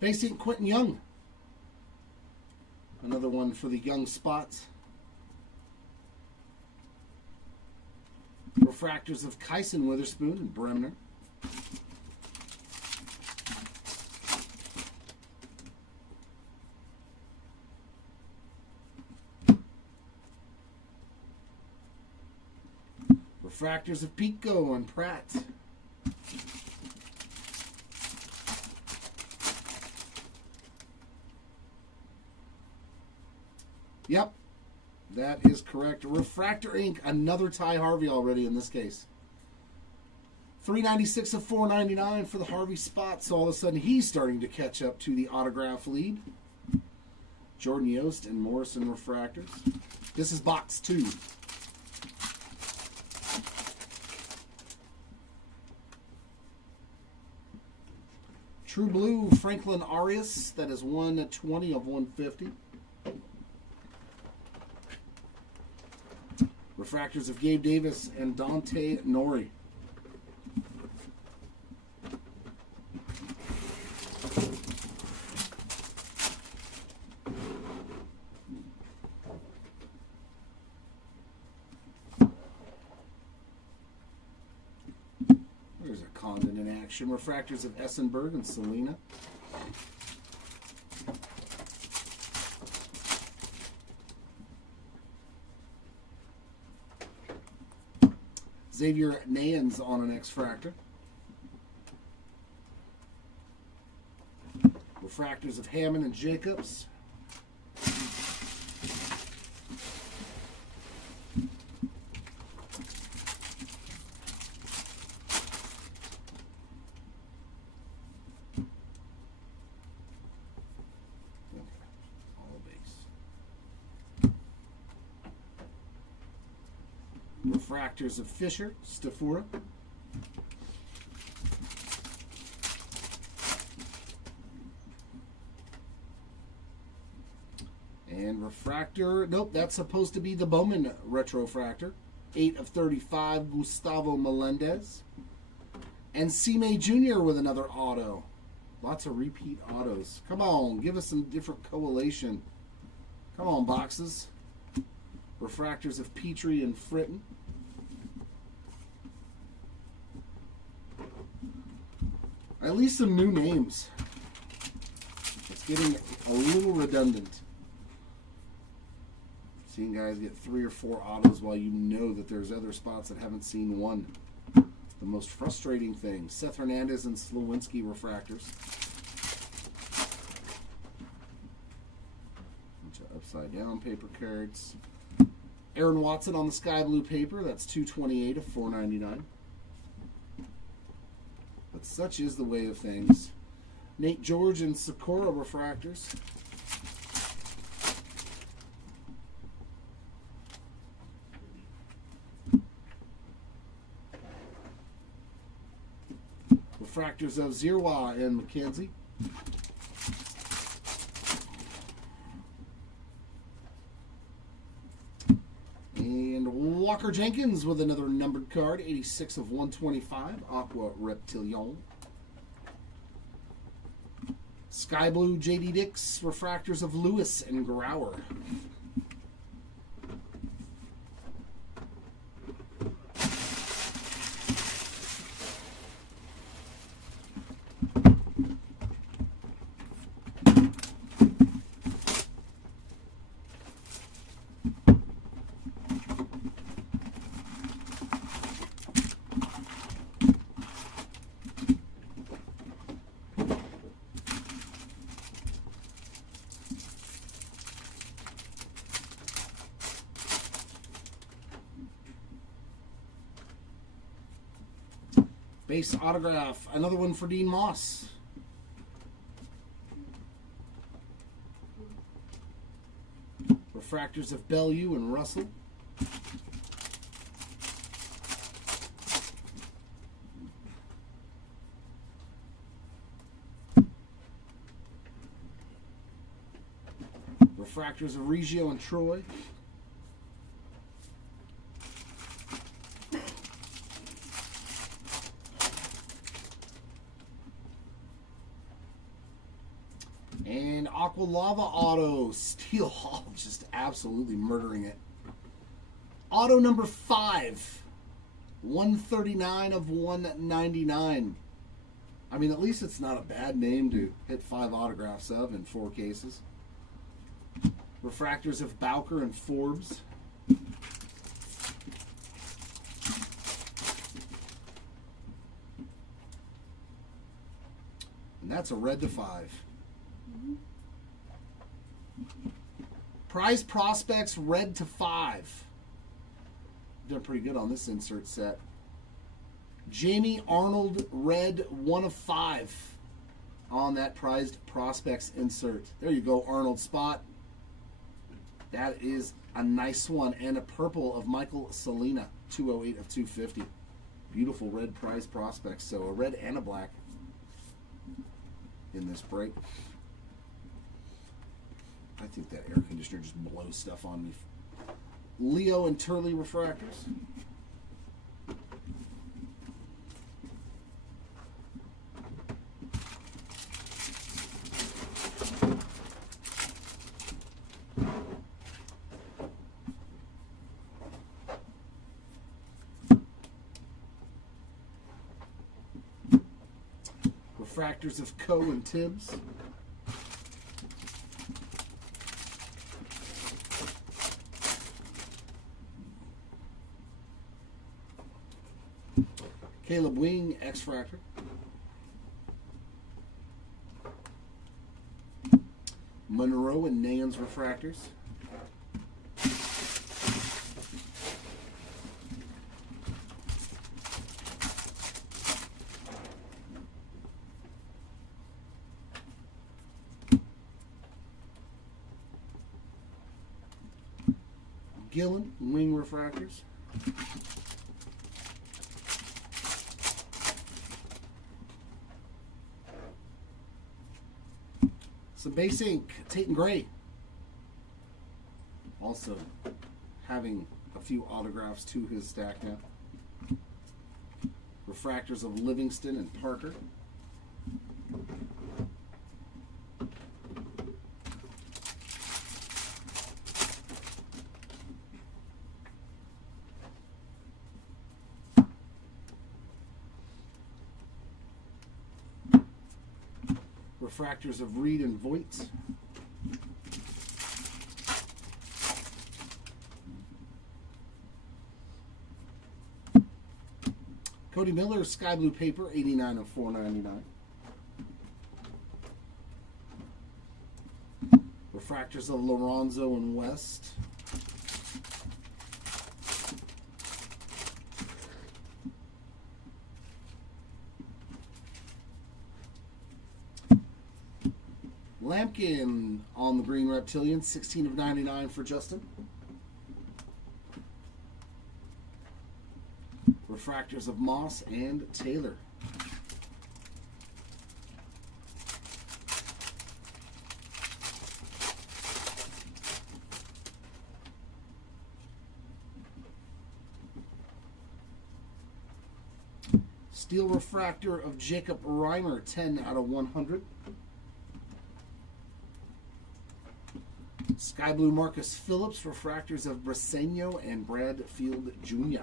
Facing Quentin Young. Another one for the young spots. Refractors of Kyson Witherspoon and Bremner. Refractors of Pico and Pratt. Yep, that is correct. Refractor Ink, another Ty Harvey already in this case. $3.96 of $4.99 for the Harvey spot. So all of a sudden he's starting to catch up to the autograph lead. Jordan Yost and Morrison refractors. This is box 2. True Blue, Franklin Arias. That is 120 of 150. Refractors of Gabe Davis and Dante Nori. There's a Condon in action. Refractors of Essenberg and Selena. Xavier Nayans on an X-Fractor. Refractors of Hammond and Jacobs. All base. Refractors of Fisher, Stafura. And refractor, nope, that's supposed to be the Bowman retrofractor. 8 of 35, Gustavo Melendez. And C-May Jr. with another auto. Lots of repeat autos. Come on, give us some different collation. Come on, boxes. Refractors of Petrie and Fritton. At least some new names. It's getting a little redundant. Seeing guys get 3 or 4 autos while you know that there's other spots that haven't seen one. The most frustrating thing. Seth Hernandez and Slowinski refractors. Bunch of upside down paper cards. Aaron Watson on the sky blue paper. That's $228 of $4.99. But such is the way of things. Nate George and Sakura refractors. Refractors of Zirwa and McKenzie. And Walker Jenkins with another numbered card, 86 of 125, Aqua Reptilion. Sky Blue JD Dix, refractors of Lewis and Grauer. Base autograph. Another one for Dean Moss. Refractors of Bellew and Russell. Refractors of Reggio and Troy. And Aqua Lava Auto. Steel Hall just absolutely murdering it. Auto number 5. 139 of 199. I mean, at least it's not a bad name to hit 5 autographs of in 4 cases. Refractors of Bowker and Forbes. And that's a red to 5. Prize Prospects red to 5. Done pretty good on this insert set. Jamie Arnold red 1 of 5 on that Prized Prospects insert. There you go, Arnold spot. That is a nice one. And a purple of Michael Salina, 208 of 250. Beautiful red Prize Prospects. So a red and a black in this break. I think that air conditioner just blows stuff on me. Leo and Turley refractors. Refractors of Coe and Tibbs. Caleb Wing, X-Fractor. Monroe and Nans refractors. Gillen, Wing refractors. Some base ink, Tate and Gray. Also having a few autographs to his stack now. Refractors of Livingston and Parker. Refractors of Reed and Voigt. Cody Miller, Sky Blue Paper, 89 of 499. Refractors of Lorenzo and West. Lampkin on the Green Reptilian, 16 of 99 for Justin. Refractors of Moss and Taylor. Steel refractor of Jacob Reimer, 10 out of 100. Sky Blue Marcus Phillips, refractors of Briseño and Bradfield Jr.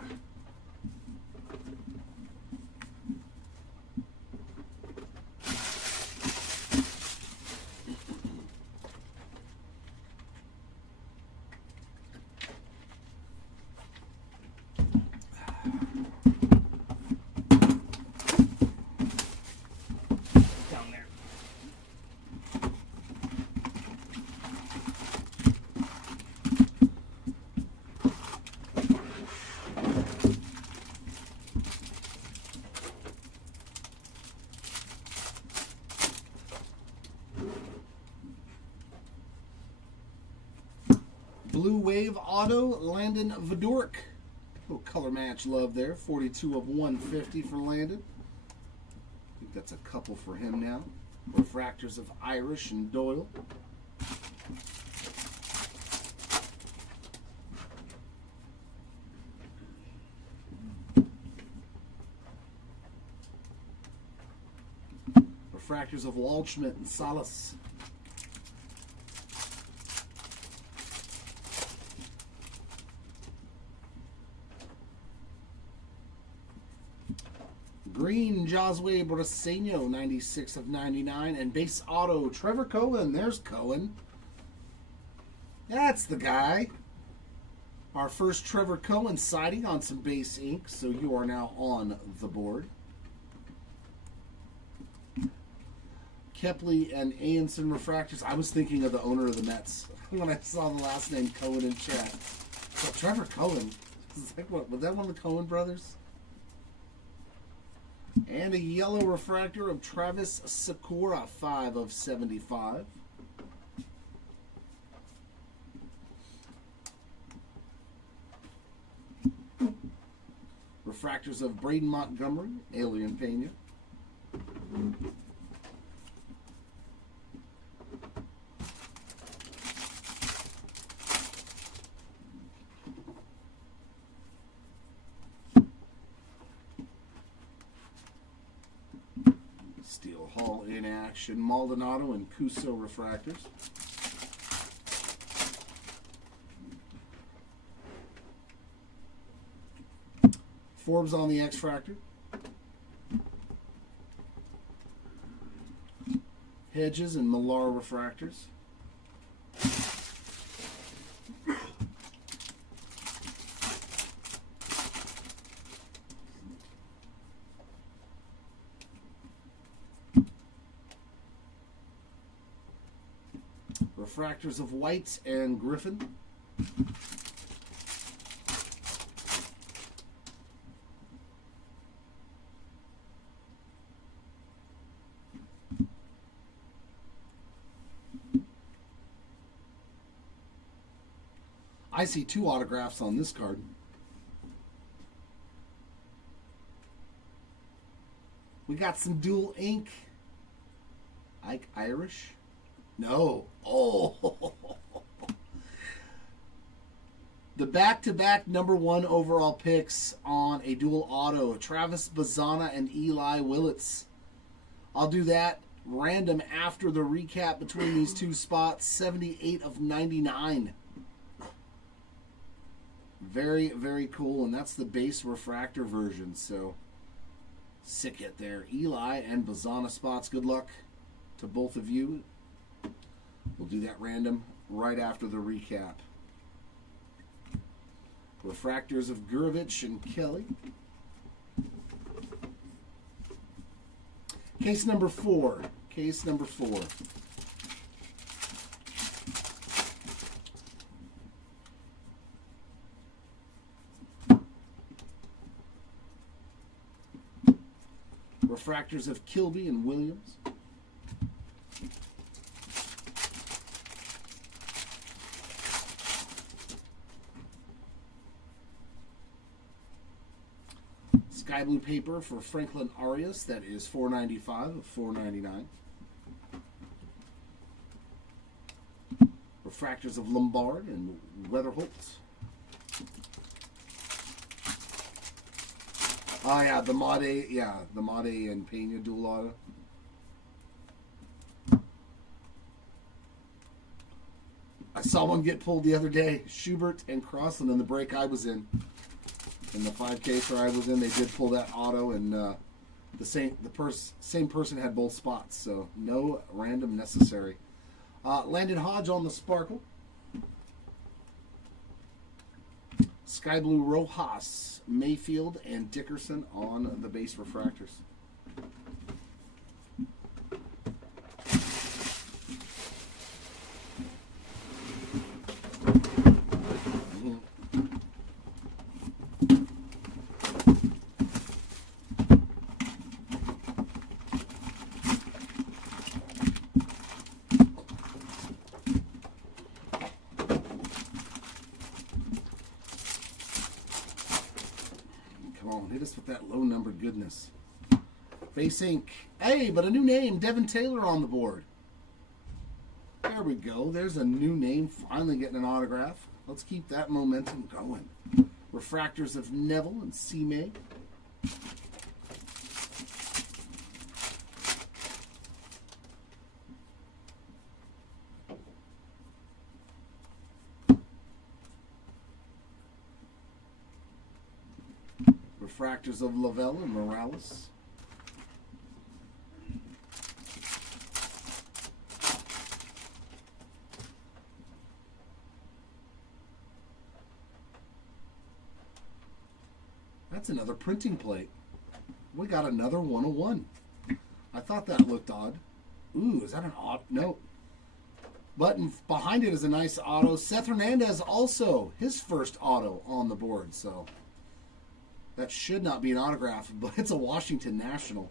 Down there. Blue Wave Auto, Landon Vidoric. Little color match love there. 42 of 150 for Landon. I think that's a couple for him now. Refractors of Irish and Doyle. Refractors of Waldschmidt and Salas. Green, Josue Braseno, 96 of 99. And base auto, Trevor Cohen. There's Cohen. That's the guy. Our first Trevor Cohen sighting on some base ink, so you are now on the board. Kepley and Anson refractors. I was thinking of the owner of the Mets when I saw the last name Cohen in chat. But Trevor Cohen. Was that one of the Cohen brothers? And a yellow refractor of Travis Sakura, 5 of 75. Refractors of Braden Montgomery, Alien Pena. Steel Hall in action, Maldonado and Cuso refractors. Forbes on the X-Fractor. Hedges and Millar refractors. Refractors of White and Griffin. I see 2 autographs on this card. We got some dual ink. Ike Irish? No. Oh. The back-to-back #1 overall picks on a dual auto. Travis Bazana and Eli Willits. I'll do that random after the recap between these two spots. 78 of 99. Very, very cool. And that's the base refractor version. So, sick it there. Eli and Bazana spots. Good luck to both of you. We'll do that random right after the recap. Refractors of Gurevich and Kelly. Case number 4. Case number 4. Refractors of Kilby and Williams. Sky blue paper for Franklin Arias. That is $4.95 of $4.99. Refractors of Lombard and Weatherholt. Oh yeah, the Made, the Made and Pena dual auto. I saw one get pulled the other day. Schubert and Crossland in the break I was in. In the 5K where I was in, they did pull that auto, and the same person had both spots, so no random necessary. Landon Hodge on the Sparkle. Sky Blue Rojas, Mayfield, and Dickerson on the base refractors. Hit us with that low-numbered goodness. Face ink. Hey, but a new name. Devin Taylor on the board. There we go. There's a new name. Finally getting an autograph. Let's keep that momentum going. Refractors of Neville and C-May. Refractors of Lavelle and Morales. That's another printing plate. We got another 101. I thought that looked odd. Ooh, is that an odd? No. Button behind it is a nice auto. Seth Hernandez also, his first auto on the board. So that should not be an autograph, but it's a Washington National.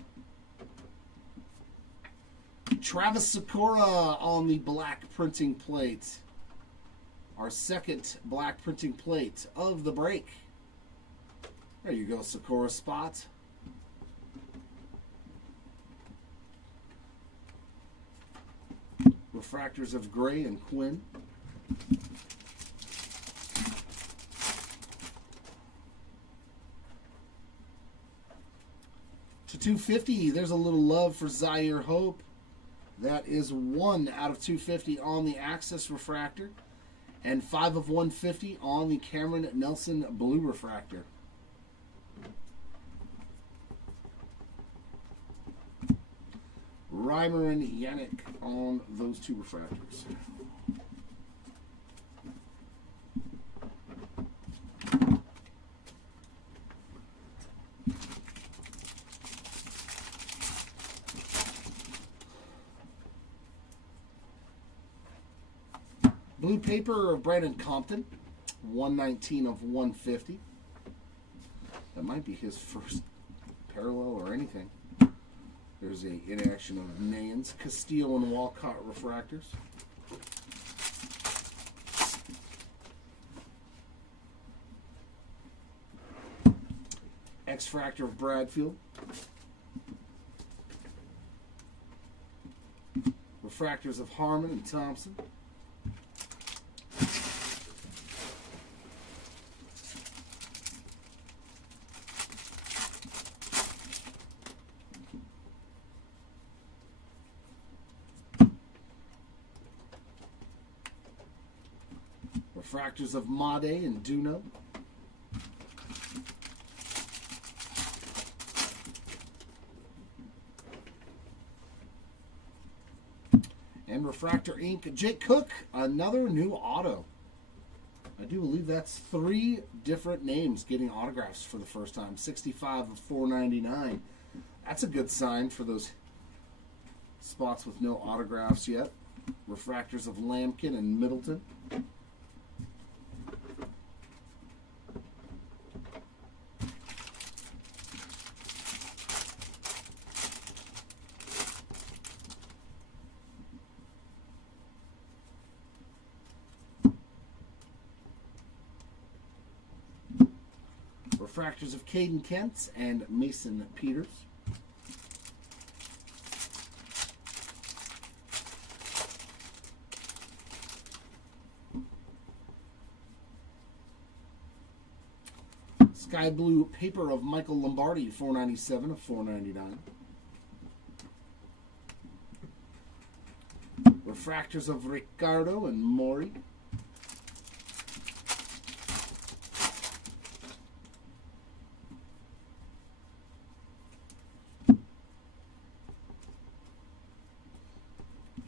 Travis Sakura on the black printing plate. Our second black printing plate of the break. There you go, Sakura spot. Refractors of Gray and Quinn. To 250, there's a little love for Zaire Hope. That is 1 out of 250 on the Axis refractor. And 5 of 150 on the Cameron Nelson blue refractor. Reimer and Yannick on those two refractors. Blue paper of Brandon Compton, 119 of 150. That might be his first parallel or anything. There's a inaction of Nayans, Castillo and Walcott refractors. X-Fractor of Bradfield. Refractors of Harmon and Thompson. Refractors of Made and Duno. And Refractor Inc. Jake Cook, another new auto. I do believe that's 3 different names getting autographs for the first time. 65 of 499. That's a good sign for those spots with no autographs yet. Refractors of Lampkin and Middleton. Refractors of Caden Kent and Mason Peters. Sky blue paper of Michael Lombardi, 497 of 499. Refractors of Ricardo and Mori.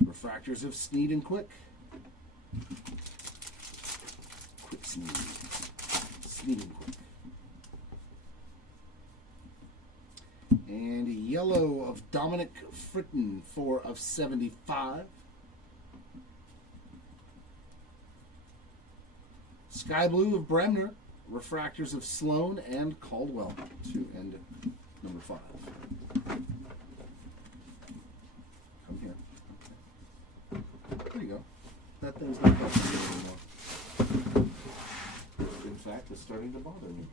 Refractors of Sneed and Quick. Quick Sneed. Sneed and Quick. And a yellow of Dominic Fritton, 4 of 75. Sky blue of Bremner. Refractors of Sloan and Caldwell, 2 and number 5. Come here. There you go. That thing's not bothering me anymore. In fact, it's starting to bother me.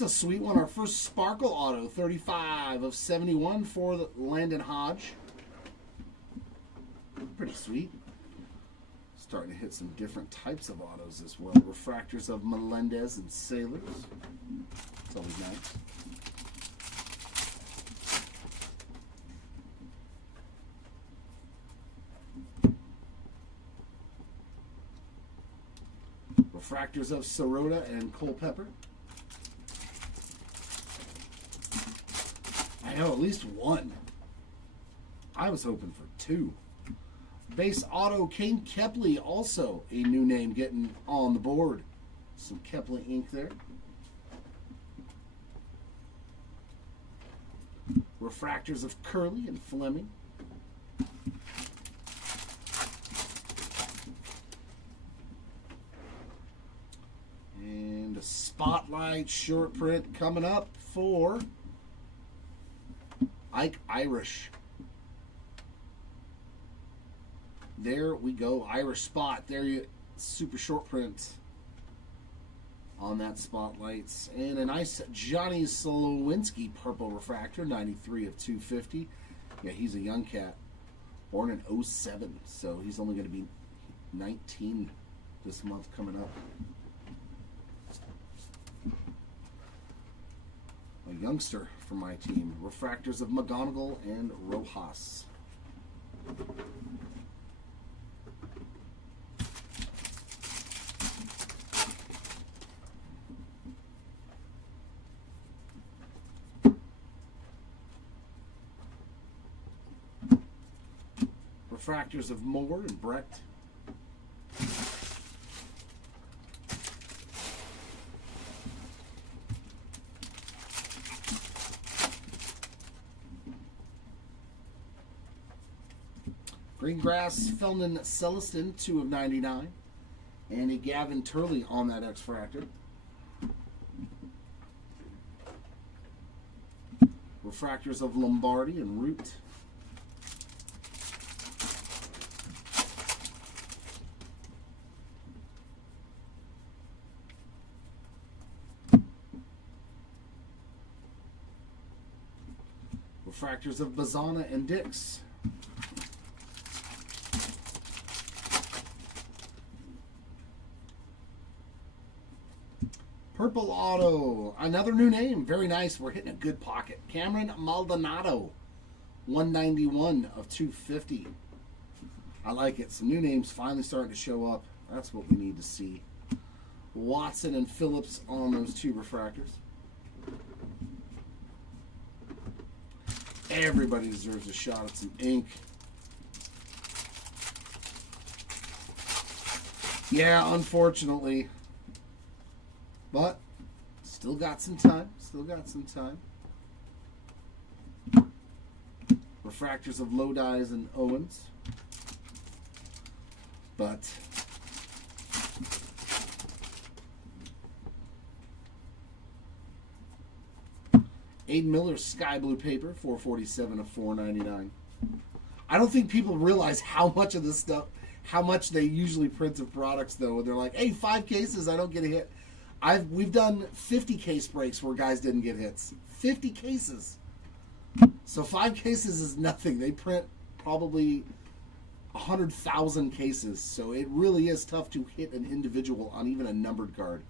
That's a sweet one. Our first Sparkle Auto, 35 of 71 for the Landon Hodge. Pretty sweet. Starting to hit some different types of autos as well. Refractors of Melendez and Sailors. It's always nice. Refractors of Sirota and Culpepper. I know, at least one. I was hoping for two. Base auto, Kane Kepley, also a new name getting on the board. Some Kepley ink there. Refractors of Curley and Fleming. And a Spotlight short print coming up for Ike Irish. There we go, Irish spot. There you, super short print on that Spotlights. And a nice Johnny Slowinski purple refractor, 93 of 250. Yeah, he's a young cat. Born in 07, so he's only going to be 19 this month coming up. A youngster for my team. Refractors of McGonigal and Rojas. Refractors of Moore and Brecht. Greengrass, Feldon Celestin, 2 of 99. And a Gavin Turley on that X-Fractor. Refractors of Lombardi and Root. Refractors of Bazana and Dix. Purple Auto, another new name, very nice. We're hitting a good pocket. Cameron Maldonado, 191 of 250. I like it. Some new names finally starting to show up. That's what we need to see. Watson and Phillips on those two refractors. Everybody deserves a shot at some ink. Yeah, unfortunately. But still got some time. Still got some time. Refractors of Lodi's and Owens. But Aiden Miller sky blue paper, 447 of 499. I don't think people realize how much of this stuff, how much they usually print of products though. And they're like, hey, 5 cases, I don't get a hit. We've done 50 case breaks where guys didn't get hits. 50 cases. So 5 cases is nothing. They print probably 100,000 cases. So it really is tough to hit an individual on even a numbered card.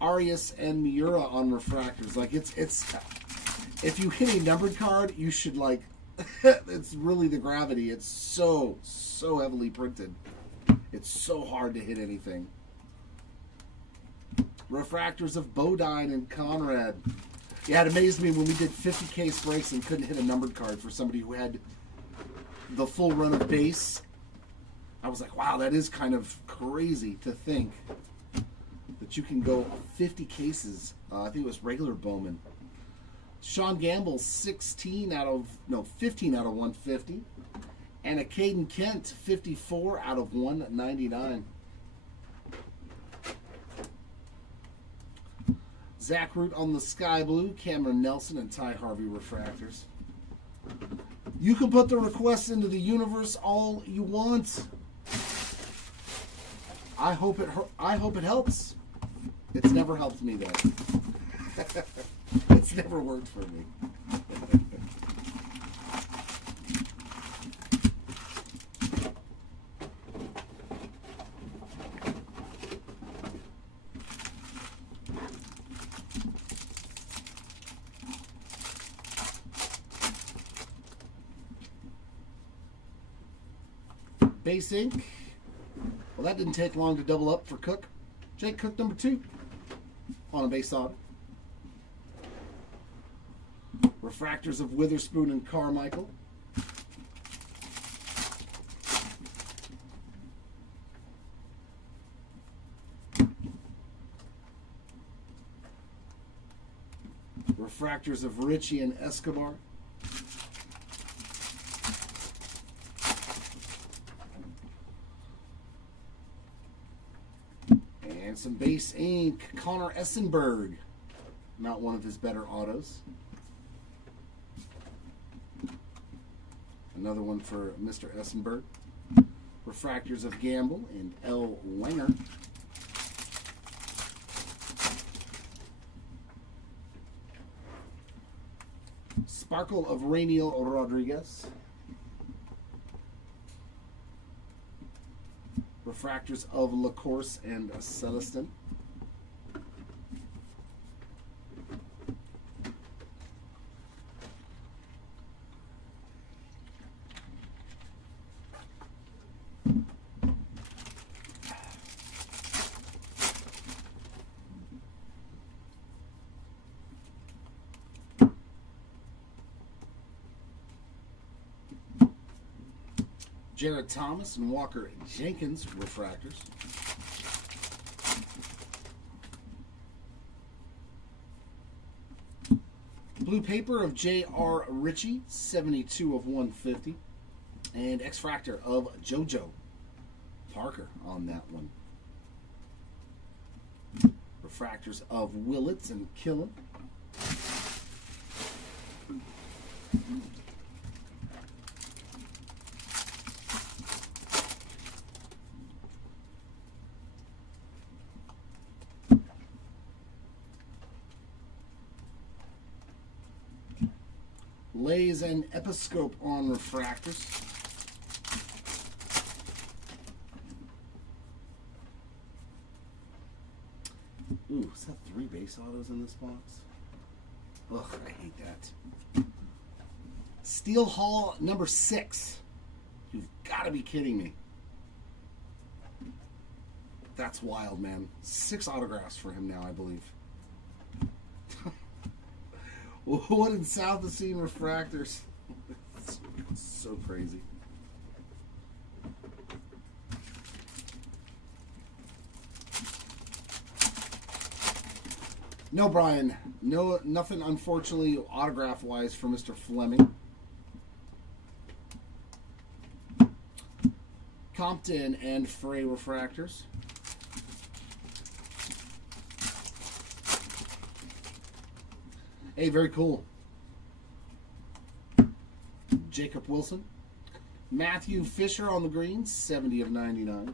Arias and Miura on refractors. Like it's if you hit a numbered card, you should like it's really the gravity. It's so heavily printed. It's so hard to hit anything. Refractors of Bodine and Conrad. Yeah, it amazed me when we did 50 case breaks and couldn't hit a numbered card for somebody who had the full run of base. I was like, wow, that is kind of crazy to think that you can go 50 cases. I think it was regular Bowman. Sean Gamble, 15 out of 150. And a Caden Kent, 54 out of 199. Zach Root on the sky blue, Cameron Nelson and Ty Harvey refractors. You can put the requests into the universe all you want. I hope it helps. It's never helped me though. It's never worked for me. Base ink. Well, that didn't take long to double up for Cook. Jake Cook number 2 on a base auto. Refractors of Witherspoon and Carmichael. Refractors of Richie and Escobar. And some base ink, Connor Essenberg. Not one of his better autos. Another one for Mr. Essenberg. Refractors of Gamble and L. Langer. Sparkle of Rainiel Rodriguez. Refractors of LaCourse and Celestin. Jared Thomas and Walker Jenkins refractors. Blue paper of J.R. Ritchie, 72 of 150. And X-Fractor of JoJo Parker on that one. Refractors of Willits and Killen. Lays and Episcope on refractors. Ooh, is that 3 base autos in this box? Ugh, I hate that. Steel Hall number 6. You've got to be kidding me. That's wild, man. 6 autographs for him now, I believe. What in South of Scene refractors? It's so crazy. No, Brian. No, nothing, unfortunately, autograph-wise for Mr. Fleming. Compton and Frey refractors. Hey, very cool. Jacob Wilson. Matthew Fisher on the green, 70 of 99.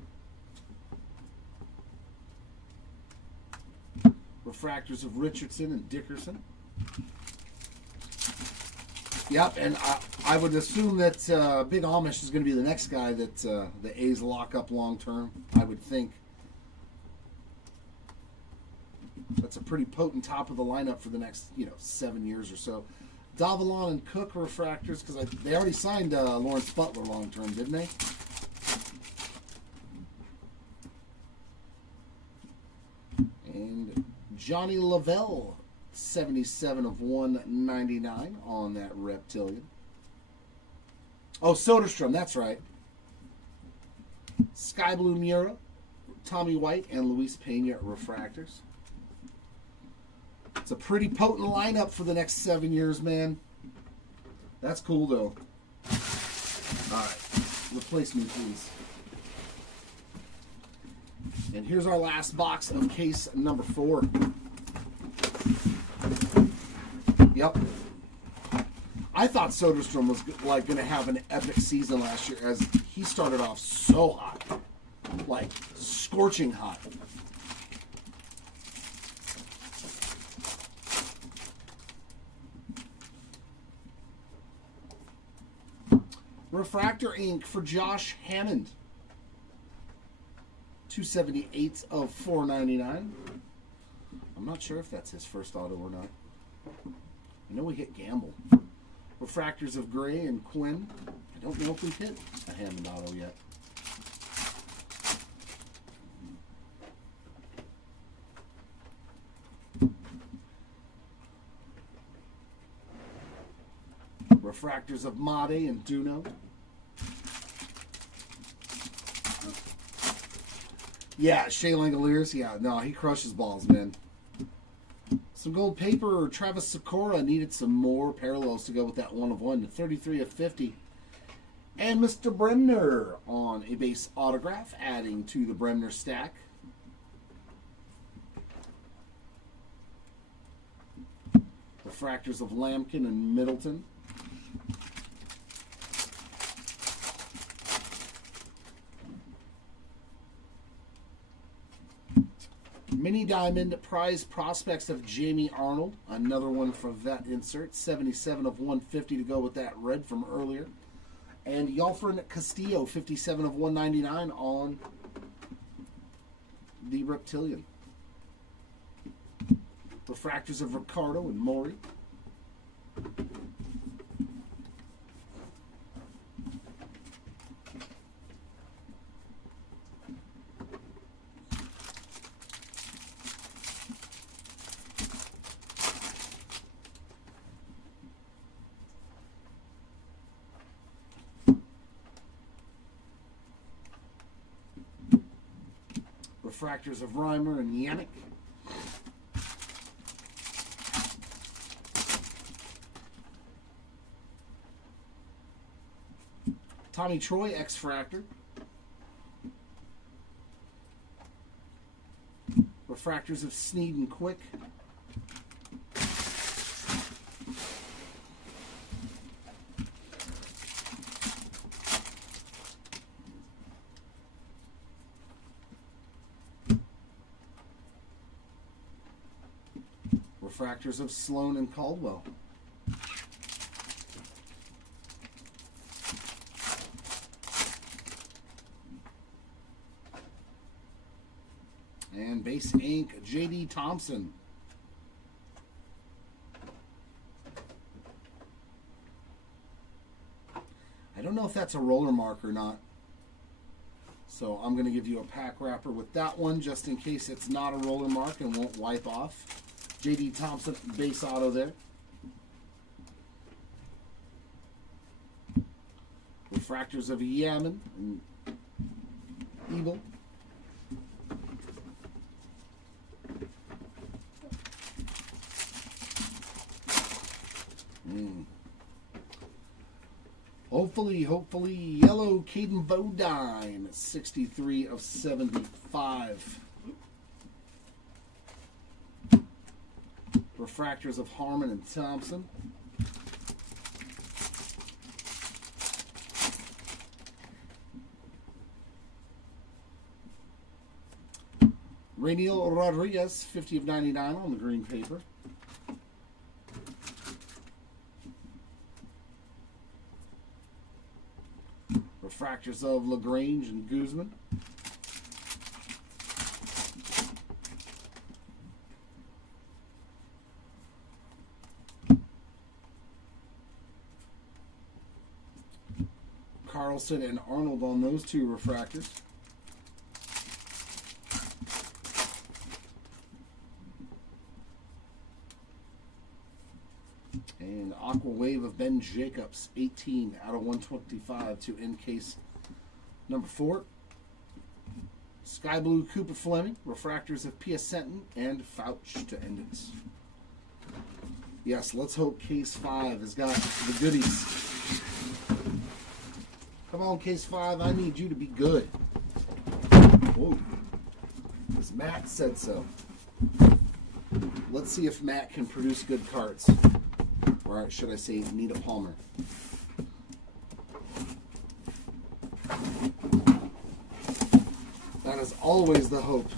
Refractors of Richardson and Dickerson. Yep, and I would assume that Big Amish is going to be the next guy that the A's lock up long term, I would think. That's a pretty potent top of the lineup for the next, 7 years or so. Davalon and Cook refractors, because they already signed Lawrence Butler long term, didn't they? And Johnny Lavelle, 77 of 199 on that Reptilian. Oh, Soderstrom, that's right. Sky Blue Mura, Tommy White, and Luis Pena refractors. It's a pretty potent lineup for the next 7 years, man. That's cool, though. All right. Replace me, please. And here's our last box of case number 4. Yep. I thought Soderstrom was going to have an epic season last year, as he started off so hot. Like, scorching hot. Refractor ink for Josh Hammond. 278 of 499. I'm not sure if that's his first auto or not. I know we hit Gamble. Refractors of Gray and Quinn. I don't know if we've hit a Hammond auto yet. Refractors of Made and Duno. Yeah, Shea Langoliers. Yeah, no, he crushes balls, man. Some gold paper. Travis Sikora needed some more parallels to go with that 1 of 1. 33 of 50. And Mr. Bremner on a base autograph, adding to the Bremner stack. Refractors of Lampkin and Middleton. Mini Diamond Prize Prospects of Jamie Arnold. Another one for that insert. 77 of 150 to go with that red from earlier. And Yalfrin Castillo, 57 of 199 on the Reptilian. Refractors of Ricardo and Maury. Refractors of Reimer and Yannick. Tommy Troy, X-Fractor. Refractors of Sneed and Quick. Refractors of Sloan and Caldwell. And base ink, J.D. Thompson. I don't know if that's a roller mark or not. So I'm going to give you a pack wrapper with that one just in case it's not a roller mark and won't wipe off. J.D. Thompson, base auto there. Refractors of Yaman and Eagle. Hopefully, yellow Caden Bodine, 63 of 75. Refractors of Harmon and Thompson. Rainiel Rodriguez, 50 of 99 on the green paper. Refractors of LaGrange and Guzman. Carlson and Arnold on those two refractors. And Aqua Wave of Ben Jacobs, 18 out of 125 to end case number 4. Sky Blue Cooper Fleming, refractors of Pia Senton and Fouch to end it. Yes, let's hope case 5 has got the goodies. Come on, case 5, I need you to be good. Whoa. Because Matt said so. Let's see if Matt can produce good cards. Or should I say Nita Palmer. That is always the hope.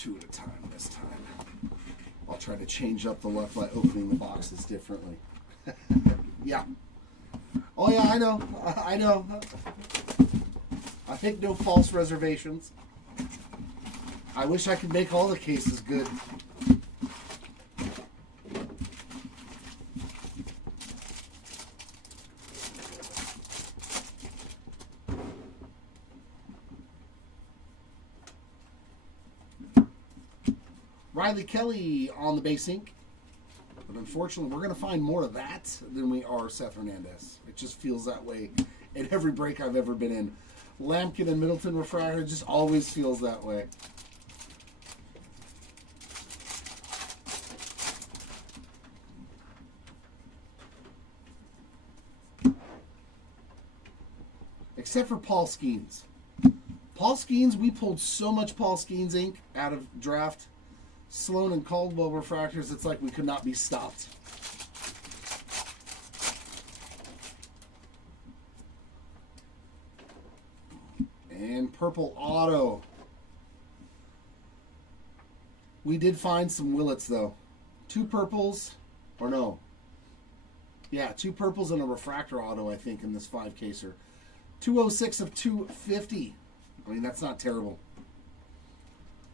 2 at a time this time. I'll try to change up the luck by opening the boxes differently. Yeah. Oh yeah, I know. I know. I make no false reservations. I wish I could make all the cases good. Riley Kelly on the base ink. But unfortunately, we're going to find more of that than we are Seth Hernandez. It just feels that way in every break I've ever been in. Lampkin and Middleton refractor just always feels that way. Except for Paul Skeens. Paul Skeens, we pulled so much Paul Skeens ink out of draft. Sloan and Caldwell refractors, it's like we could not be stopped. And purple auto. We did find some Willets though. 2 purples, or no. Yeah, 2 purples and a refractor auto, I think, in this 5-caser. 206 of 250. I mean, that's not terrible.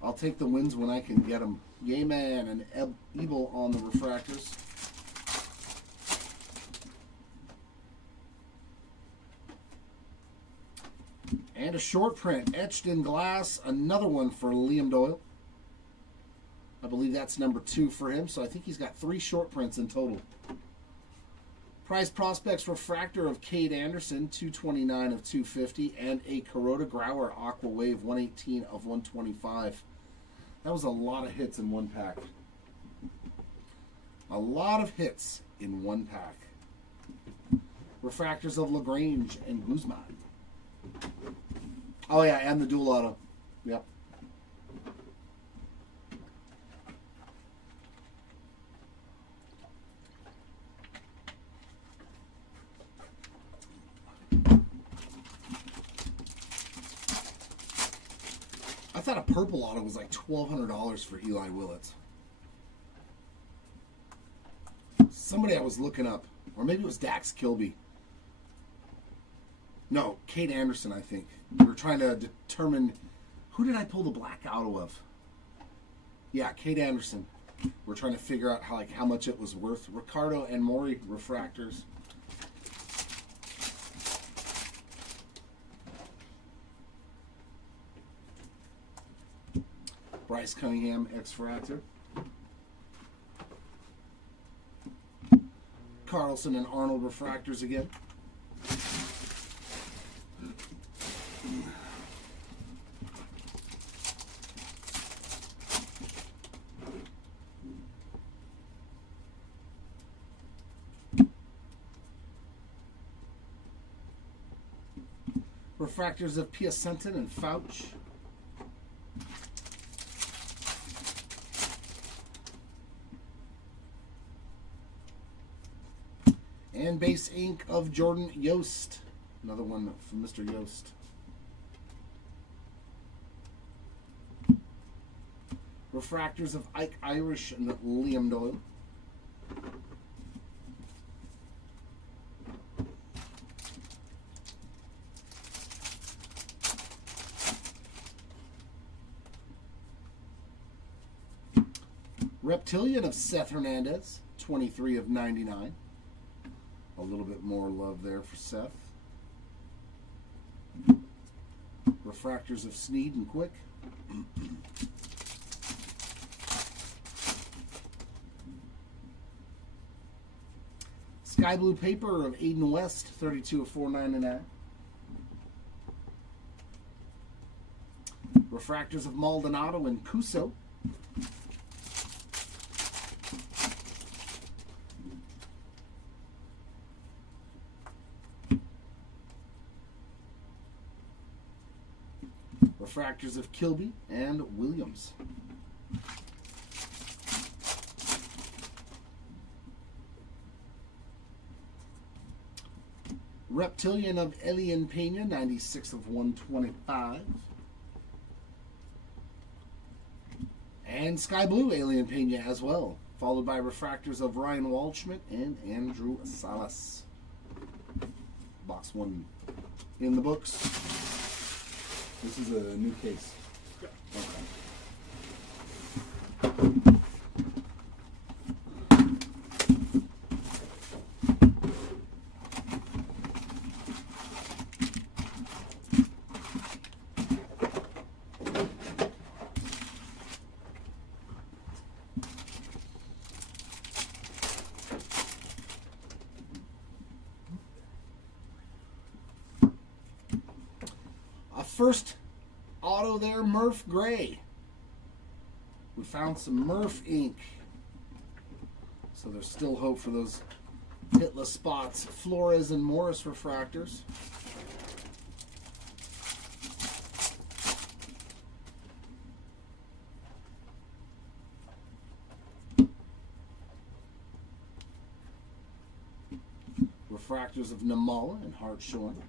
I'll take the wins when I can get them. Yayman and Ebel on the refractors. And a short print etched in glass. Another one for Liam Doyle. I believe that's number 2 for him. So I think he's got 3 short prints in total. Prize Prospects refractor of Cade Anderson, 229 of 250. And a Kuroda Grauer Aqua Wave, 118 of 125. That was a lot of hits in one pack. A lot of hits in one pack. Refractors of LaGrange and Guzman. Oh yeah, and the dual auto. Yep. I thought a purple auto was like $1,200 for Eli Willets. Somebody I was looking up, or maybe it was Dax Kilby. No, Cade Anderson, I think. We were trying to determine, who did I pull the black auto of? Yeah, Cade Anderson. We're trying to figure out how much it was worth. Ricardo and Maury refractors. Bryce Cunningham, X-Fractor. Carlson and Arnold refractors again. Refractors of Piacenton and Fouch. And base ink of Jordan Yost. Another one from Mr. Yost. Refractors of Ike Irish and Liam Doyle. Reptilian of Seth Hernandez, 23 of 99. A little bit more love there for Seth. Refractors of Sneed and Quick. Sky Blue Paper of Aiden West, 32 of 499. Refractors of Maldonado and Cuso. Refractors of Kilby and Williams. Reptilian of Elian Pena, 96 of 125. And Sky Blue Alien Pena as well, followed by refractors of Ryan Waldschmidt and Andrew Salas. Box 1 in the books. This is a new case. Yep. Okay. First auto there, Murph Gray. We found some Murph ink. So there's still hope for those hitless spots. Flores and Morris refractors. Refractors of Namala and Hartshorn.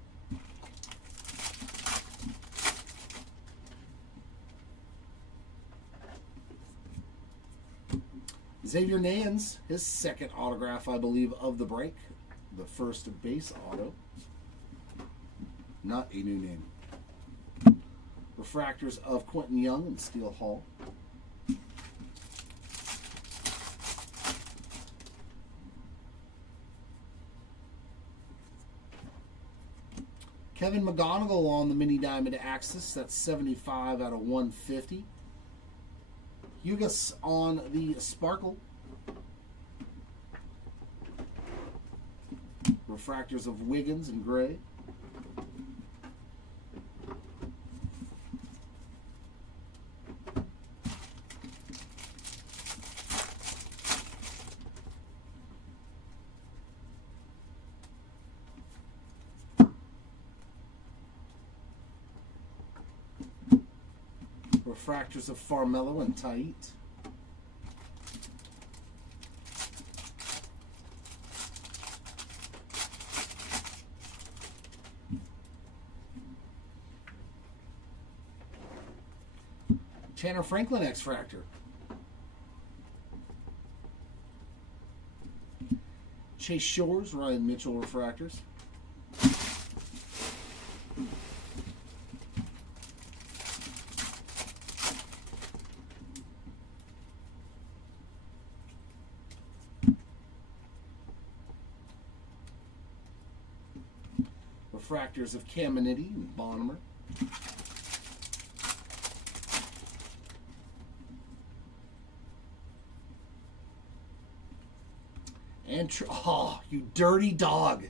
Xavier Nance, his second autograph, I believe, of the break. The first base auto. Not a new name. Refractors of Quentin Young and Steele Hall. Kevin McGonigal on the Mini Diamond Axis. That's 75 out of 150. Hugas on the Sparkle. Refractors of Wiggins and Gray. Refractors of Farmello and Tait. Tanner Franklin X-Fractor. Chase Shores, Ryan Mitchell refractors. Refractors of Caminiti and Bonner. And oh, you dirty dog.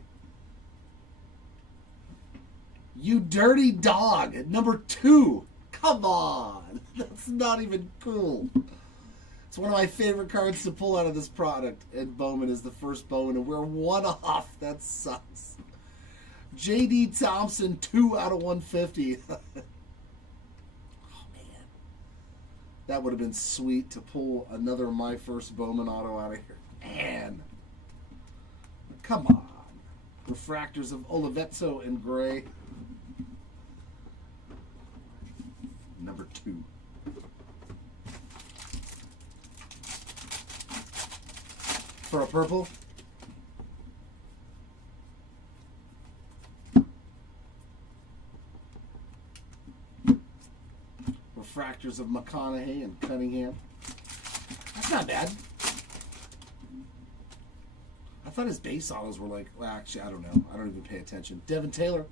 You dirty dog. Number 2. Come on. That's not even cool. It's one of my favorite cards to pull out of this product. And Bowman is the first Bowman, and we're 1 off. That sucks. J.D. Thompson, 2 out of 150. Oh, man. That would have been sweet to pull another My First Bowman auto out of here. Man. Come on. Refractors of Olivetto and Gray. Number 2. For a purple. Refractors of McConaughey and Cunningham. That's not bad. I thought his base autos were like, well, actually, I don't know. I don't even pay attention. Devin Taylor,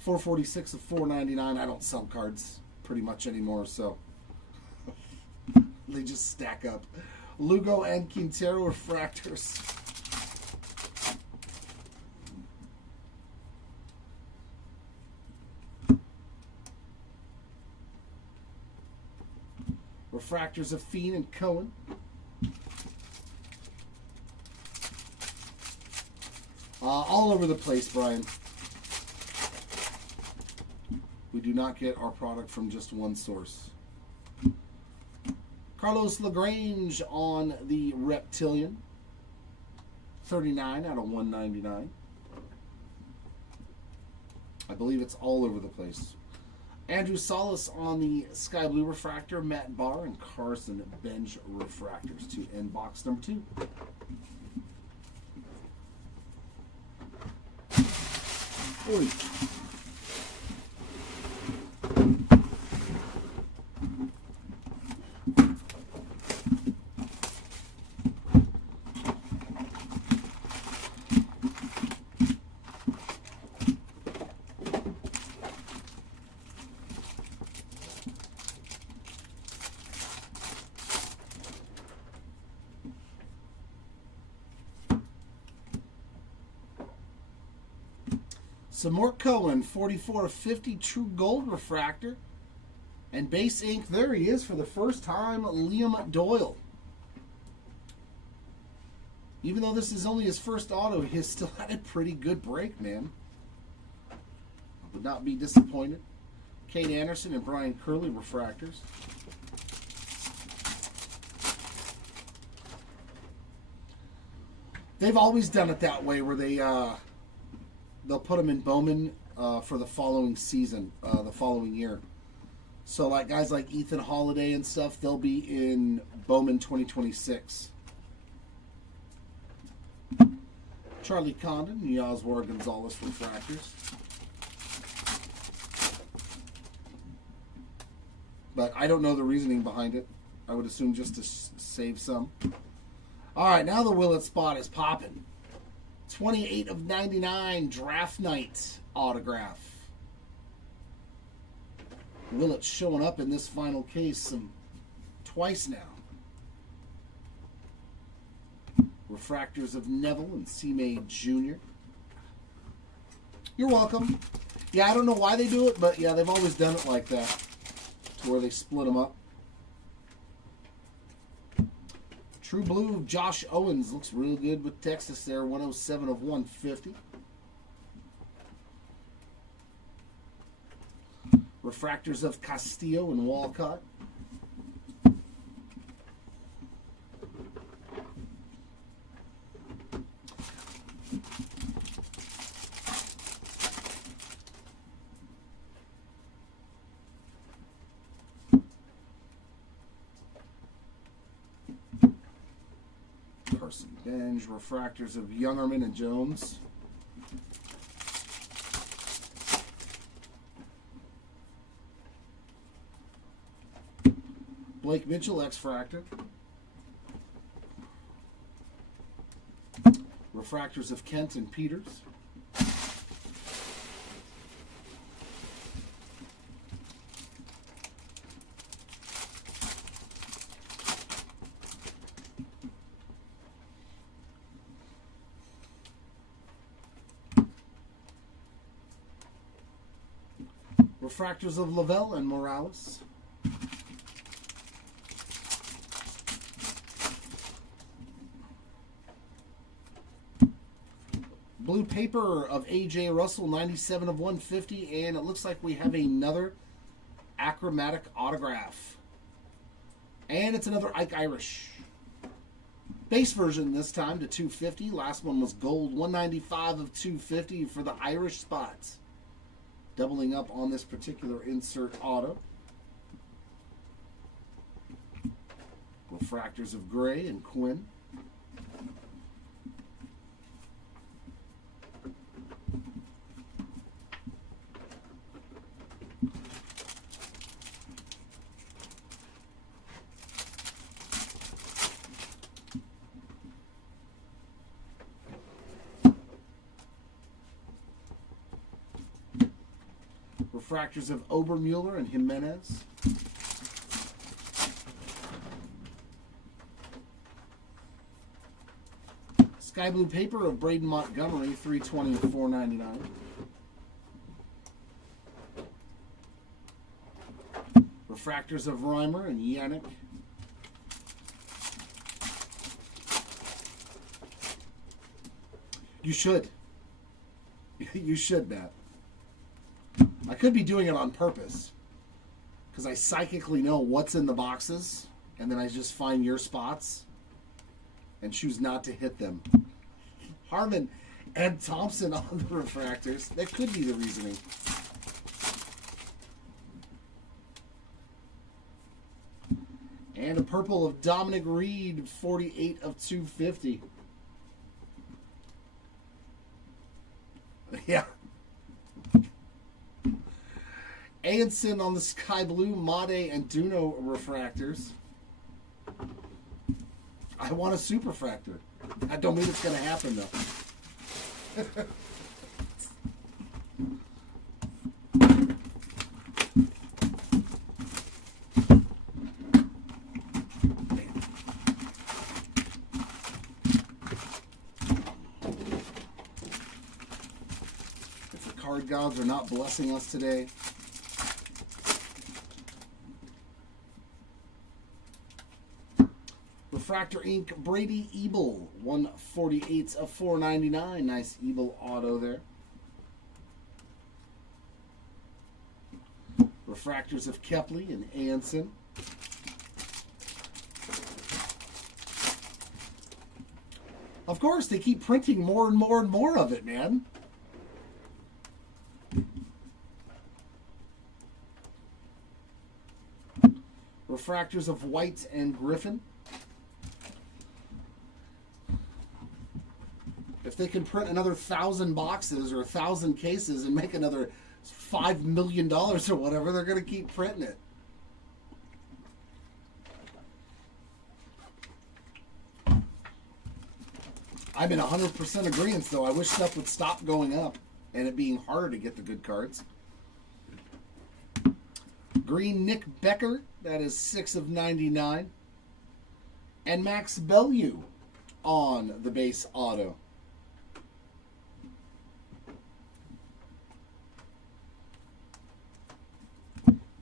446 of 499. I don't sell cards pretty much anymore, so they just stack up. Lugo and Quintero refractors. Refractors of Fiend and Cohen. All over the place, Brian. We do not get our product from just one source. Carlos LaGrange on the Reptilian. 39 out of 199. I believe it's all over the place. Andrew Solis on the Sky Blue refractor, Matt Barr and Carson Benj refractors to end box number 2. Oy. Samort Cohen, 44/50 True Gold refractor. And base ink, there he is for the first time, Liam Doyle. Even though this is only his first auto, he has still had a pretty good break, man. Would not be disappointed. Kate Anderson and Brian Curley refractors. They've always done it that way, where they'll put them in Bowman for the following season, the following year. So like guys like Ethan Holiday and stuff, they'll be in Bowman 2026. Charlie Condon and Yoswar Gonzalez refractors. But I don't know the reasoning behind it. I would assume just to save some. All right, now the Willett spot is popping. 28/99 Draft Night autograph. Willett showing up in this final case twice now. Refractors of Neville and Seamade Jr. You're welcome. Yeah, I don't know why they do it, but yeah, they've always done it like that, to where they split them up. True Blue, Josh Owens looks real good with Texas there, 107/150. Refractors of Castillo and Walcott. Carson Benj, refractors of Youngerman and Jones. Blake Mitchell, X-Fractor. Refractors of Kent and Peters. Refractors of Lavelle and Morales. Blue paper of A.J. Russell, 97/150, and it looks like we have another achromatic autograph. And it's another Ike Irish. Base version this time to 250. Last one was gold, 195/250 for the Irish spots. Doubling up on this particular insert auto. Refractors of Gray and Quinn. Refractors of Obermuller and Jimenez. Sky blue paper of Braden Montgomery, 320/499. Refractors of Reimer and Yannick. You should. You should, Matt. I could be doing it on purpose, because I psychically know what's in the boxes, and then I just find your spots and choose not to hit them. Harmon and Thompson on the refractors. That could be the reasoning. And a purple of Dominic Reed, 48 of 250. Yeah. Anson on the Sky Blue, Made, and Duno refractors. I want a superfractor. That don't mean it's going to happen, though. If the card gods are not blessing us today, Refractor Ink, Brady Ebel, 148 of 499. Nice Ebel auto there. Refractors of Kepley and Anson. Of course, they keep printing more and more and more of it, man. Refractors of White and Griffin. If they can print another 1,000 boxes or 1,000 cases and make another $5 million or whatever, they're going to keep printing it. I'm in 100% agreement, though. I wish stuff would stop going up and it being harder to get the good cards. Green Nick Becker, that is 6 of 99. And Max Bellew on the base auto.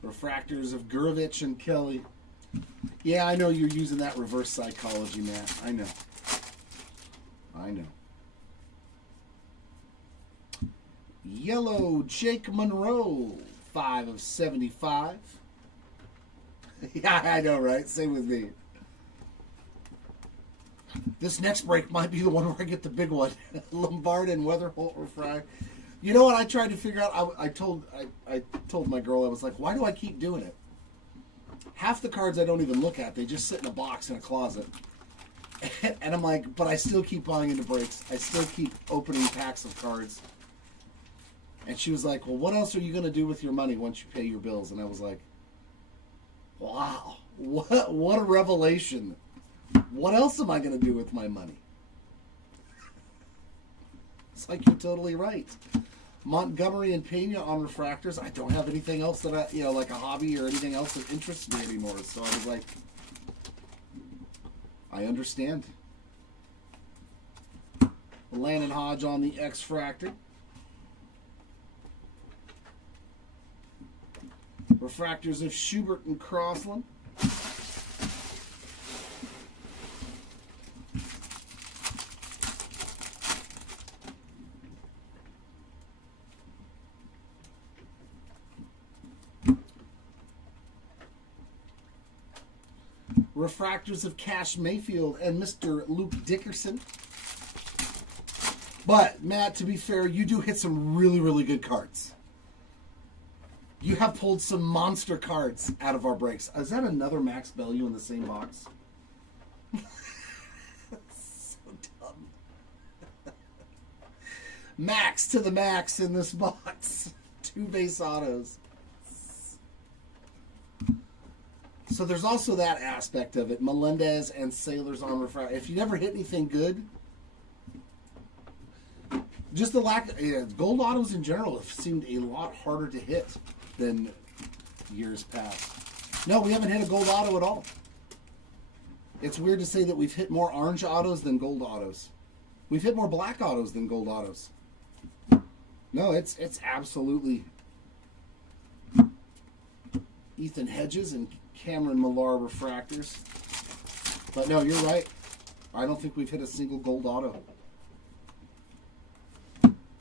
Refractors of Gurevich and Kelly. Yeah, I know you're using that reverse psychology, Matt. I know. I know. Yellow Jake Monroe, 5 of 75. Yeah, I know, right? Same with me. This next break might be the one where I get the big one. Lombard and Weatherholt refract. You know what I tried to figure out? I told my girl, I was like, why do I keep doing it? Half the cards I don't even look at. They just sit in a box in a closet. And I'm like, but I still keep buying into breaks. I still keep opening packs of cards. And she was like, well, what else are you going to do with your money once you pay your bills? And I was like, wow, what a revelation. What else am I going to do with my money? It's like you're totally right. Montgomery and Pena on refractors. I don't have anything else that I, like a hobby or anything else that interests me anymore. So I was like, I understand. Landon Hodge on the X-Fractor. Refractors of Schubert and Crossland. Refractors of Cash Mayfield and Mr. Luke Dickerson. But, Matt, to be fair, you do hit some really, really good cards. You have pulled some monster cards out of our breaks. Is that another Max Bellew in the same box? So dumb. Max to the max in this box. 2 base autos. So there's also that aspect of it. Melendez and Sailors on refractor. If you never hit anything good, just the lack of gold autos in general have seemed a lot harder to hit than years past. No, we haven't hit a gold auto at all. It's weird to say that we've hit more orange autos than gold autos. We've hit more black autos than gold autos. No, it's absolutely Ethan Hedges and Cameron Millar refractors. But no, you're right. I don't think we've hit a single gold auto.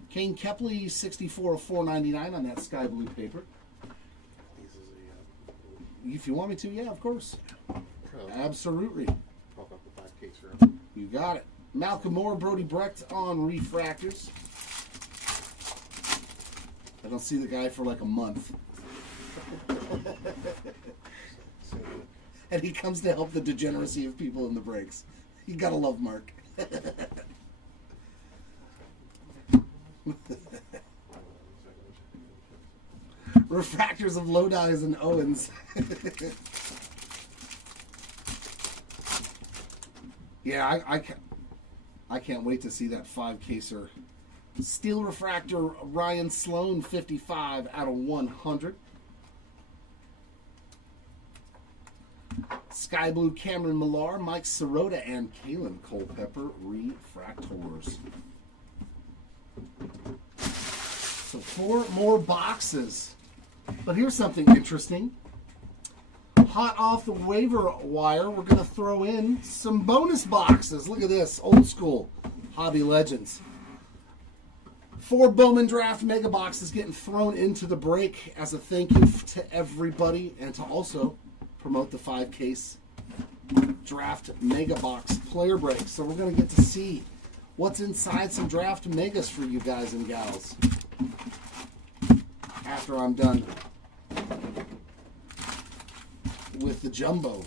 Kane Kepley, 64 of 499 on that sky blue paper. If you want me to, yeah, of course. Absolutely. Pop up the 5 case room. You got it. Malcolm Moore, Brody Brecht on refractors. I don't see the guy for like a month. And he comes to help the degeneracy of people in the breaks. You gotta love Mark. Refractors of Lodi's and Owens. Yeah, I can't wait to see that 5-caser. Steel refractor Ryan Sloan, 55 out of 100. Sky Blue Cameron Millar, Mike Sirota, and Kalen Culpepper refractors. So 4 more boxes. But here's something interesting. Hot off the waiver wire, we're going to throw in some bonus boxes. Look at this, old school Hobby Legends. 4 Bowman Draft Mega Boxes getting thrown into the break as a thank you to everybody and to also promote the 5-case Draft Mega Box player break. So we're going to get to see what's inside some Draft Megas for you guys and gals after I'm done with the jumbo.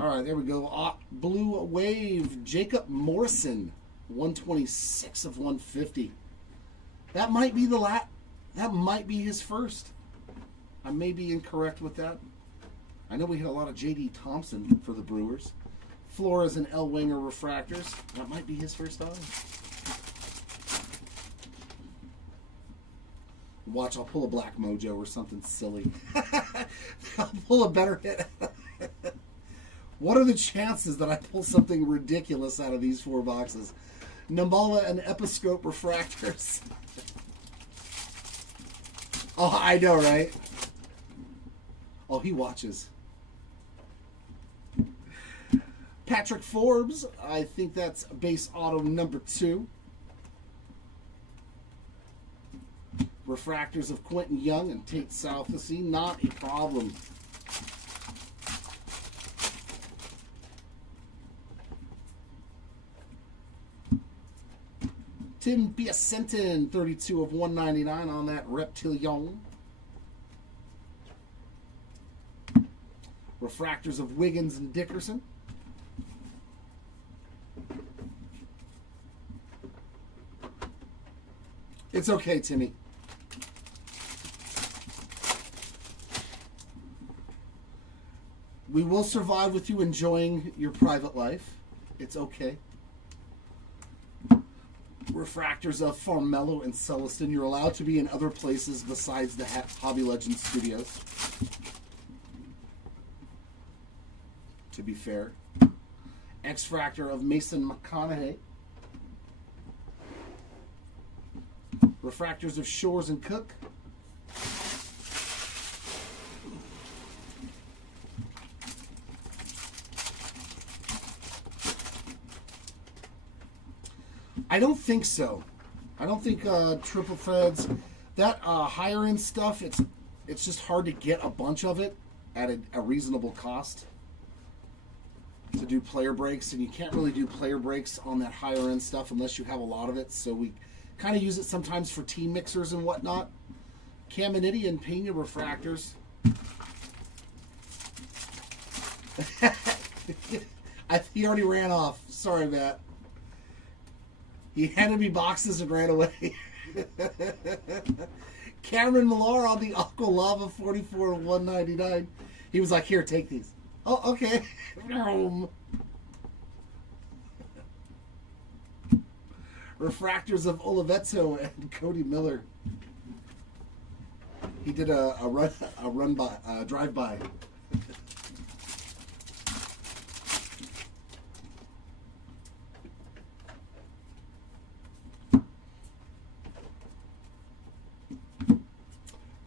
All right, there we go. Blue Wave, Jacob Morrison, 126 of 150. That might be that might be his first. I may be incorrect with that. I know we had a lot of J.D. Thompson for the Brewers. Flores and Elwanger refractors. That might be his first time. Watch, I'll pull a Black Mojo or something silly. I'll pull a better hit. What are the chances that I pull something ridiculous out of these 4 boxes? Nambala and Episcope refractors. Oh, I know, right? Oh, he watches. Patrick Forbes, I think that's base auto number 2. Refractors of Quentin Young and Tate Southesy, not a problem. Tim Piacentin, 32 of 199 on that Reptilion. Refractors of Wiggins and Dickerson. It's okay, Timmy. We will survive with you enjoying your private life. It's okay. Refractors of Farmello and Celestin. You're allowed to be in other places besides the Hobby Legends studios. To be fair. X-Fractor of Mason McConaughey. Refractors of Shores and Cook. I don't think so. I don't think triple threads, that higher end stuff, it's just hard to get a bunch of it at a reasonable cost to do player breaks, and you can't really do player breaks on that higher end stuff unless you have a lot of it. So we kind of use it sometimes for team mixers and whatnot. Caminiti and Pena refractors. He already ran off. Sorry, Matt. He handed me boxes and ran away. Cameron Millar on the Aqua Lava, 44 of 199. He was like, here, take these. Oh, okay. Refractors of Olivetto and Cody Miller. He did a drive-by.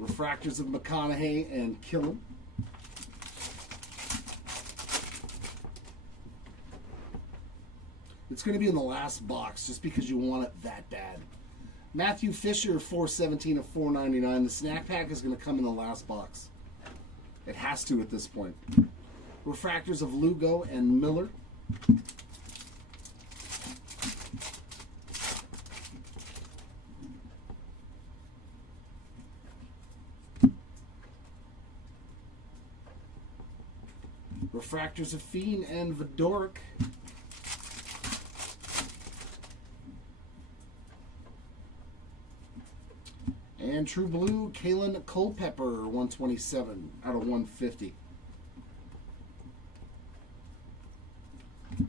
Refractors of McConaughey and Killen. It's going to be in the last box just because you want it that bad. Matthew Fisher, 417 of 499. The snack pack is going to come in the last box. It has to at this point. Refractors of Lugo and Miller. Refractors of Fiend and Vidoric. And True Blue, Kalen Culpepper, 127 out of 150.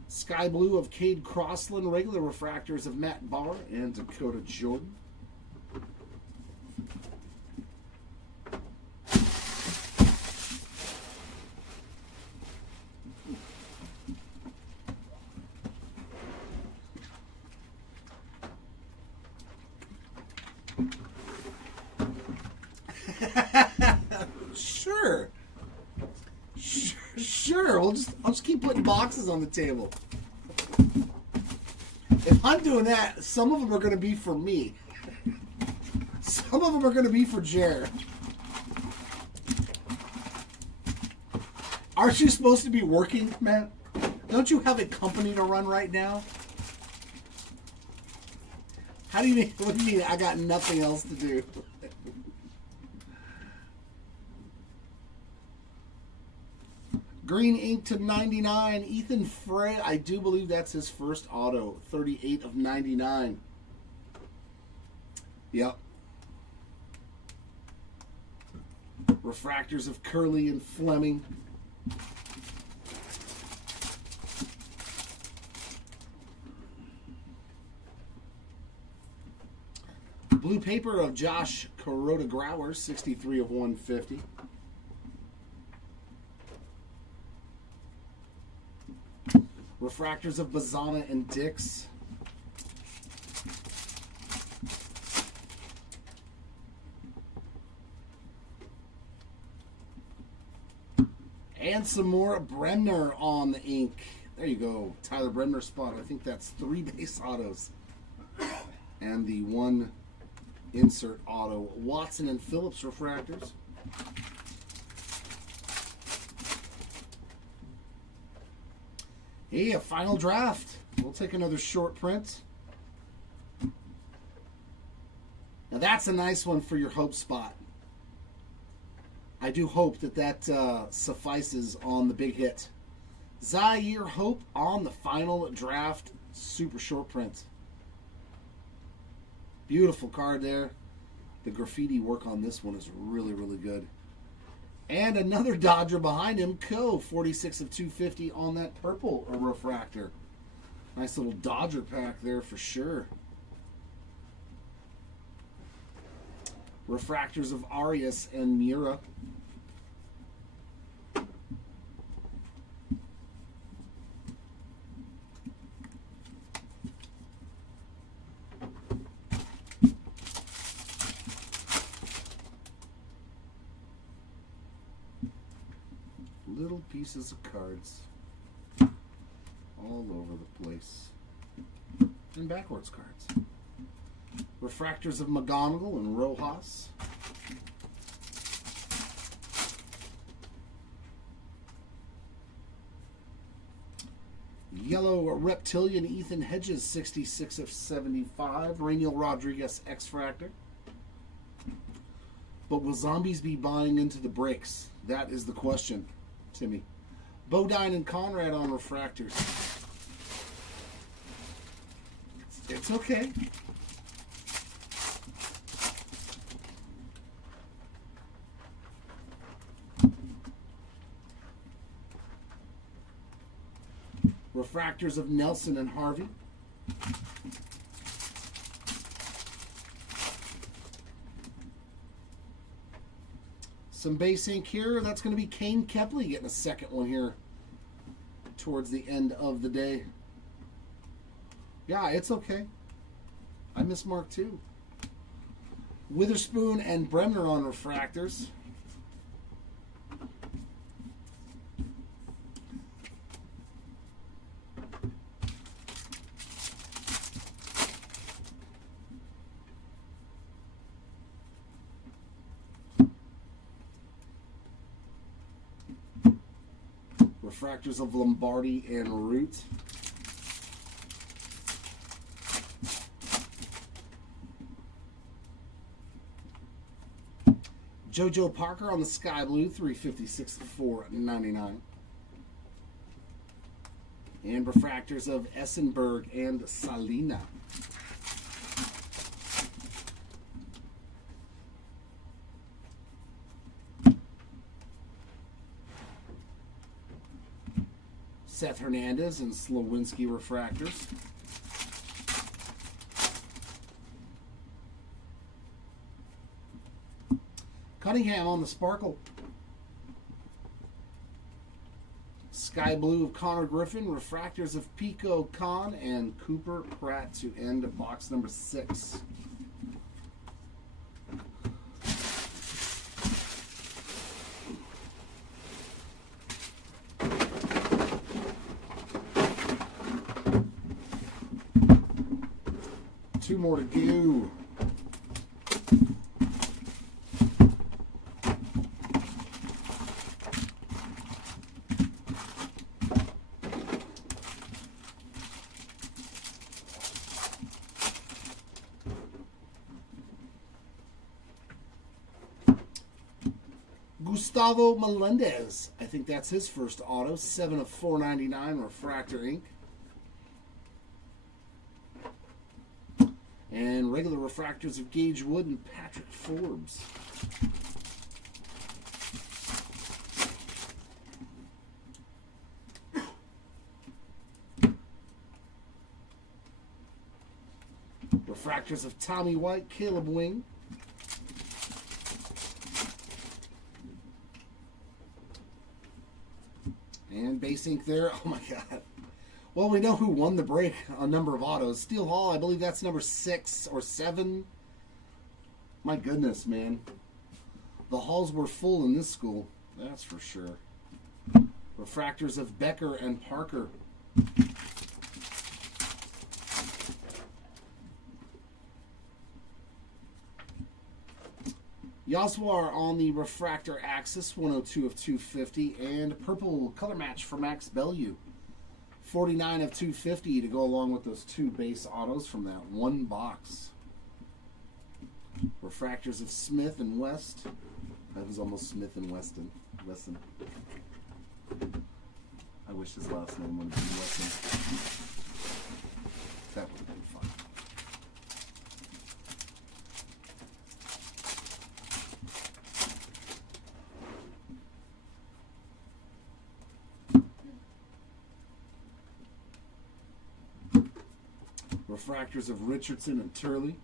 Sky Blue of Cade Crossland, regular refractors of Matt Barr and Dakota Jordan. Sure. Sure. I'll just keep putting boxes on the table. If I'm doing that, some of them are going to be for me. Some of them are going to be for Jer. Aren't you supposed to be working, Matt? Don't you have a company to run right now? How do you mean? What do you mean? I got nothing else to do. Green ink to 99. Ethan Frey. I do believe that's his first auto. 38 of 99. Yep. Refractors of Curley and Fleming. Blue paper of Josh Kuroda Grauer. 63 of 150. Refractors of Bazana and Dix. And some more Bremner on the ink. There you go. Tyler Bremner spot. I think that's 3 base autos. And the 1 insert auto. Watson and Phillips refractors. Hey, a final draft. We'll take another short print. Now that's a nice one for your hope spot. I do hope that suffices on the big hit. Zaire Hope on the final draft. Super short print. Beautiful card there. The graffiti work on this one is really, really good. And another Dodger behind him, Co. 46 of 250 on that purple refractor. Nice little Dodger pack there for sure. Refractors of Arias and Mura. Little pieces of cards all over the place. And backwards cards. Refractors of McGonigal and Rojas. Yellow Reptilian Ethan Hedges, 66 of 75. Rainiel Rodriguez X-Fractor. But will zombies be buying into the breaks? That is the question, Timmy. Bodine and Conrad on refractors. It's okay. Refractors of Nelson and Harvey. Some base ink here. That's going to be Kane Kepley getting a second one here towards the end of the day. Yeah, it's okay. I miss Mark too. Witherspoon and Bremner on refractors. Refractors of Lombardi and Root. JoJo Parker on the Sky Blue, 356 to 499. And refractors of Essenberg and Salina. Seth Hernandez and Slowinski refractors. Cunningham on the sparkle. Sky blue of Connor Griffin, refractors of Pico Khan and Cooper Pratt to end box number 6. Two more to go. Gustavo Melendez. I think that's his first auto. 7 of 499 refractor ink. And regular refractors of Gage Wood and Patrick Forbes. Refractors of Tommy White, Caleb Wing. And base ink there. Oh my God. Well, we know who won the break on number of autos. Steel Hall, I believe that's number 6 or 7. My goodness, man. The halls were full in this school. That's for sure. Refractors of Becker and Parker. Yaswar on the refractor axis, 102 of 250. And purple color match for Max Bellew. 49 of 250 to go along with those 2 base autos from that one box. Refractors of Smith and West. That was almost Smith and Weston. I wish his last name would have been Weston. That would have been fun. Refractors of Richardson and Turley.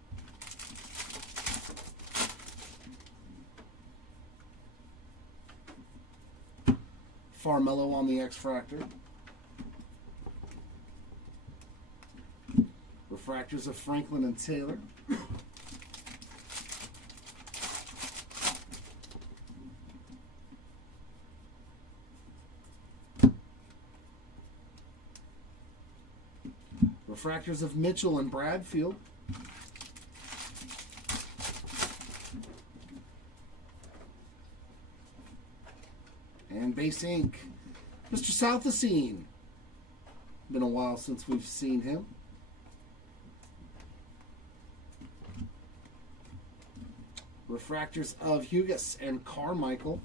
Farmello on the X-Fractor. Refractors of Franklin and Taylor. Refractors of Mitchell and Bradfield. And base ink, Mr. Southacene. Been a while since we've seen him. Refractors of Hugas and Carmichael.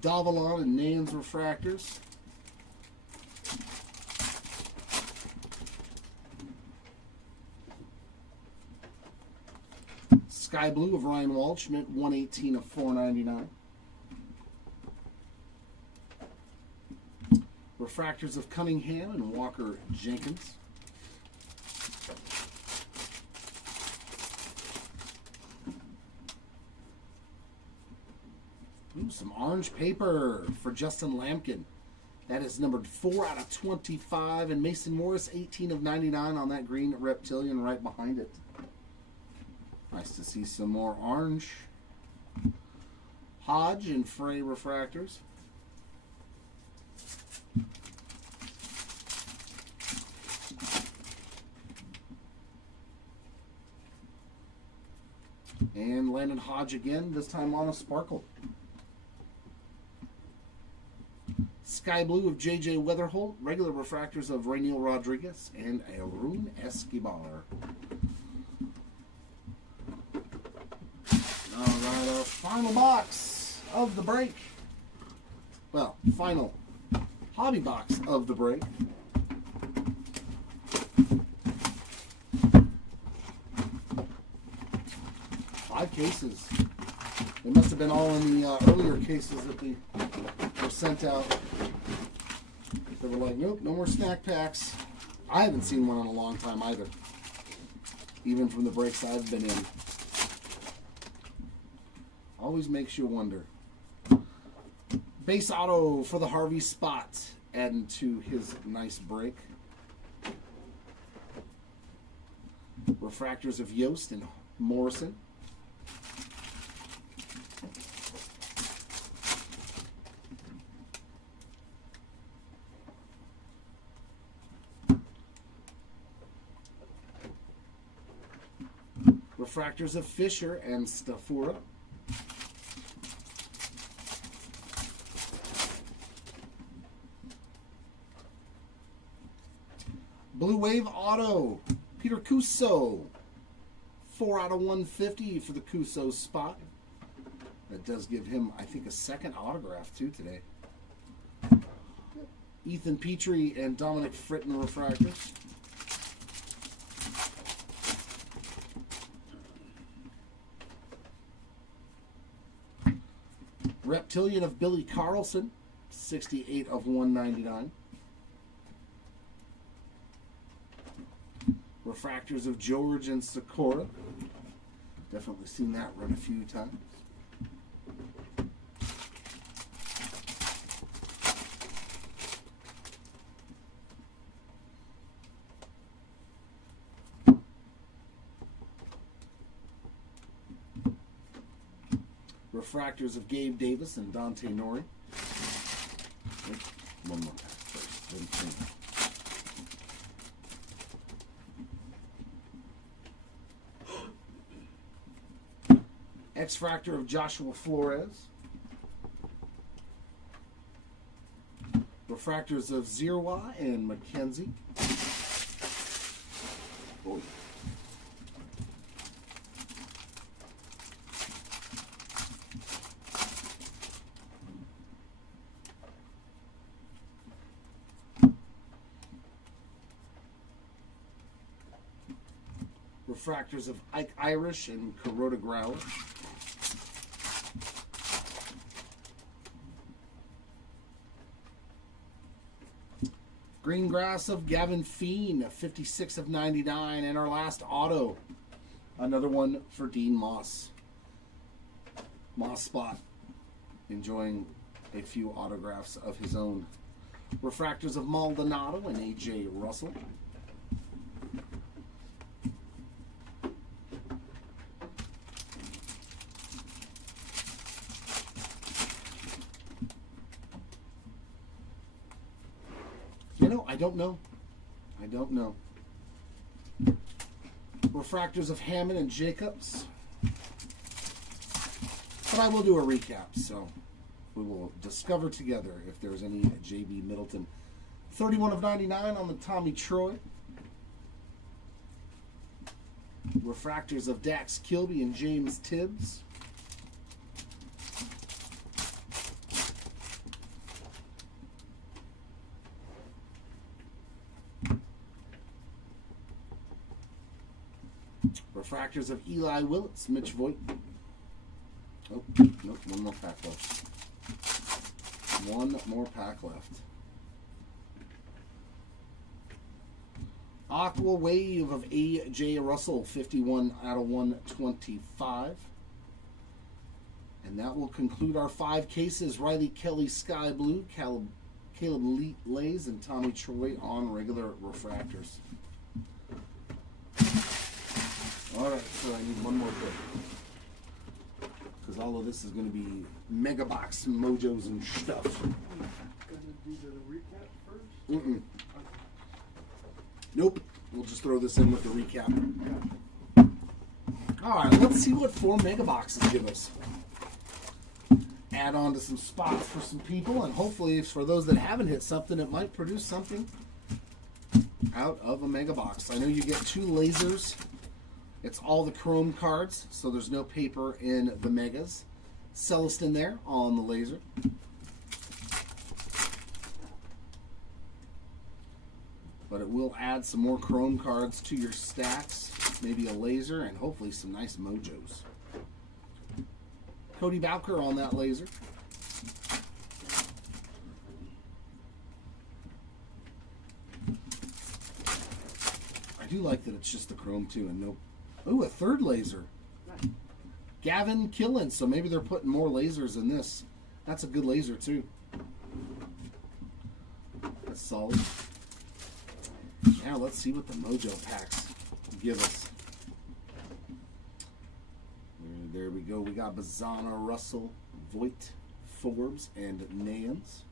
Davalon and Nans refractors. Sky Blue of Ryan Waldschmidt, 118 of 499. Refractors of Cunningham and Walker Jenkins. Ooh, some orange paper for Justin Lampkin. That is numbered 4 out of 25. And Mason Morris, 18 of 99 on that green reptilian right behind it. Nice to see some more orange. Hodge and Frey refractors. And Landon Hodge again, this time on a sparkle. Sky Blue of J.J. Weatherholt. Regular refractors of Rainiel Rodriguez and Arun Escobar. All right, our final box of the break. Well, final hobby box of the break. Five cases. They must have been all in the earlier cases that they were sent out. They were like, nope, no more snack packs. I haven't seen one in a long time either. Even from the breaks I've been in. Always makes you wonder. Base auto for the Harvey Spot, adding to his nice break. Refractors of Yost and Morrison. Refractors of Fisher and Stafura. Blue Wave Auto, Peter Cuso. 4 out of 150 for the Cuso spot. That does give him, I think, a second autograph, too, today. Ethan Petrie and Dominic Fritton refractors. Reptilian of Billy Carlson, 68 of 199. Refractors of George and Sakura. Definitely seen that run a few times. Refractors of Gabe Davis and Dante Nori. Wait, one more pack first. X-Fractor of Joshua Flores. Refractors of Zirwa and McKenzie. Oh, yeah. Refractors of Ike Irish and Kuroda Growler. Green Grass of Gavin Fiend, 56 of 99. And our last auto, another one for Dean Moss. Moss spot, enjoying a few autographs of his own. Refractors of Maldonado and A.J. Russell. I don't know. Refractors of Hammond and Jacobs. But I will do a recap, so we will discover together if there's any J.B. Middleton. 31 of 99 on the Tommy Troy. Refractors of Dax Kilby and James Tibbs. Refractors of Eli Willits, Mitch Voigt. Oh, nope, one more pack left. One more pack left. Aqua Wave of A.J. Russell, 51 out of 125. And that will conclude our 5 cases. Riley Kelly, Sky Blue, Caleb Lays, and Tommy Troy on regular refractors. Alright, so I need one more break. Because all of this is going to be mega box mojos and stuff. Gonna do the recap first? Mm-mm. Nope. We'll just throw this in with the recap. Alright, let's see what 4 mega boxes give us. add on to some spots for some people, and hopefully for those that haven't hit something, it might produce something out of a mega box. I know you get 2 lasers. It's all the chrome cards, so there's no paper in the megas. Celestin there on the laser. But it will add some more chrome cards to your stacks, maybe a laser, and hopefully some nice mojos. Cody Bowker on that laser. I do like that it's just the chrome too, and no. Ooh, a 3rd laser. Nice. Gavin Killen. So maybe they're putting more lasers in this. That's a good laser too. That's solid. Now let's see what the Mojo packs give us. There we go. We got Bazana, Russell, Voigt, Forbes, and Nance.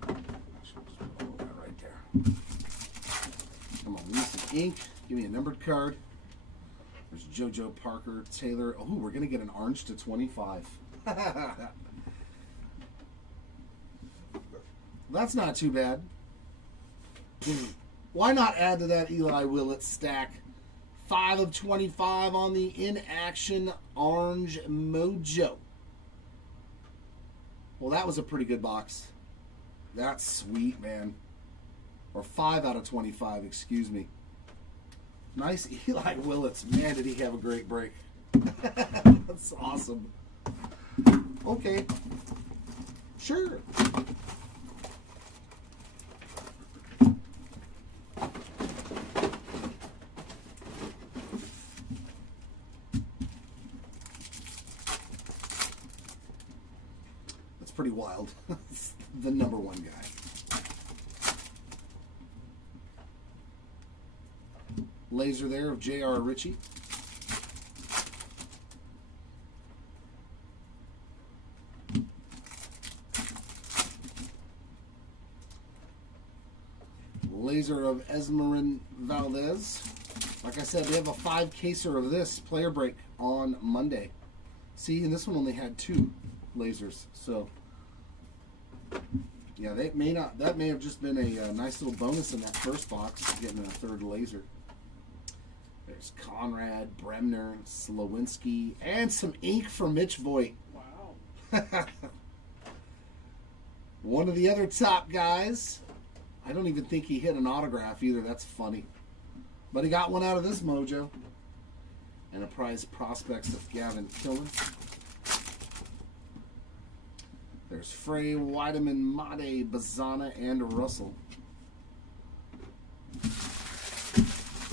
Put that right there. Come on, we need some ink. Give me a numbered card. There's JoJo, Parker, Taylor. Oh, we're going to get an orange to 25. That's not too bad. Why not add to that Eli Willett stack? 5 of 25 on the in-action orange mojo. Well, that was a pretty good box. That's sweet, man. Or 5 out of 25, excuse me. Nice Eli Willits. Man, did he have a great break. That's awesome. Okay. Sure. That's pretty wild. The number 1 guy. Laser there of J.R. Ritchie. Laser of Esmerin Valdez. Like I said, they have a 5-caser of this player break on Monday. See, and this one only had 2 lasers. So, yeah, that may have just been a nice little bonus in that first box, getting a 3rd laser. There's Conrad, Bremner, Slowinski, and some ink for Mitch Voigt. Wow. One of the other top guys. I don't even think he hit an autograph either. That's funny. But he got one out of this mojo. And a prize prospects of Gavin Killen. There's Frey, Weideman, Made, Bazana, and Russell.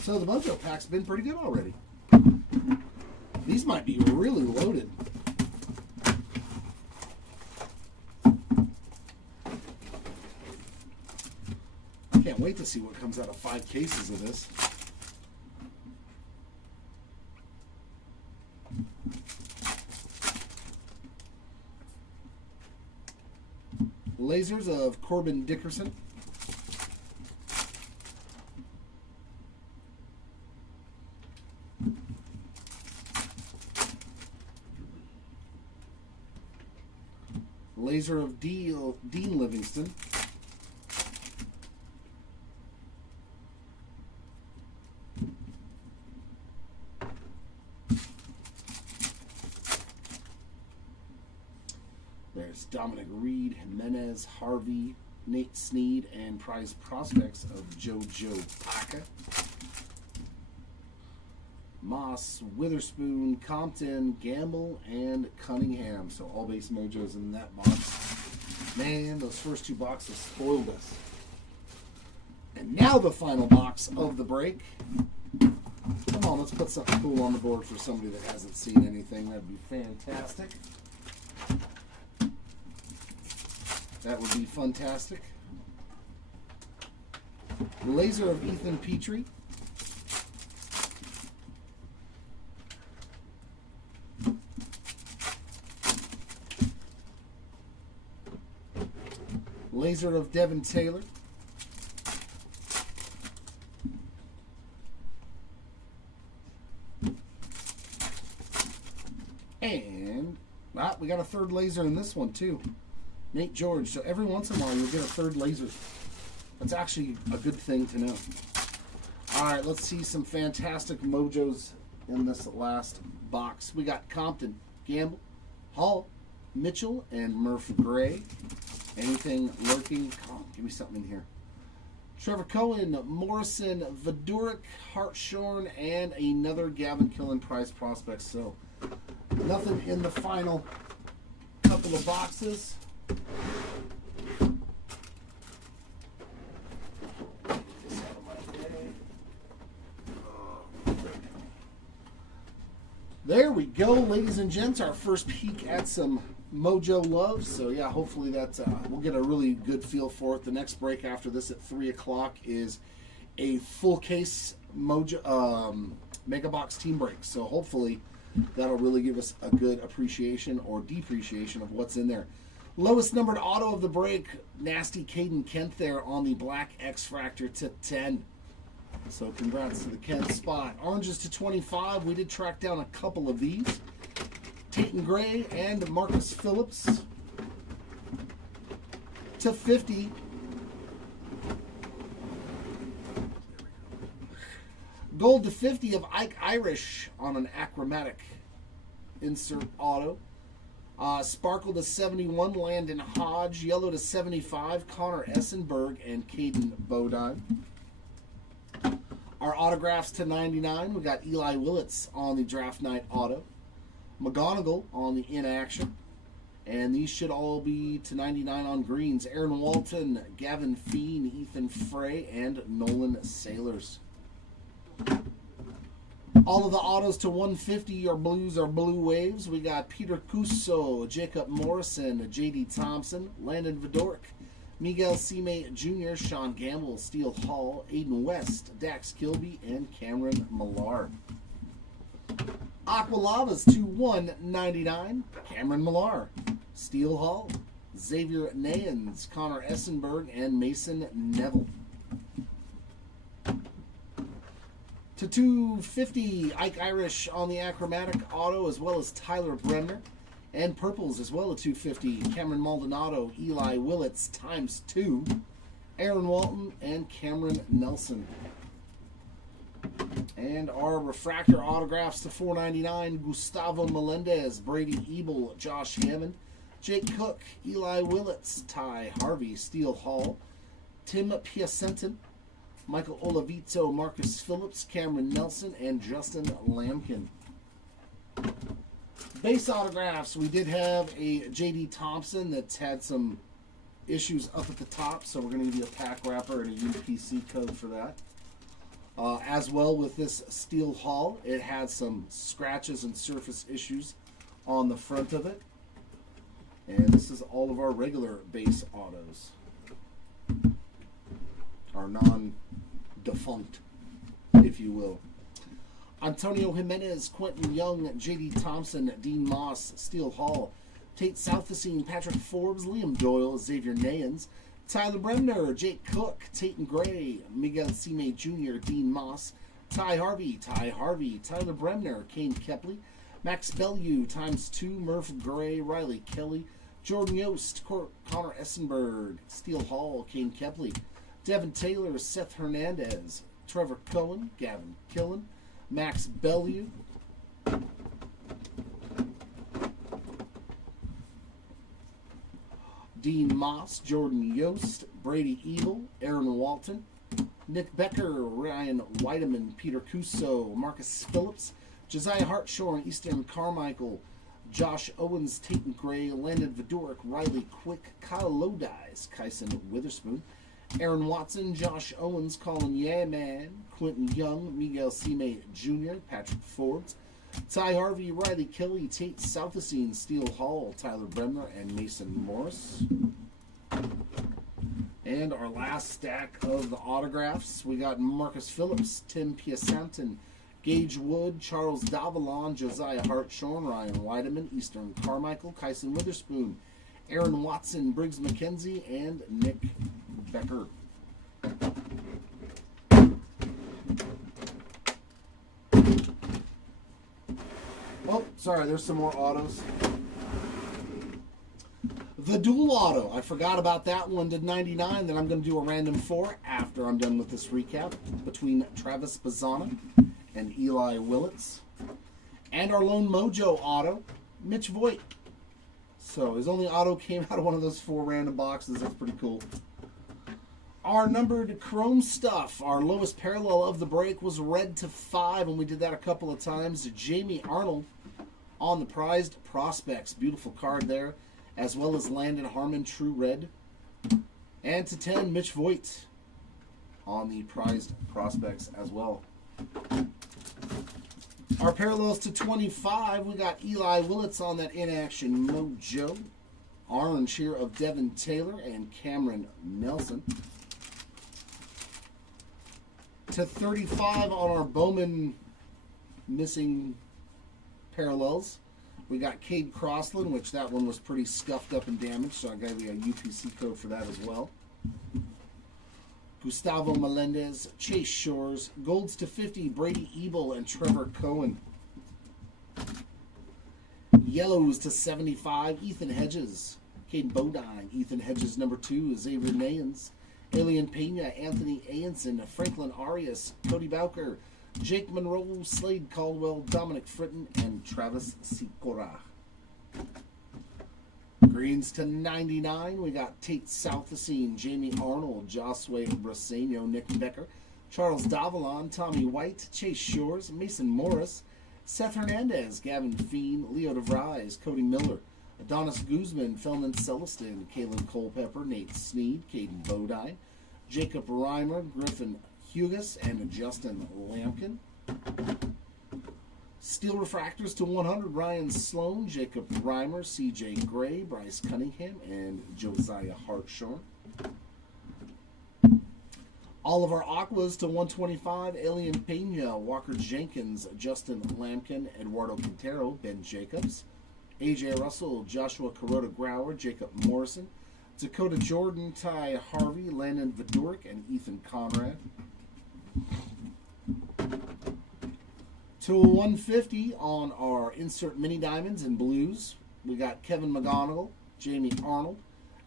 So the mojo pack's been pretty good already. These might be really loaded. I can't wait to see what comes out of 5 cases of this. Lasers of Corbin Dickerson. Laser of Dean Livingston. There's Dominic Reed, Jimenez, Harvey, Nate Sneed, and prize prospects of JoJo Paca. Moss, Witherspoon, Compton, Gamble, and Cunningham. So all base mojos in that box. Man, those first 2 boxes spoiled us. And now the final box of the break. Come on, let's put something cool on the board for somebody that hasn't seen anything. That'd be fantastic. That would be fantastic. Laser of Ethan Petrie. Laser of Devin Taylor. And we got a third laser in this one too. Nate George. So every once in a while you'll get a third laser. That's actually a good thing to know. All right, let's see some fantastic mojos in this last box. We got Compton, Gamble, Hall, Mitchell, and Murph Gray. Anything lurking? Come on, give me something in here. Trevor Cohen, Morrison, Viduric, Hartshorn, and another Gavin Killen prize prospect. So nothing in the final couple of boxes. There we go, ladies and gents. Our first peek at some Mojo love. So yeah, hopefully that we'll get a really good feel for it. The next break after this at 3 o'clock is a full case Mojo Mega Box team break. So hopefully that'll really give us a good appreciation or depreciation of what's in there. Lowest numbered auto of the break, nasty Caden Kent there on the black X-Fractor to 10. So congrats to the Kent spot. Oranges to 25. We did track down a couple of these. Tatum Gray and Marcus Phillips to 50. Gold to 50 of Ike Irish on an achromatic insert auto. Sparkle to 71, Landon Hodge. Yellow to 75, Connor Essenberg and Caden Bodine. Our autographs to 99, we got Eli Willits on the draft night auto. McGonigal on the inaction. And these should all be to 99 on greens. Aaron Walton, Gavin Feen, Ethan Frey, and Nolan Sailors. All of the autos to 150 are blues or blue waves. We got Peter Cuso, Jacob Morrison, J.D. Thompson, Landon Vidoric, Miguel Cime Jr., Sean Gamble, Steele Hall, Aiden West, Dax Kilby, and Cameron Millar. Aqualavas to 199, Cameron Millar, Steele Hall, Xavier Nayans, Connor Essenberg, and Mason Neville. To 250, Ike Irish on the achromatic auto, as well as Tyler Bremner. And purples as well at 250, Cameron Maldonado, Eli Willits times 2, Aaron Walton, and Cameron Nelson. And our refractor autographs to 499, Gustavo Melendez, Brady Ebel, Josh Hammond, Jake Cook, Eli Willits, Ty Harvey, Steele Hall, Tim Piacentin, Michael Olavito, Marcus Phillips, Cameron Nelson, and Justin Lampkin. Base autographs, we did have a J.D. Thompson that's had some issues up at the top, so we're going to give you a pack wrapper and a UPC code for that. As well with this Steele Hall, it had some scratches and surface issues on the front of it. And this is all of our regular base autos. Our non-defunct, if you will. Antonio Jimenez, Quentin Young, J.D. Thompson, Dean Moss, Steele Hall, Tate Southacine, Patrick Forbes, Liam Doyle, Xavier Nayans, Tyler Bremner, Jake Cook, Tatum Gray, Miguel Cime Jr., Dean Moss, Ty Harvey, Tyler Bremner, Kane Kepley, Max Bellew, times 2, Murph Gray, Riley Kelly, Jordan Yost, Connor Essenberg, Steele Hall, Kane Kepley, Devin Taylor, Seth Hernandez, Trevor Cohen, Gavin Killen, Max Bellew, Dean Moss, Jordan Yost, Brady Ebel, Aaron Walton, Nick Becker, Ryan Weideman, Peter Cuso, Marcus Phillips, Josiah Hartshorn, Eastern Carmichael, Josh Owens, Tatum Gray, Landon Vidoric, Riley Quick, Kyle Lodice, Kyson Witherspoon, Aaron Watson, Josh Owens, Colin Yeaman, Quentin Young, Miguel Cime Jr., Patrick Forbes, Ty Harvey, Riley Kelly, Tate Southacine, Steele Hall, Tyler Bremner, and Mason Morris. And our last stack of the autographs, we got Marcus Phillips, Tim Piacentin, Gage Wood, Charles Davalon, Josiah Hartshorn, Ryan Weideman, Eastern Carmichael, Kyson Witherspoon, Aaron Watson, Briggs McKenzie, and Nick Becker. Well, Sorry, there's some more autos. The dual auto. I forgot about that one to 99. Then I'm going to do a random 4 after I'm done with this recap between Travis Bazzana and Eli Willits. And our lone mojo auto, Mitch Voigt. So his only auto came out of one of those 4 random boxes. That's pretty cool. Our numbered chrome stuff, our lowest parallel of the break was red to 5, and we did that a couple of times. Jamie Arnold on the prized prospects. Beautiful card there. As well as Landon Harmon, true red. And to 10, Mitch Voigt on the prized prospects as well. Our parallels to 25, we got Eli Willits on that in-action mojo. Orange here of Devin Taylor and Cameron Nelson. To 35 on our Bowman missing parallels, we got Cade Crossland, which that one was pretty scuffed up and damaged, so I got a UPC code for that as well. Gustavo Melendez, Chase Shores, golds to 50, Brady Ebel and Trevor Cohen. Yellows to 75, Ethan Hedges, Caden Bodine, Ethan Hedges number 2, Xavier Nayans, Alien Pena, Anthony Ayenson, Franklin Arias, Cody Bowker, Jake Monroe, Slade Caldwell, Dominic Fritton, and Travis Sikora. Greens to 99, we got Tate Southacene, Jamie Arnold, Josue Braseño, Nick Becker, Charles Davalon, Tommy White, Chase Shores, Mason Morris, Seth Hernandez, Gavin Feen, Leo DeVries, Cody Miller, Adonis Guzman, Felman Celestin, Kalen Culpepper, Nate Sneed, Caden Bodine, Jacob Reimer, Griffin Hugas, and Justin Lampkin. Steel Refractors to 100, Ryan Sloan, Jacob Reimer, CJ Gray, Bryce Cunningham, and Josiah Hartshorn. All of our Aquas to 125, Alien Pena, Walker Jenkins, Justin Lampkin, Eduardo Quintero, Ben Jacobs, AJ Russell, Joshua Kuroda Grauer, Jacob Morrison, Dakota Jordan, Ty Harvey, Landon Viduric, and Ethan Conrad. To 150 on our insert mini diamonds and blues, we got Kevin McGonigal, Jamie Arnold,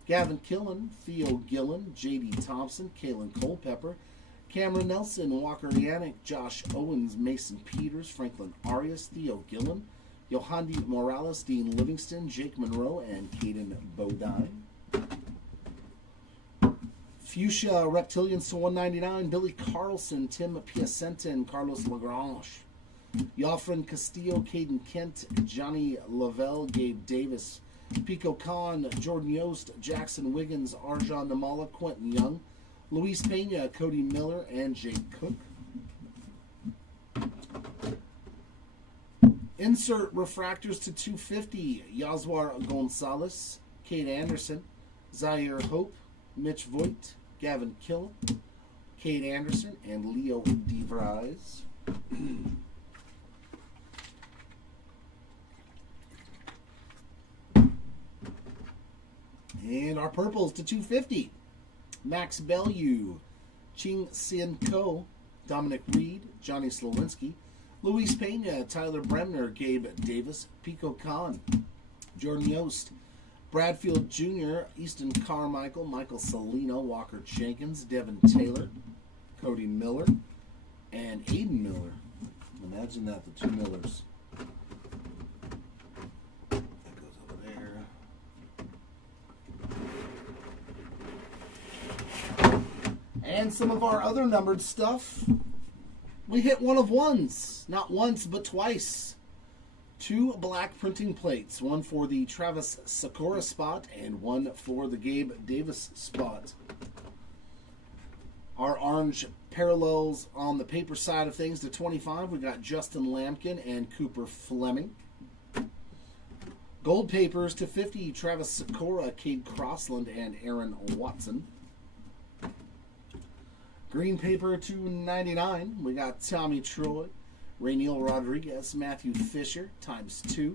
Gavin Killen, Theo Gillen, J.D. Thompson, Kalen Culpepper, Cameron Nelson, Walker Yannick, Josh Owens, Mason Peters, Franklin Arias, Theo Gillen, Yohandi Morales, Dean Livingston, Jake Monroe, and Caden Bodine. Fuchsia Reptilians to 199, Billy Carlson, Tim Piacenta, and Carlos Lagrange. Yofrin Castillo, Caden Kent, Johnny Lavelle, Gabe Davis, Pico Khan, Jordan Yost, Jackson Wiggins, Arjan Namala, Quentin Young, Luis Pena, Cody Miller, and Jake Cook. Insert refractors to 250, Yaswar Gonzalez, Kate Anderson, Zaire Hope, Mitch Voigt, Gavin Killen, Kate Anderson, and Leo DeVries. And our purples to 250. Max Bellew, Ching Sien Ko, Dominic Reed, Johnny Slowinski, Luis Pena, Tyler Bremner, Gabe Davis, Pico Khan, Jordan Yost, Bradfield Jr., Easton Carmichael, Michael Salino, Walker Jenkins, Devin Taylor, Cody Miller, and Aiden Miller. Imagine that, the 2 Millers. And some of our other numbered stuff, we hit one of ones. Not once, but twice. 2 black printing plates. One for the Travis Sikora spot and one for the Gabe Davis spot. Our orange parallels on the paper side of things to 25. We got Justin Lampkin and Cooper Fleming. Gold papers to 50. Travis Sikora, Cade Crossland, and Aaron Watson. Green paper to 99. We got Tommy Troy, Rainiel Rodriguez, Matthew Fisher ×2,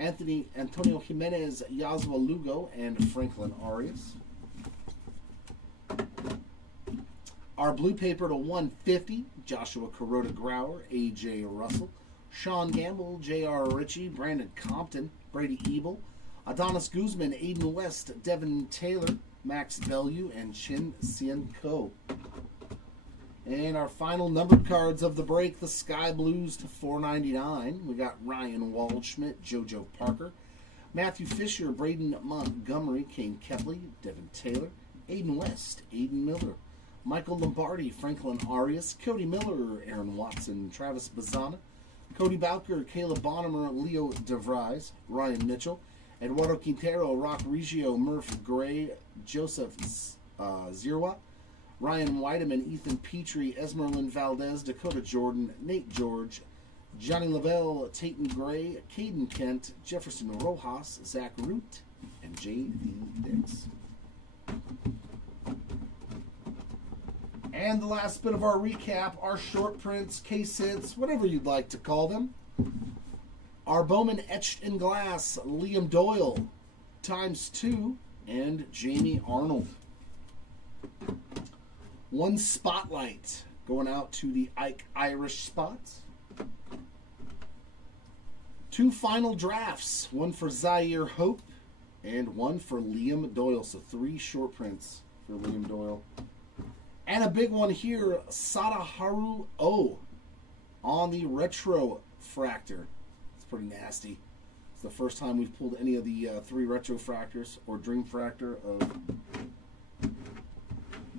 Antonio Jimenez, Yaswa Lugo, and Franklin Arias. Our blue paper to 150. Joshua Kuroda Grauer, AJ Russell, Sean Gamble, J.R. Ritchie, Brandon Compton, Brady Ebel, Adonis Guzman, Aiden West, Devin Taylor, Max Bellew, and Chin Sien Ko. And our final numbered cards of the break, the Sky Blues to $4.99. We got Ryan Waldschmidt, JoJo Parker, Matthew Fisher, Braden Montgomery, Kane Kepley, Devin Taylor, Aiden West, Aiden Miller, Michael Lombardi, Franklin Arias, Cody Miller, Aaron Watson, Travis Bazzana, Cody Bowker, Caleb Bonnemer, Leo DeVries, Ryan Mitchell, Eduardo Quintero, Rock Reggio, Murph Gray, Joseph Zirwa, Ryan Weideman, Ethan Petrie, Esmeralyn Valdez, Dakota Jordan, Nate George, Johnny Lavelle, Tayton Gray, Caden Kent, Jefferson Rojas, Zach Root, and J.D. Dix. And the last bit of our recap, our short prints, case hits, whatever you'd like to call them. Our Bowman etched in glass, Liam Doyle, ×2, and Jamie Arnold. One spotlight going out to the Ike Irish spots. Two final drafts, one for Zaire Hope and one for Liam Doyle. So 3 short prints for Liam Doyle. And a big one here, Sadaharu O on the Retro Fractor. It's pretty nasty. It's the first time we've pulled any of the 3 Retro Fractors or Dream Fractor of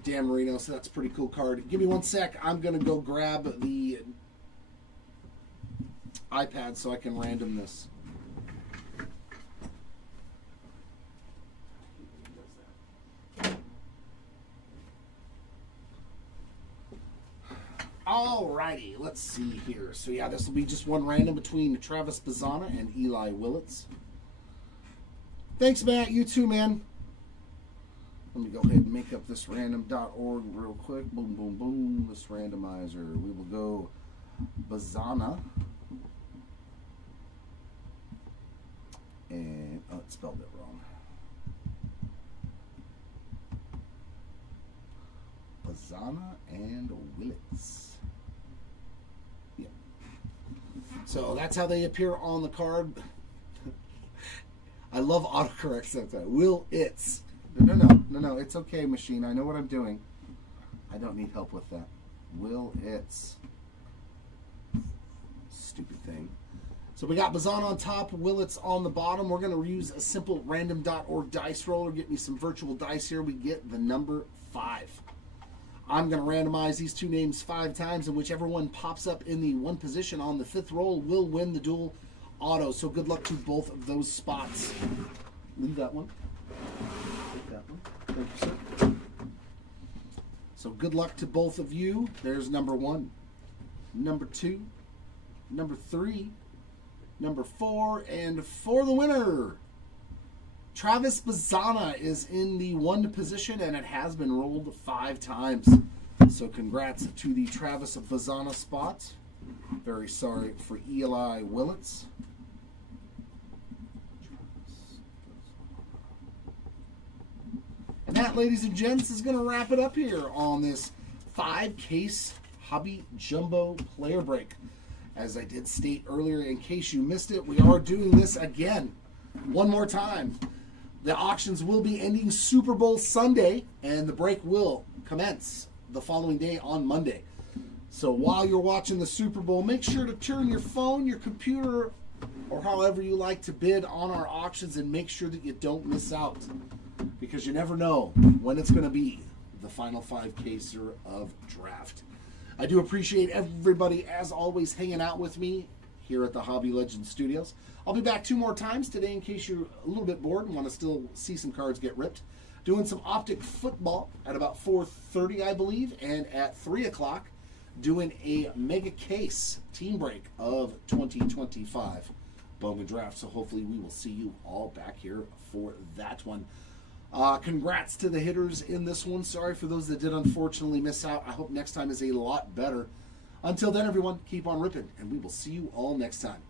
Dan Marino, so that's a pretty cool card. Give me 1 sec. I'm going to go grab the iPad so I can random this. Alrighty, let's see here. So yeah, this will be just one random between Travis Bazzana and Eli Willits. Thanks, Matt. You too, man. Let me go ahead and make up this random.org real quick. Boom, boom, boom. This randomizer. We will go Bazzana. And, oh, it spelled it wrong. Bazzana and Willits. Yeah. So that's how they appear on the card. I love autocorrect sometimes. Willits. No, it's okay, machine. I know what I'm doing. I don't need help with that. Willits. Stupid thing. So we got Bazzana on top, Willits on the bottom. We're going to use a simple random.org dice roller. Get me some virtual dice here. We get the number 5. I'm going to randomize these 2 names 5 times, and whichever one pops up in the 1 position on the 5th roll will win the dual auto. So good luck to both of those spots. Leave that one. Take that one. Thank you, sir. So good luck to both of you. There's number 1, number 2, number 3, number 4, and for the winner, Travis Bazzana is in the 1 position, and it has been rolled 5 times. So congrats to the Travis Bazzana spot. Very sorry for Eli Willits. And that, ladies and gents, is going to wrap it up here on this 5-case Hobby Jumbo player break. As I did state earlier, in case you missed it, we are doing this again, one more time. The auctions will be ending Super Bowl Sunday, and the break will commence the following day on Monday. So while you're watching the Super Bowl, make sure to turn your phone, your computer, or however you like to bid on our auctions, and make sure that you don't miss out, because you never know when it's going to be the final 5-caser of draft. I do appreciate everybody, as always, hanging out with me here at the Hobby Legends Studios. I'll be back 2 more times today in case you're a little bit bored and want to still see some cards get ripped. Doing some optic football at about 4:30, I believe, and at 3 o'clock doing a mega case team break of 2025 Bowman Draft. So hopefully we will see you all back here for that one. Congrats to the hitters in this one. Sorry for those that did unfortunately miss out. I hope next time is a lot better. Until then, everyone, keep on ripping, and we will see you all next time.